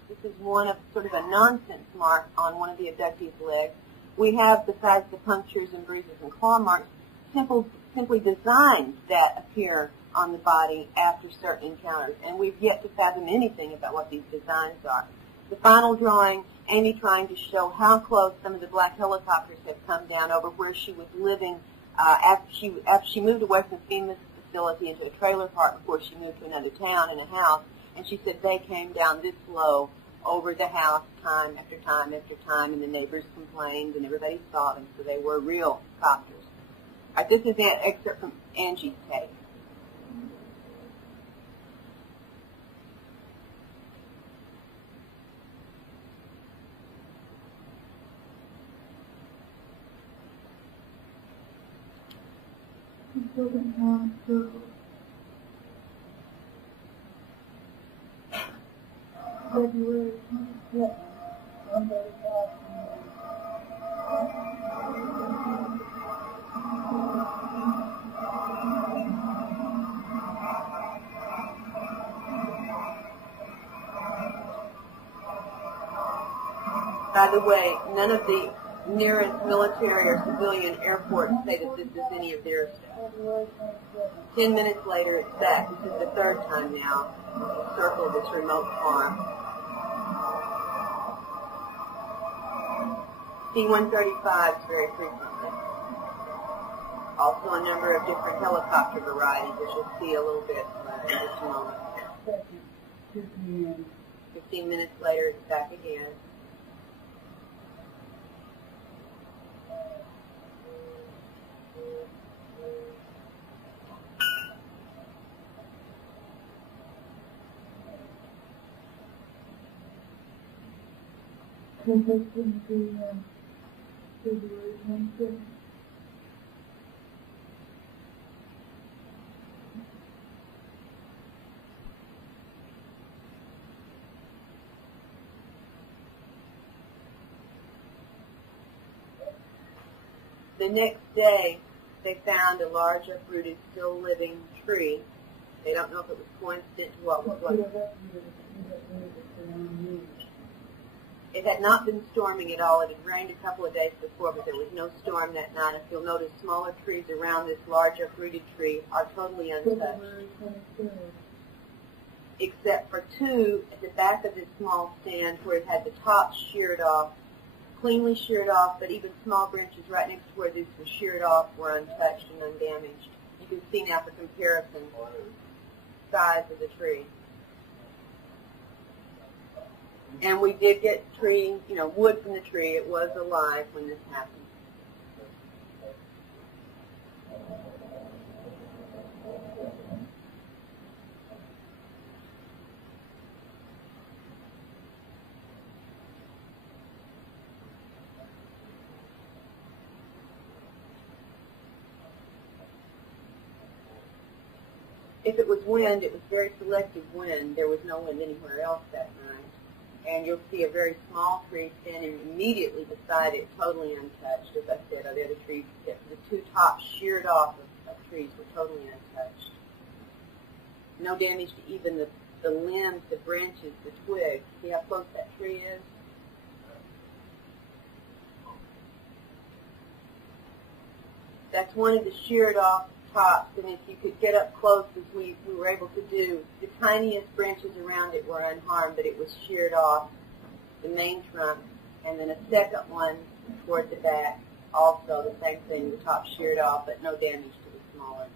This is one of sort of a nonsense mark on one of the abductees' legs. We have, besides the punctures and bruises and claw marks, simply designs that appear on the body after certain encounters, and we've yet to fathom anything about what these designs are. The final drawing, Amy trying to show how close some of the black helicopters have come down over where she was living after she moved away from the FEMA facility into a trailer park before she moved to another town in a house, and she said they came down this low over the house time after time after time, and the neighbors complained, and everybody saw them, so they were real copters. This is an excerpt from Angie's tape. February 25th, By the way, none of the nearest military or civilian airports say that this is any of their stuff. 10 minutes later, it's back. This is the 3rd time now to circle this remote farm. C-135s very frequently. Also a number of different helicopter varieties, which you'll see a little bit in just a moment. 15 minutes later, it's back again. Was this going to be February 26th? The next day, they found a large uprooted, still living tree. They don't know if it was coincident to what was going on. It had not been storming at all. It had rained a couple of days before, but there was no storm that night. If you'll notice, smaller trees around this large uprooted tree are totally untouched, except for two at the back of this small stand where it had the top sheared off, cleanly sheared off, but even small branches right next to where this was sheared off were untouched and undamaged. You can see now for comparison size of the tree. And we did get tree, wood from the tree. It was alive when this happened. If it was wind, it was very selective wind. There was no wind anywhere else that night. And you'll see a very small tree standing immediately beside it, totally untouched. As I said, the other trees, the two tops sheared off of trees were totally untouched. No damage to even the limbs, the branches, the twigs. See how close that tree is? That's one of the sheared off tops, and if you could get up close, as we were able to do, the tiniest branches around it were unharmed, but it was sheared off, the main trunk, and then a second one toward the back, also the same thing, the top sheared off, but no damage to the smaller.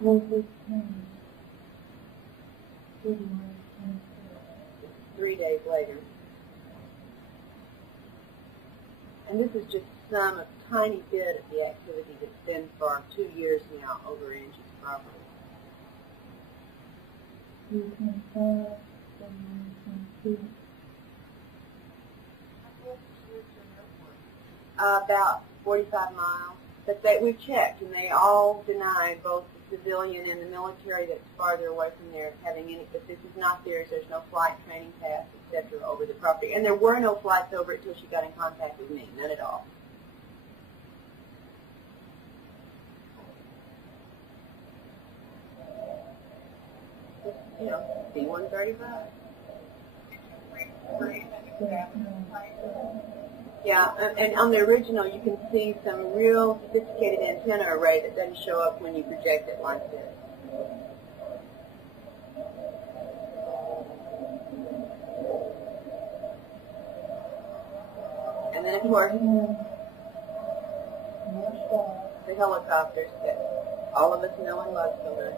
Was this February 26th? 3 days later. And this is just a tiny bit of the activity that's been for 2 years now over Angie's property. About 45 miles. But we've checked, and they all deny, both the civilian and the military that's farther away from there, having any, but this is not theirs. There's no flight training paths, etc. over the property. And there were no flights over it until she got in contact with me, none at all. C-135. Yeah, and on the original you can see some real sophisticated antenna array that doesn't show up when you project it like this. And then of course, the helicopters that all of us know and love so much.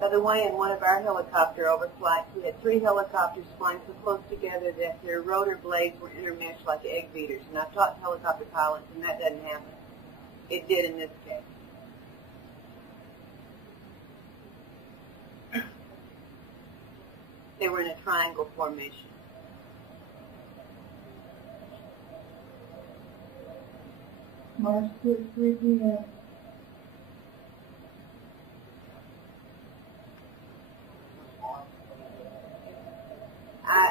By the way, in one of our helicopter overflights, we had 3 helicopters flying so close together that their rotor blades were intermeshed like egg beaters. And I've taught helicopter pilots, and that doesn't happen. It did in this case. They were in a triangle formation. March 6th, 3 p.m.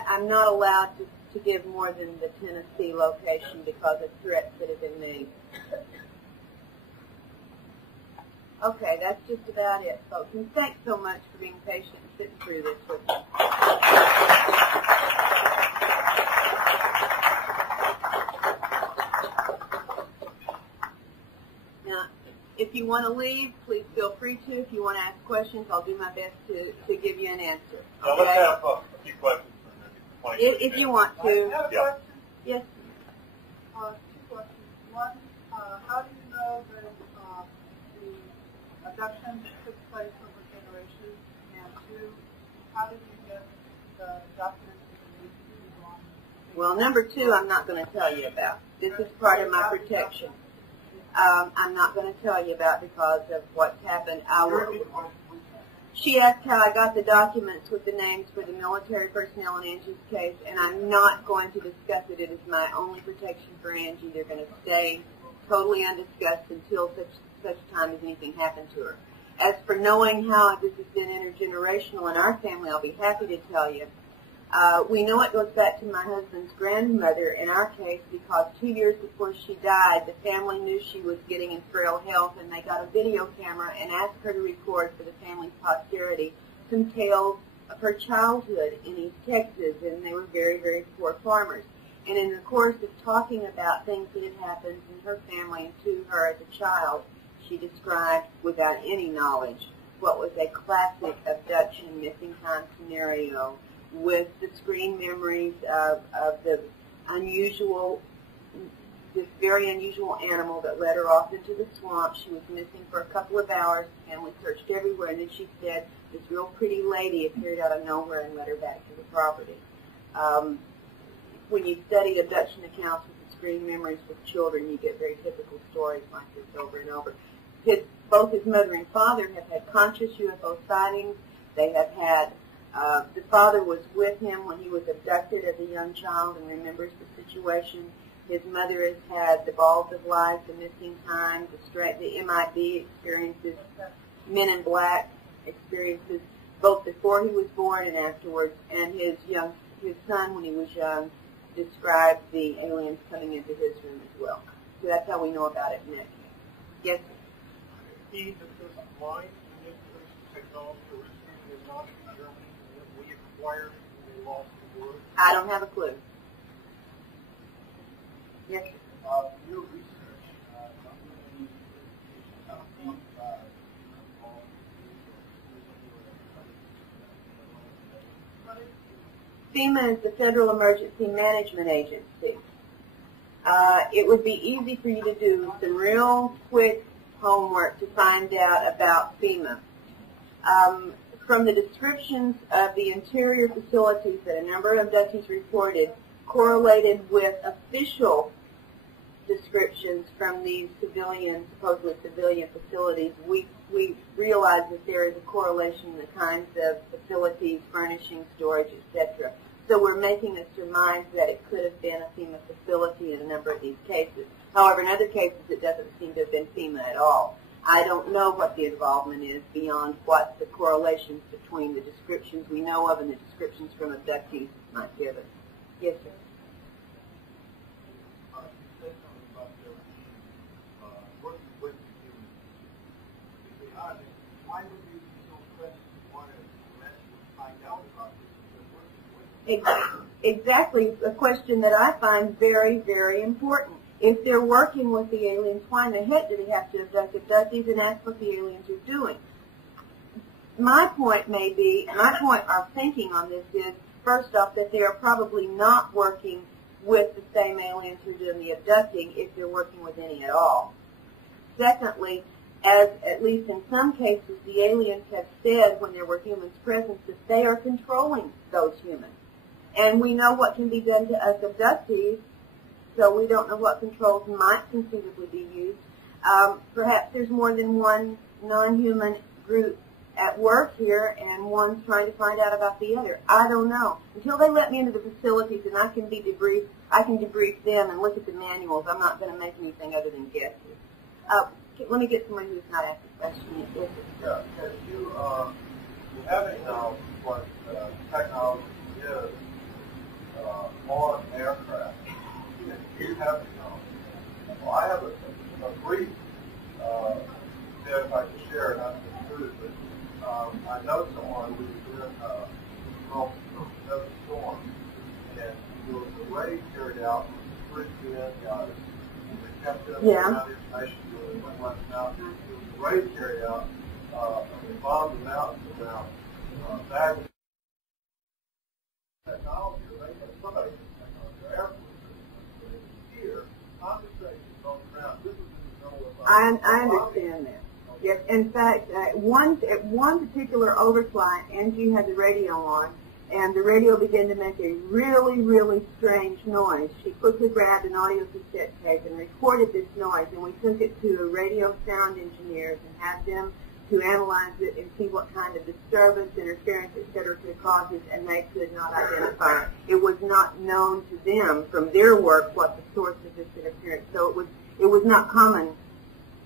I'm not allowed to give more than the Tennessee location because of threats that have been made. Okay, that's just about it, folks. And thanks so much for being patient and sitting through this with me. Now, if you want to leave, please feel free to. If you want to ask questions, I'll do my best to give you an answer. Now, let's have a few questions. If you want to. Yeah. Yes. 2 questions. One, how do you know that the abduction took place over generations? And two, how did you get the documents that you need to belong? Well, number two, I'm not going to tell you about. This is part of my protection. I'm not going to tell you about because of what's happened. She asked how I got the documents with the names for the military personnel in Angie's case, and I'm not going to discuss it. It is my only protection for Angie. They're going to stay totally undiscussed until such time as anything happened to her. As for knowing how this has been intergenerational in our family, I'll be happy to tell you. We know it goes back to my husband's grandmother in our case because 2 years before she died, the family knew she was getting in frail health, and they got a video camera and asked her to record for the family's posterity some tales of her childhood in East Texas, and they were very, very poor farmers. And in the course of talking about things that had happened in her family and to her as a child, she described, without any knowledge, what was a classic abduction, missing time scenario, with the screen memories of the this very unusual animal that led her off into the swamp. She was missing for a couple of hours, and we searched everywhere, and then she said this real pretty lady appeared out of nowhere and led her back to the property. When you study abduction accounts with the screen memories with children, you get very typical stories like this over and over. Both his mother and father have had conscious UFO sightings. They have had the father was with him when he was abducted as a young child and remembers the situation. His mother has had the balls of life, the missing time, the MIB experiences, Men in Black experiences, both before he was born and afterwards. And his son, when he was young, described the aliens coming into his room as well. So that's how we know about it in that case. Yes, sir? He discussed mind manipulation technology originated in Nazi Germany that we acquired when we lost the war. I don't have a clue. Yes, sir? Your research, how deep FEMA is the Federal Emergency Management Agency. It would be easy for you to do some real quick homework to find out about FEMA. From the descriptions of the interior facilities that a number of abductees reported, correlated with official descriptions from these supposedly civilian facilities, we realize that there is a correlation in the kinds of facilities, furnishing, storage, etc. So we're making a surmise that it could have been a FEMA facility in a number of these cases. However, in other cases, it doesn't seem to have been FEMA at all. I don't know what the involvement is beyond what the correlations between the descriptions we know of and the descriptions from abductees might give us. Yes, sir. Why would you be so pressed to want to find out about this? Exactly, a question that I find very, very important. If they're working with the aliens, why in the heck do they have to abduct abductees and ask what the aliens are doing? My point of thinking on this is, first off, that they are probably not working with the same aliens who are doing the abducting if they're working with any at all. Secondly, as at least in some cases, the aliens have said when there were humans present that they are controlling those humans. And we know what can be done to us abductees, so we don't know what controls might conceivably be used. Perhaps there's more than one non-human group at work here, and one's trying to find out about the other. I don't know. Until they let me into the facilities and I can debrief them and look at the manuals, I'm not going to make anything other than guesses. Let me get someone who's not asked a question. Yes, sir. Yeah, you have any knowledge of what technology is on aircraft? Do you have any knowledge? Well, I have a brief bit, if I can share, not to include it, but I know someone who was in Desert Storm, and there was a raid carried out with 3 UN guys. They kept them around the information doing what went out. There was a raid carried out, and they bombed the mountains around bags. Technology, or somebody technology, or air force, here, concentrating on I understand that. Yes, in fact, at one particular overflight, Angie had the radio on, and the radio began to make a really, really strange noise. She quickly grabbed an audio cassette tape and recorded this noise, and we took it to radio sound engineers and had them to analyze it and see what kind of disturbance, interference, etc. could cause it, and they could not identify it. It was not known to them from their work what the source of this interference. So it was not common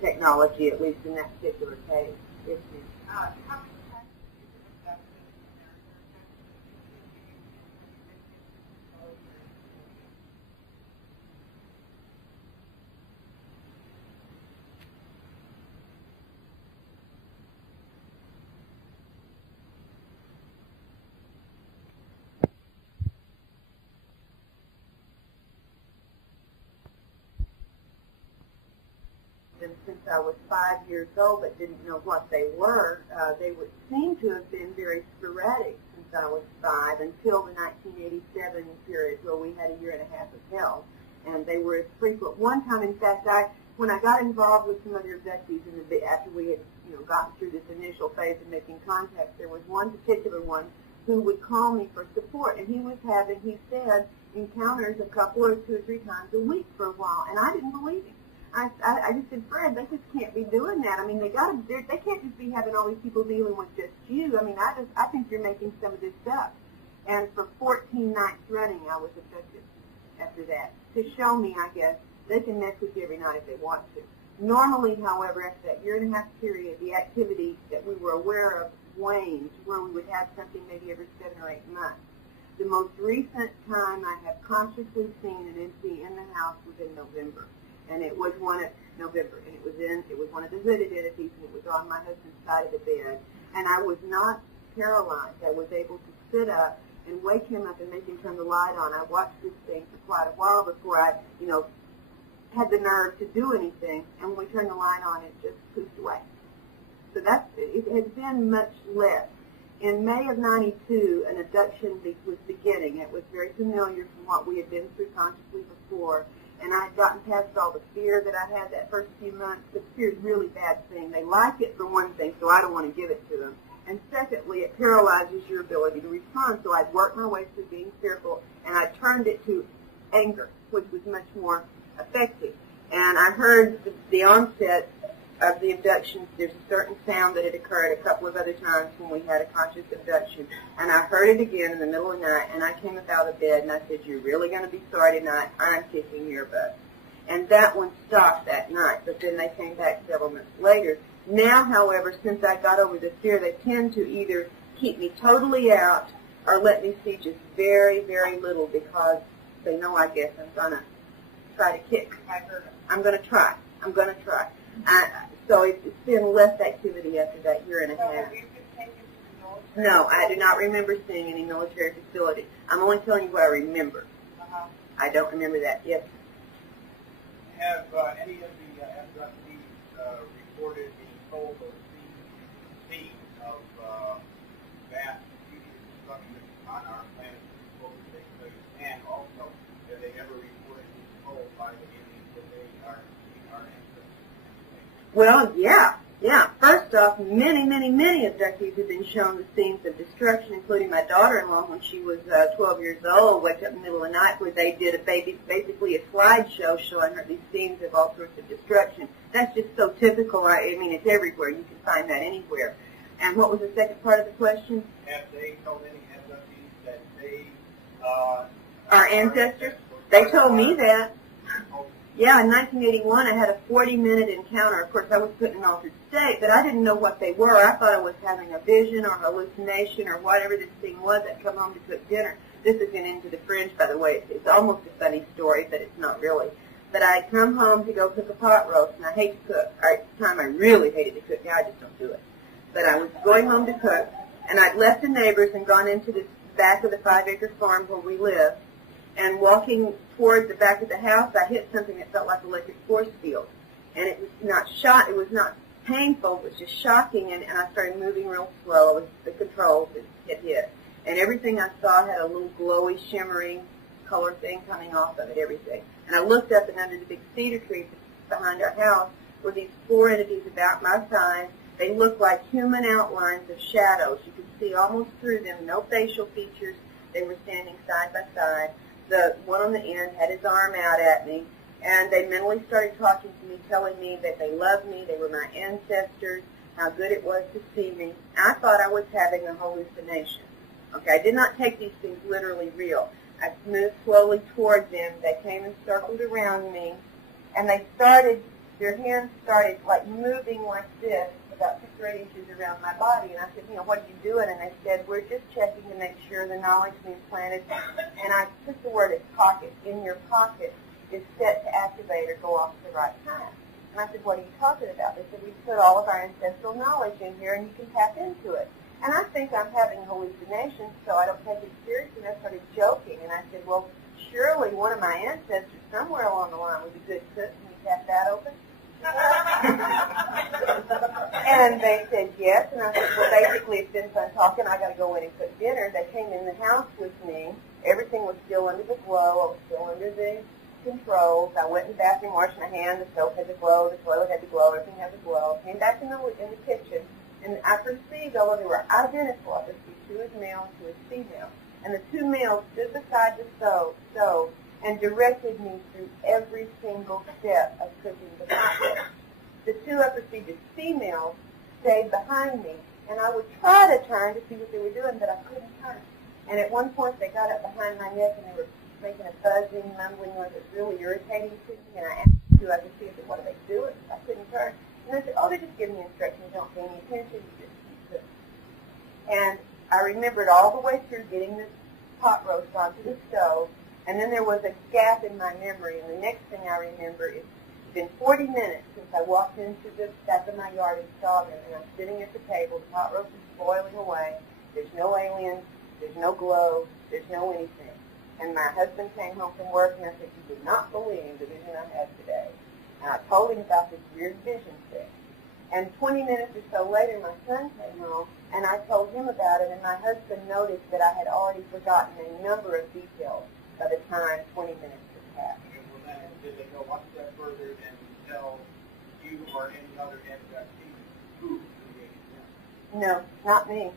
technology, at least in that particular case. Yes, How many times did you give that since I was 5 years old but didn't know what they were. They would seem to have been very sporadic since I was 5 until the 1987 period where we had a year and a half of hell, and they were as frequent. One time, in fact, when I got involved with some other abductees after we had gotten through this initial phase of making contact, there was one particular one who would call me for support, and he was having, he said, encounters a couple or 2 or 3 times a week for a while, and I didn't believe him. I just said, Fred, they just can't be doing that. I mean, they can't just be having all these people dealing with just you. I mean, I think you're making some of this up. And for 14 nights running, I was affected after that. To show me, I guess, they can mess with you every night if they want to. Normally, however, after that year and a half period, the activity that we were aware of waned, where we would have something maybe every 7 or 8 months. The most recent time I have consciously seen an entity in the house was in November. And it was one of November, and it was one of the hooded entities, and it was on my husband's side of the bed. And I was not paralyzed. I was able to sit up and wake him up and make him turn the light on. I watched this thing for quite a while before I, had the nerve to do anything. And when we turned the light on, it just poofed away. So it has been much less. In May of '92, an abduction was beginning. It was very familiar from what we had been through consciously before. And I had gotten past all the fear that I had that first few months. The fear is a really bad thing. They like it for one thing, so I don't want to give it to them. And secondly, it paralyzes your ability to respond. So I'd worked my way through being fearful, and I turned it to anger, which was much more effective. And I heard the onset of the abductions. There's a certain sound that had occurred a couple of other times when we had a conscious abduction. And I heard it again in the middle of the night, and I came up out of bed, and I said, "You're really going to be sorry tonight. I'm kicking your butt." And that one stopped that night, but then they came back several months later. Now, however, since I got over the fear, they tend to either keep me totally out or let me see just very, very little because they know, I guess, I'm going to try to kick. I'm going to try. So it's been less activity after that year and a half. No, I do not remember seeing any military facility. I'm only telling you what I remember. I don't remember that. Yes. Have any of the abductees reported being told or seen of vast future destruction on our planet before we take place? And also, have they ever reported being told by the aliens that they are our ancestors? Well, yeah. First off, many abductees have been shown the scenes of destruction, including my daughter-in-law when she was 12 years old, wake up in the middle of the night where they did basically a slideshow showing her these scenes of all sorts of destruction. That's just so typical. I mean, it's everywhere. You can find that anywhere. And what was the second part of the question? Have they told any abductees that they our ancestors? They told me that. Yeah, in 1981, I had a 40-minute encounter. Of course, I was put in an altered state, but I didn't know what they were. I thought I was having a vision or hallucination or whatever this thing was. I'd come home to cook dinner. This is getting into the fringe, by the way. It's almost a funny story, but it's not really. But I'd come home to go cook a pot roast, and I hate to cook. At the time, I really hated to cook. Now I just don't do it. But I was going home to cook, and I'd left the neighbors and gone into the back of the 5-acre farm where we live. And walking toward the back of the house, I hit something that felt like an electric force field. And it was not painful, it was just shocking, and I started moving real slow with the controls and hit. And everything I saw had a little glowy, shimmering color thing coming off of it, everything. And I looked up, and under the big cedar tree behind our house were these four entities about my size. They looked like human outlines of shadows. You could see almost through them, no facial features. They were standing side by side. The one on the end had his arm out at me, and they mentally started talking to me, telling me that they loved me, they were my ancestors, how good it was to see me. I thought I was having a hallucination. Okay, I did not take these things literally real. I moved slowly towards them. They came and circled around me, and they started, their hands started like moving like this, about 6 or 8 inches around my body. And I said, what are you doing? And they said, we're just checking to make sure the knowledge being planted. And I took the word pocket. In your pocket is set to activate or go off at the right time. And I said, what are you talking about? They said, we put all of our ancestral knowledge in here and you can tap into it. And I think I'm having hallucinations, so I don't take it seriously. And I started joking. And I said, well, surely one of my ancestors somewhere along the line was a good cook. Can you tap that open? And they said yes, and I said, well, basically, it's been fun talking. I got to go in and cook dinner. They came in the house with me. Everything was still under the glow. I was still under the controls. I went in the bathroom, washed my hands. The stove had the glow. The toilet had the glow. Everything had the glow. Came back in the kitchen, and I perceived, although they were identical, I perceived 2 as male and 2 as female. And the 2 males stood beside the stove and directed me through every single step of cooking the pot. The 2 I perceived as females stayed behind me, and I would try to turn to see what they were doing, but I couldn't turn. And at one point, they got up behind my neck, and they were making a buzzing, mumbling noise that was really irritating to me, and I asked who I could see, I said, what are they doing? I couldn't turn. And they said, oh, they're just giving you instructions. Don't pay any attention. You just keep cooking. And I remembered all the way through getting this pot roast onto the stove, and then there was a gap in my memory, and the next thing I remember is it's been 40 minutes since I walked into the back of my yard and saw them, and I'm sitting at the table, the pot roast is boiling away, there's no aliens, there's no glow, there's no anything. And my husband came home from work, and I said, you would not believe the vision I had today. And I told him about this weird vision thing. And 20 minutes or so later, my son came home, and I told him about it, and my husband noticed that I had already forgotten a number of details by the time 20 minutes had passed. And well, then did they go one step further and tell you or any other abductee who created them? No, not me.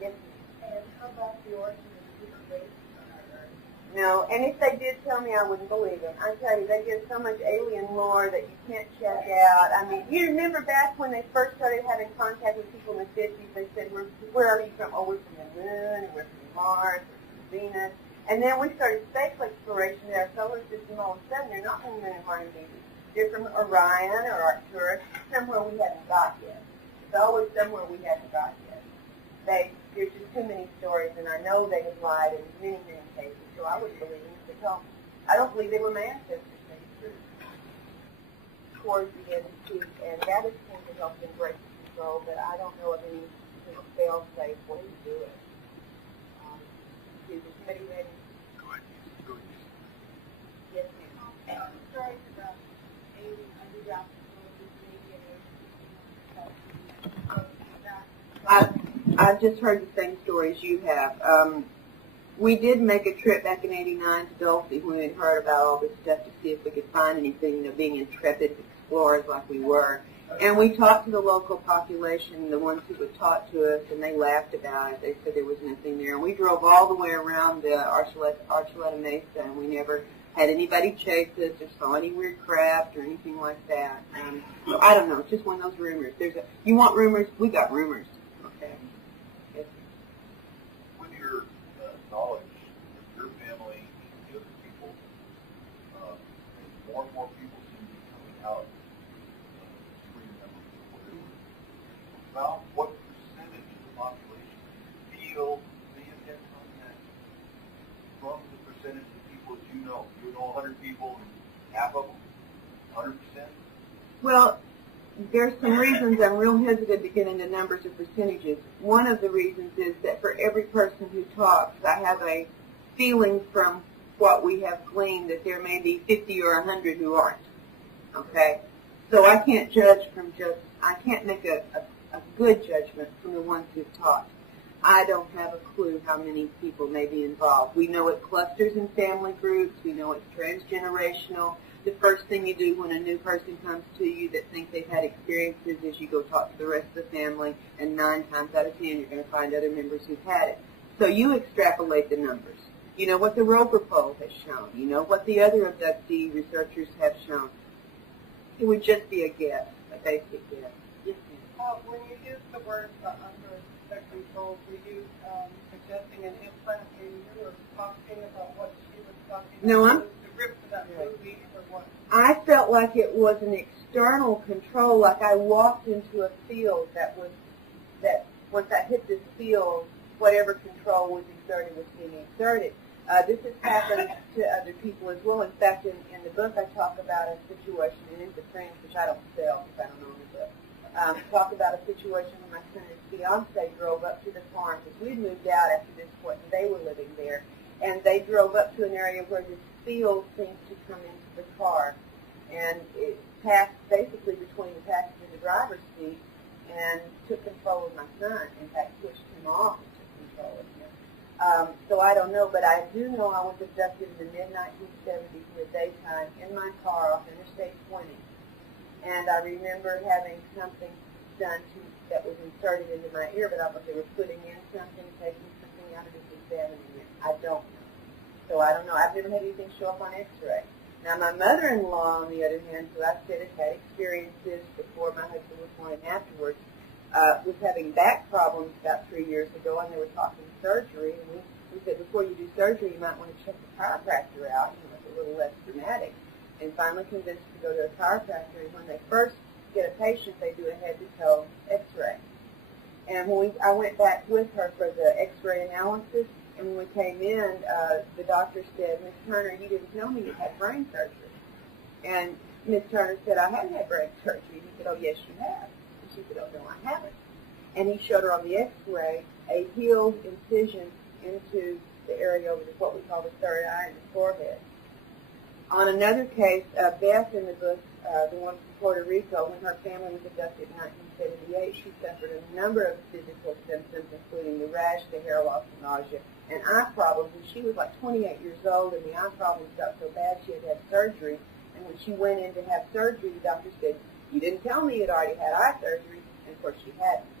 Yes. And how about the origin of different races on our Earth? No, and if they did tell me, I wouldn't believe them. I tell you, they give so much alien lore that you can't check out. I mean, you remember back when they first started having contact with people in the 50s, they said, where are you from? Oh, we're from the moon, and we're from Mars, we're from Venus. And then we started space exploration in our solar system. All of a sudden, they're not from the moon and Mars. They're from Orion or Arcturus, somewhere we haven't got yet. It's always somewhere we haven't got yet. There's just too many stories, and I know they have lied in many, many cases, so I wouldn't believe them if they told me. I don't believe they were my ancestors, to be true. Towards the end, and that is going to help them break control, but I don't know of any fail-safe way to do it. Is somebody ready? Go ahead. Yes, ma'am. Stories about alien underground facilities, I've just heard the same stories you have. We did make a trip back in '89 to Dulce when we had heard about all this stuff to see if we could find anything, being intrepid explorers like we were. And we talked to the local population, the ones who would talk to us, and they laughed about it. They said there was nothing there. And we drove all the way around the Archuleta Mesa, and we never had anybody chase us or saw any weird craft or anything like that. So I don't know. It's just one of those rumors. You want rumors? We got rumors. Okay. Yes. With your knowledge of your family and the other people, and more and more people seem to be coming out, about what percentage of the population feel they have had contact from the percentage of people that you know. You know 100 people, and half of them, 100%? Well, there's some reasons I'm real hesitant to get into numbers or percentages. One of the reasons is that for every person who talks, I have a feeling from what we have gleaned that there may be 50 or 100 who aren't. Okay? So I can't judge I can't make a good judgment from the ones who've talked. I don't have a clue how many people may be involved. We know it clusters in family groups. We know it's transgenerational. the first thing you do when a new person comes to you that thinks they've had experiences is you go talk to the rest of the family, and 9 times out of 10 you're going to find other members who've had it. So you extrapolate the numbers. You know what the Roper poll has shown. You know what the other abductee researchers have shown. It would just be a guess, a basic guess. Yes, ma'am. When you use the word under the control, were you suggesting an implant in you or talking about what she was talking No, about? The grip of that movie or what? I felt like it was an external control, like I walked into a field that once I hit this field, whatever control was exerted was being exerted. This has happened to other people as well. In fact, in the book I talk about a situation, and in the Fringe, which I don't sell because I don't own the book, talk about a situation when my son and his fiance drove up to the farm, because we'd moved out after this point and they were living there, and they drove up to an area where this field seemed to come into the car, and it passed basically between the passenger and the driver's seat and took control of my son. In fact, pushed him off and took control of him. So I don't know, but I do know I was abducted in the mid-1970s in the daytime in my car off Interstate 20. And I remember having something done that was inserted into my ear, but I thought they were putting in something, taking something out of it, examining it. I don't know. So I don't know. I've never had anything show up on X-ray. Now, my mother-in-law, on the other hand, who I said has had experiences before my husband was born and afterwards, was having back problems about 3 years ago, and they were talking surgery. And we said, before you do surgery, you might want to check the chiropractor out. It's a little less dramatic. And finally convinced to go to a chiropractor. And when they first get a patient, they do a head-to-toe X-ray. And when I went back with her for the X-ray analysis, and when we came in, the doctor said, Miss Turner, you didn't tell me you had brain surgery. And Miss Turner said, I haven't had brain surgery. He said, oh, yes, you have. And she said, oh, no, I haven't. And he showed her on the X-ray a healed incision into the area over what we call the third eye and the forehead. On another case, Beth in the book, the one from Puerto Rico, when her family was abducted in 1978, she suffered a number of physical symptoms, including the rash, the hair loss, the nausea, and eye problems. And she was like 28 years old, and the eye problems got so bad she had to have surgery. And when she went in to have surgery, the doctor said, you didn't tell me you'd already had eye surgery. And, of course, she hadn't.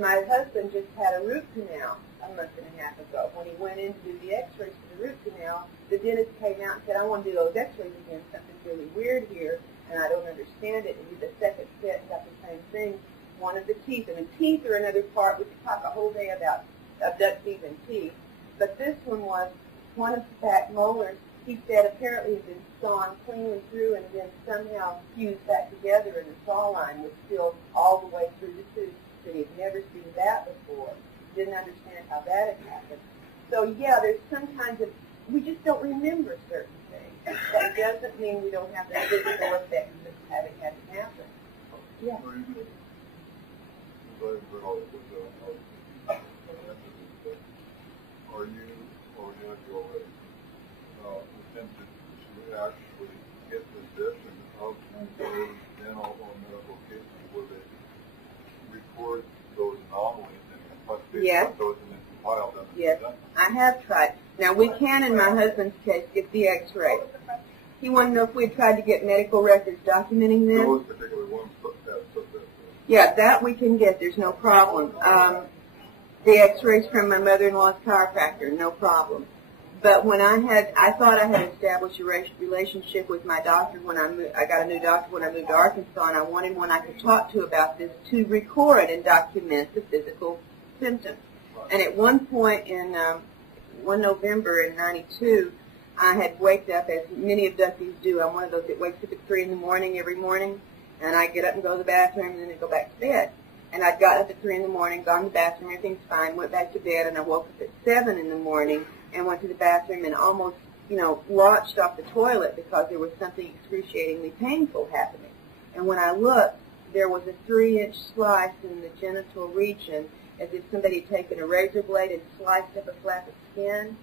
My husband just had a root canal a month and a half ago. When he went in to do the X-rays for the root canal, the dentist came out and said, I want to do those X-rays again. Something's really weird here, and I don't understand it. And did the second set and got the same thing. One of the teeth, and the teeth are another part. We could talk a whole day about abductees and teeth. But this one was one of the back molars. He said apparently had been sawn cleanly through and then somehow fused back together, and the saw line was still all the way through the tooth. And he'd never seen that before. Didn't understand how that had happened. So, yeah, there's some kinds of, we just don't remember certain things. That doesn't mean we don't have the physical effects of having had it happen. Yeah. Are you, or have you already attempted to actually get possession of those dental or medical cases where they record those anomalies and put those and then compile them? Yes, I have tried. Now, we can, in my husband's case, get the X-ray. He wanted to know if we had tried to get medical records documenting them. Those particular ones, yeah, that we can get. There's no problem. The X-rays from my mother-in-law's chiropractor, no problem. But when I thought I had established a relationship with my doctor when I got a new doctor when I moved to Arkansas, and I wanted one I could talk to about this to record and document the physical symptoms. And at one point in one November in '92, I had waked up, as many abductees do. I'm one of those that wakes up at 3 in the morning every morning, and I get up and go to the bathroom, and then I go back to bed. And I'd got up at 3 in the morning, gone to the bathroom, everything's fine, went back to bed, and I woke up at 7 in the morning and went to the bathroom and almost, launched off the toilet because there was something excruciatingly painful happening. And when I looked, there was a 3-inch slice in the genital region, as if somebody had taken a razor blade and sliced up a flap of skin.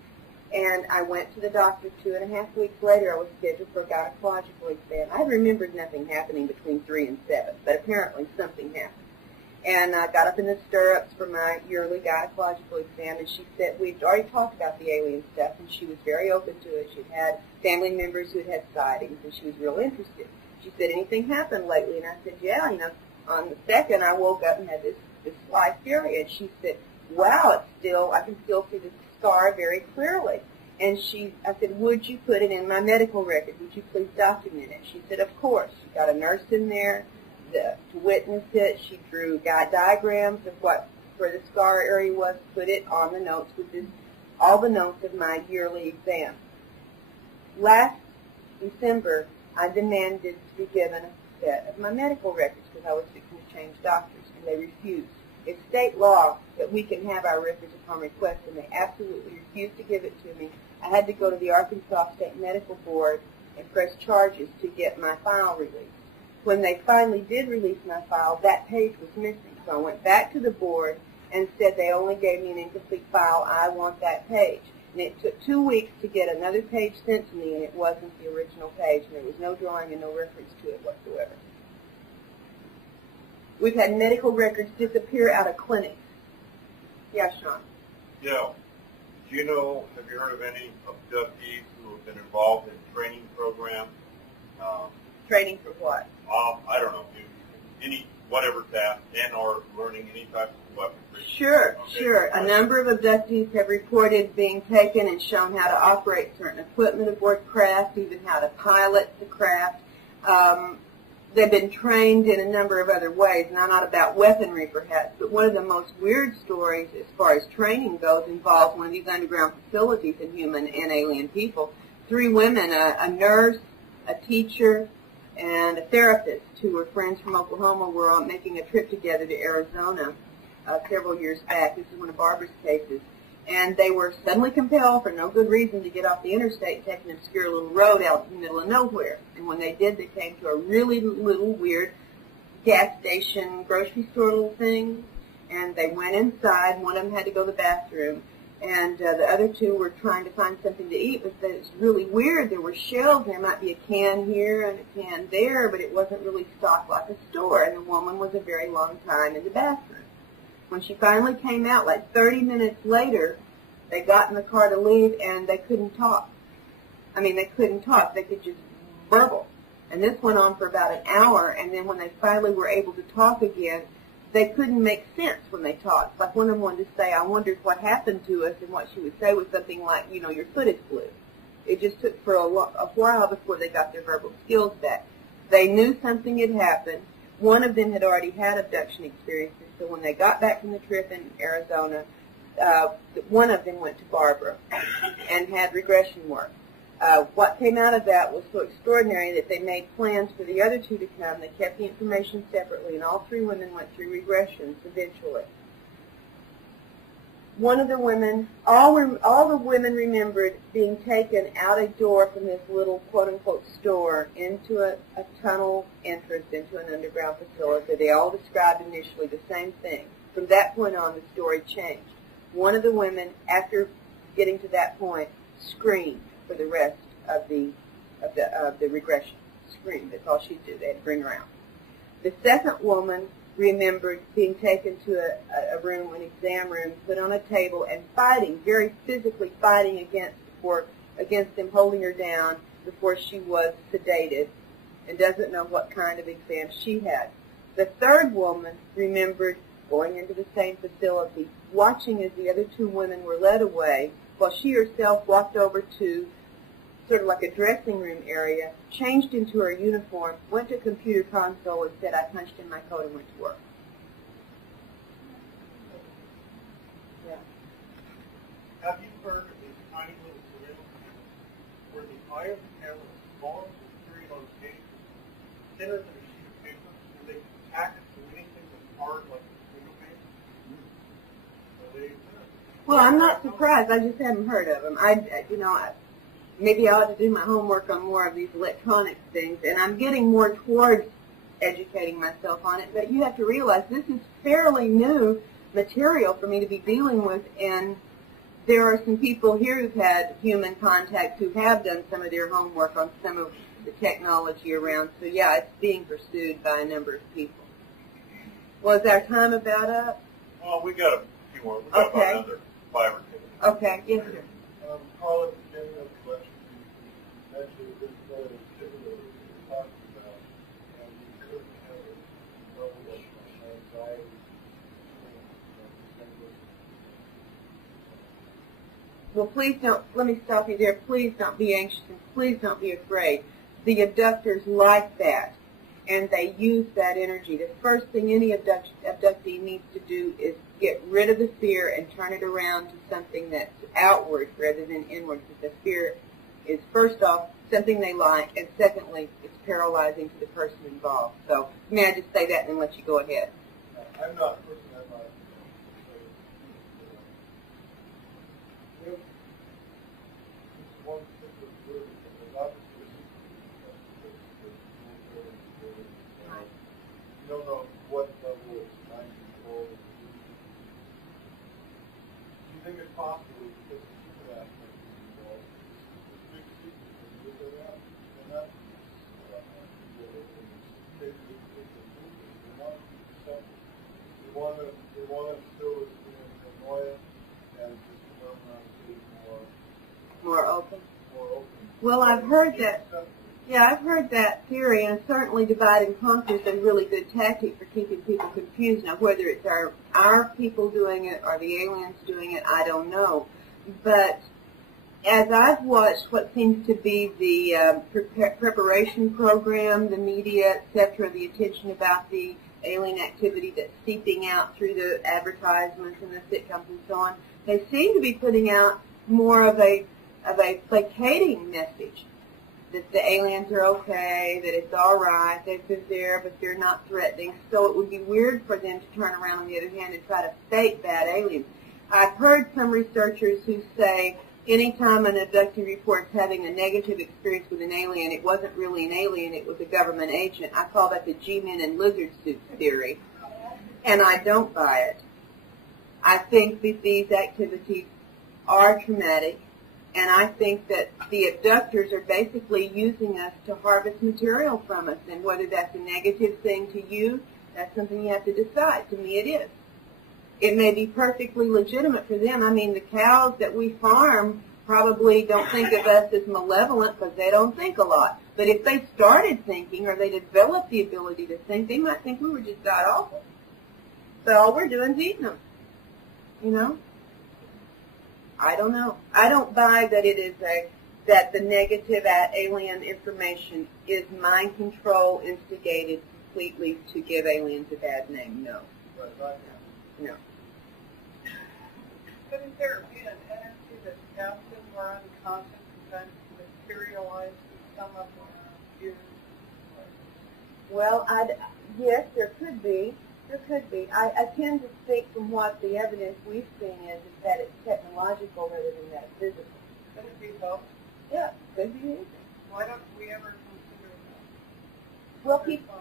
And I went to the doctor 2.5 weeks later. I was scheduled for a gynecological exam. I remembered nothing happening between 3 and 7, but apparently something happened. And I got up in the stirrups for my yearly gynecological exam, and she said, we'd already talked about the alien stuff, and she was very open to it. She'd had family members who had had sightings, and she was real interested. She said, anything happened lately? And I said, yeah, on the second I woke up and had this slight period. And she said, wow, I can still see the scar very clearly. And I said, would you put it in my medical record? Would you please document it? She said, of course. She got a nurse in there to witness it. She drew diagrams of where the scar area was, put it on the notes with all the notes of my yearly exam. Last December, I demanded to be given a set of my medical records because I was fixing to change doctors, and they refused. It's state law that we can have our records upon request, and they absolutely refused to give it to me. I had to go to the Arkansas State Medical Board and press charges to get my file released. When they finally did release my file, that page was missing. So I went back to the board and said they only gave me an incomplete file. I want that page. And it took 2 weeks to get another page sent to me, and it wasn't the original page, and there was no drawing and no reference to it whatsoever. We've had medical records disappear out of clinics. Yeah, Sean. Yeah. Do you know, have you heard of any abductees who have been involved in training programs? Training for what? I don't know. Any, whatever task, and or learning any type of weaponry. Sure, Okay. sure. A number of abductees have reported being taken and shown how to operate certain equipment aboard craft, even how to pilot the craft. They've been trained in a number of other ways, now not about weaponry perhaps, but one of the most weird stories as far as training goes involves one of these underground facilities in human and alien people. 3 women, a nurse, a teacher, and a therapist who were friends from Oklahoma were making a trip together to Arizona several years back. This is one of Barbara's cases. And they were suddenly compelled for no good reason to get off the interstate and take an obscure little road out in the middle of nowhere. And when they did, they came to a really little weird gas station, grocery store little thing. And they went inside. One of them had to go to the bathroom. And the other 2 were trying to find something to eat, but it was really weird. There were shelves. There might be a can here and a can there, but it wasn't really stocked like a store. And the woman was a very long time in the bathroom. When she finally came out, like 30 minutes later, they got in the car to leave, and they couldn't talk. I mean, they couldn't talk. They could just burble. And this went on for about an hour, and then when they finally were able to talk again, they couldn't make sense when they talked. Like one of them wanted to say, I wondered what happened to us, and what she would say was something like, your foot is blue. It just took for a while before they got their verbal skills back. They knew something had happened. One of them had already had abduction experiences, so when they got back from the trip in Arizona, one of them went to Barbara and had regression work. What came out of that was so extraordinary that they made plans for the other 2 to come. They kept the information separately, and all 3 women went through regressions eventually. One of the women, all the women remembered being taken out a door from this little quote-unquote store into a tunnel entrance into an underground facility. They all described initially the same thing. From that point on, the story changed. One of the women, after getting to that point, screamed for the rest of the regression. Screamed. That's all she'd do. They had to bring her out. The second woman remembered being taken to a room, an exam room, put on a table, and fighting, very physically fighting against them, holding her down before she was sedated, and doesn't know what kind of exam she had. The third woman remembered going into the same facility, watching as the other 2 women were led away, while she herself walked over to sort of like a dressing room area, changed into her uniform, went to a computer console and said, I punched in my code and went to work. Yeah. Have you heard of these tiny little surveillance cameras where the eye of the camera is smaller than the period on the page, thinner than a sheet of paper, and they can tack it to anything that's hard like a single page? So they exist. Well, I'm not surprised. I just haven't heard of them. Maybe I ought to do my homework on more of these electronic things, and I'm getting more towards educating myself on it. But you have to realize this is fairly new material for me to be dealing with, and there are some people here who've had human contacts who have done some of their homework on some of the technology around. So, yeah, it's being pursued by a number of people. Was our time about up? Well, we got a few more. We got Okay. about another 5 or 10 minutes. Okay, yes, sir. Karla, at the beginning of the lecture, you mentioned this activity that we were talking about, and you couldn't have a level of anxiety. Well, please don't, let me stop you there. Please don't be anxious and please don't be afraid. The abductors like that, and they use that energy. The first thing any abductee needs to do is get rid of the fear and turn it around to something that's outward rather than inward, because the fear is, first off, something they like, and secondly, it's paralyzing to the person involved. So may I just say that and then let you go ahead? I'm not a person that might. If it's one particular word, there's obviously you don't know what level of mind control. Do you think it's possible because the human aspect is involved? It's big secret when you look at that, and that's they want to still annoy it and just learn how to be More open? more open. Well, I've heard that. Yeah, I've heard that theory, and certainly divide and conquer is a really good tactic for keeping people confused. Now, whether it's our people doing it or the aliens doing it, I don't know. But as I've watched what seems to be the preparation program, the media, etc., the attention about the alien activity that's seeping out through the advertisements and the sitcoms and so on, they seem to be putting out more of a placating message. That the aliens are okay, that it's all right, that they're there, but they're not threatening. So it would be weird for them to turn around on the other hand and try to fake bad aliens. I've heard some researchers who say anytime an abductee reports having a negative experience with an alien, it wasn't really an alien, it was a government agent. I call that the G-men in lizard suits theory. And I don't buy it. I think that these activities are traumatic. And I think that the abductors are basically using us to harvest material from us. And whether that's a negative thing to you, that's something you have to decide. To me, it is. It may be perfectly legitimate for them. I mean, the cows that we farm probably don't think of us as malevolent because they don't think a lot. But if they started thinking or they developed the ability to think, they might think we were just god-awful. So all we're doing is eating them. You know? I don't know. I don't buy that it is that the negative alien information is mind control instigated completely to give aliens a bad name. No. No. Couldn't there be an energy that's captive or unconscious and then materialized in some of the views? Well, yes, there could be. There could be. I tend to think from what the evidence we've seen is that it's technological rather than metaphysical. Could it be both? Yeah, could be anything. Why don't we ever consider that? Well, people.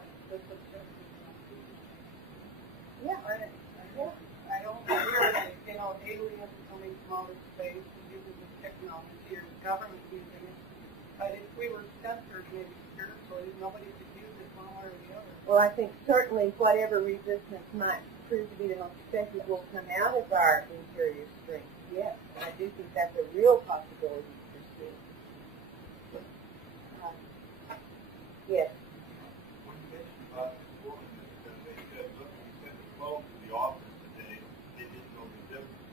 Yeah. I don't hear that, aliens coming from outer space and using this technology or the government using it. But if we were censored maybe spiritually, nobody could use it one way or the other. Well, I think certainly whatever resistance might prove to be the most effective will come out of our interior strength. Yes, and I do think that's a real possibility to pursue. Yes. When you mentioned about this woman that they said, look, we sent the phone to the office today, they didn't know the difference.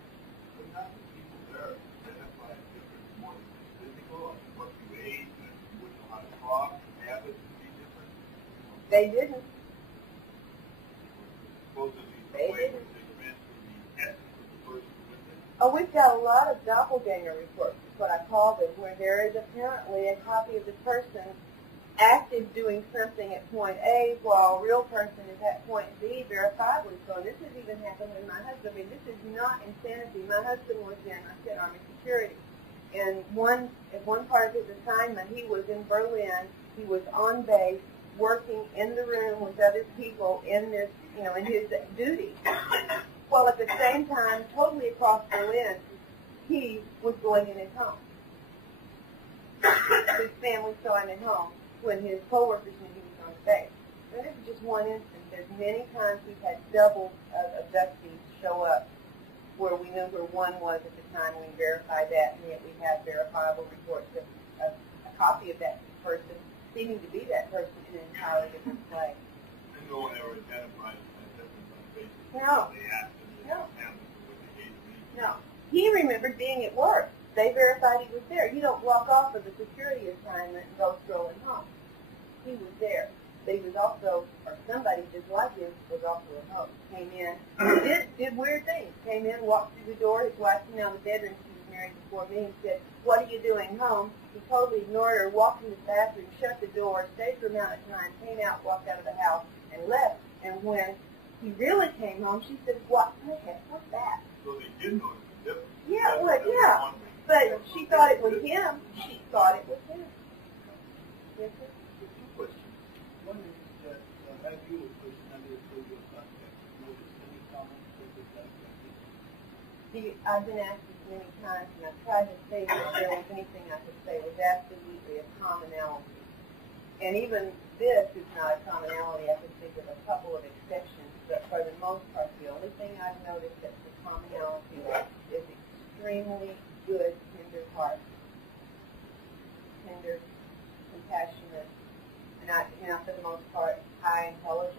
But not the people there identify a difference more than just physical, and what you ate, and you wouldn't know how to talk, habits would be different. They didn't. Supposedly, They the way didn't. which they meant to the essence of the person with it. Oh, we've got a lot of doppelganger reports, is what I call them, where there is apparently a copy of the person active doing something at point A while a real person is at point B verifiably. So this has even happened with my husband. I mean, this is not insanity. My husband was in, I said, Army security. And at one part of his assignment, he was in Berlin. He was on base, working in the room with other people in this, in his duty. While at the same time, totally across Berlin, he was going in his home. His family saw him at home when his co-workers knew he was on base. And this is just one instance. There's many times we've had double abductees show up where we knew where one was at the time we verified that, and yet we have verifiable reports of a copy of that person seeming to be that person in an entirely different place. And no one ever identified as different on the basis No. they asked him to handle what they gave me. No. He remembered being at work. They verified he was there. You don't walk off of a security assignment and go strolling home. He was there. But he was also, or somebody just like him, was also a host. Came in, did weird things. Came in, walked through the door. His wife came out of the bedroom. She was married before me and said, "What are you doing home?" He totally ignored her, walked in the bathroom, shut the door, stayed for a amount of time, came out, walked out of the house, and left. And when he really came home, she said, "What the heck was that?" So they did notice the difference. Yeah, well, yeah. But she thought it was him. She thought it was him. Yes, sir? Two questions. One is that have you, a person under the social contact, noticed any comments that was unexpected? I've been asked this many times, and I've tried to say that if there was anything I could say was absolutely a commonality. And even this is not a commonality. I can think of a couple of exceptions, but for the most part, the only thing I've noticed that's a commonality is extremely good, tender heart, tender, compassionate, and for the most part, high intelligence,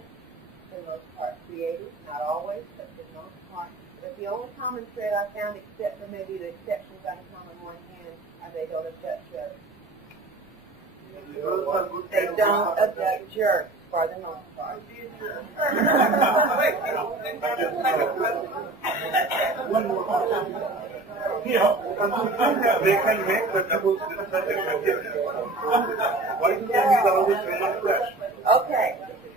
for the most part, creative, not always, but for the most part. But the only common thread I found, except for maybe the exceptions I can count on one hand, are they don't abduct jerks. They don't abduct jerks, for the most part. One more question. They can make the double system. Why do they need all this in one flesh? Okay.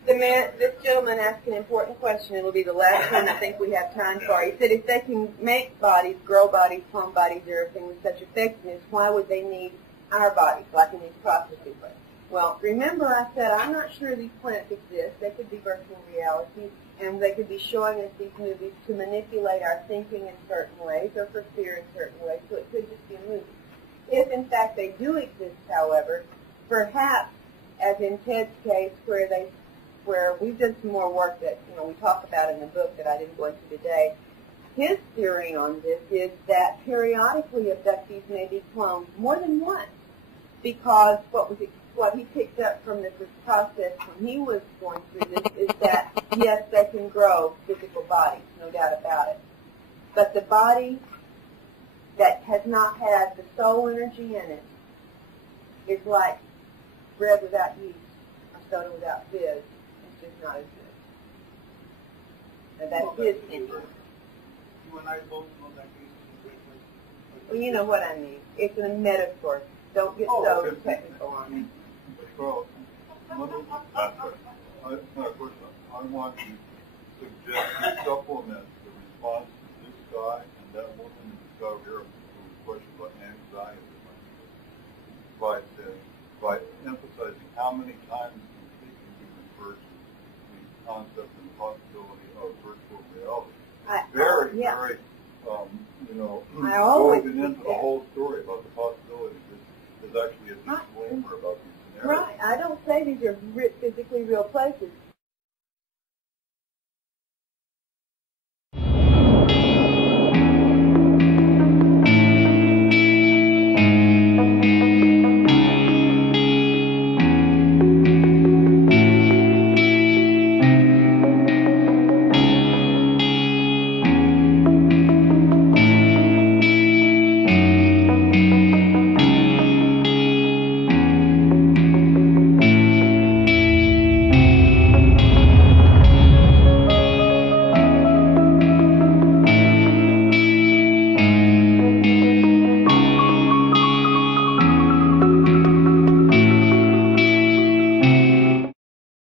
This gentleman asked an important question. It'll be the last one I think we have time for. He said if they can make bodies, grow bodies, clone bodies, everything with such effectiveness, why would they need our bodies, like in these processes? Well, remember I said I'm not sure these plants exist. They could be virtual reality, and they could be showing us these movies to manipulate our thinking in certain ways or for fear in certain ways, so it could just be a movie. If, in fact, they do exist, however, perhaps, as in Ted's case, where we've done some more work that we talk about in the book that I didn't go into today, his theory on this is that periodically abductees may be cloned more than once, because what he picked up from this process when he was going through this is that, yes, they can grow physical bodies, no doubt about it. But the body that has not had the soul energy in it is like bread without yeast or soda without fizz. It's just not as good. And that's his thinking. You and I both know that case. Well, you know what I mean. It's a metaphor. Don't get so technical on it. Well, that's not a question. I want to suggest you supplement the response to this guy and that woman in this guy here who was questioned about anxiety by emphasizing how many times can we refer to the concept and possibility of virtual reality. Very, woven into the whole story about the possibility. There's actually a disclaimer about these scenarios. Right. I don't say these are physically real places.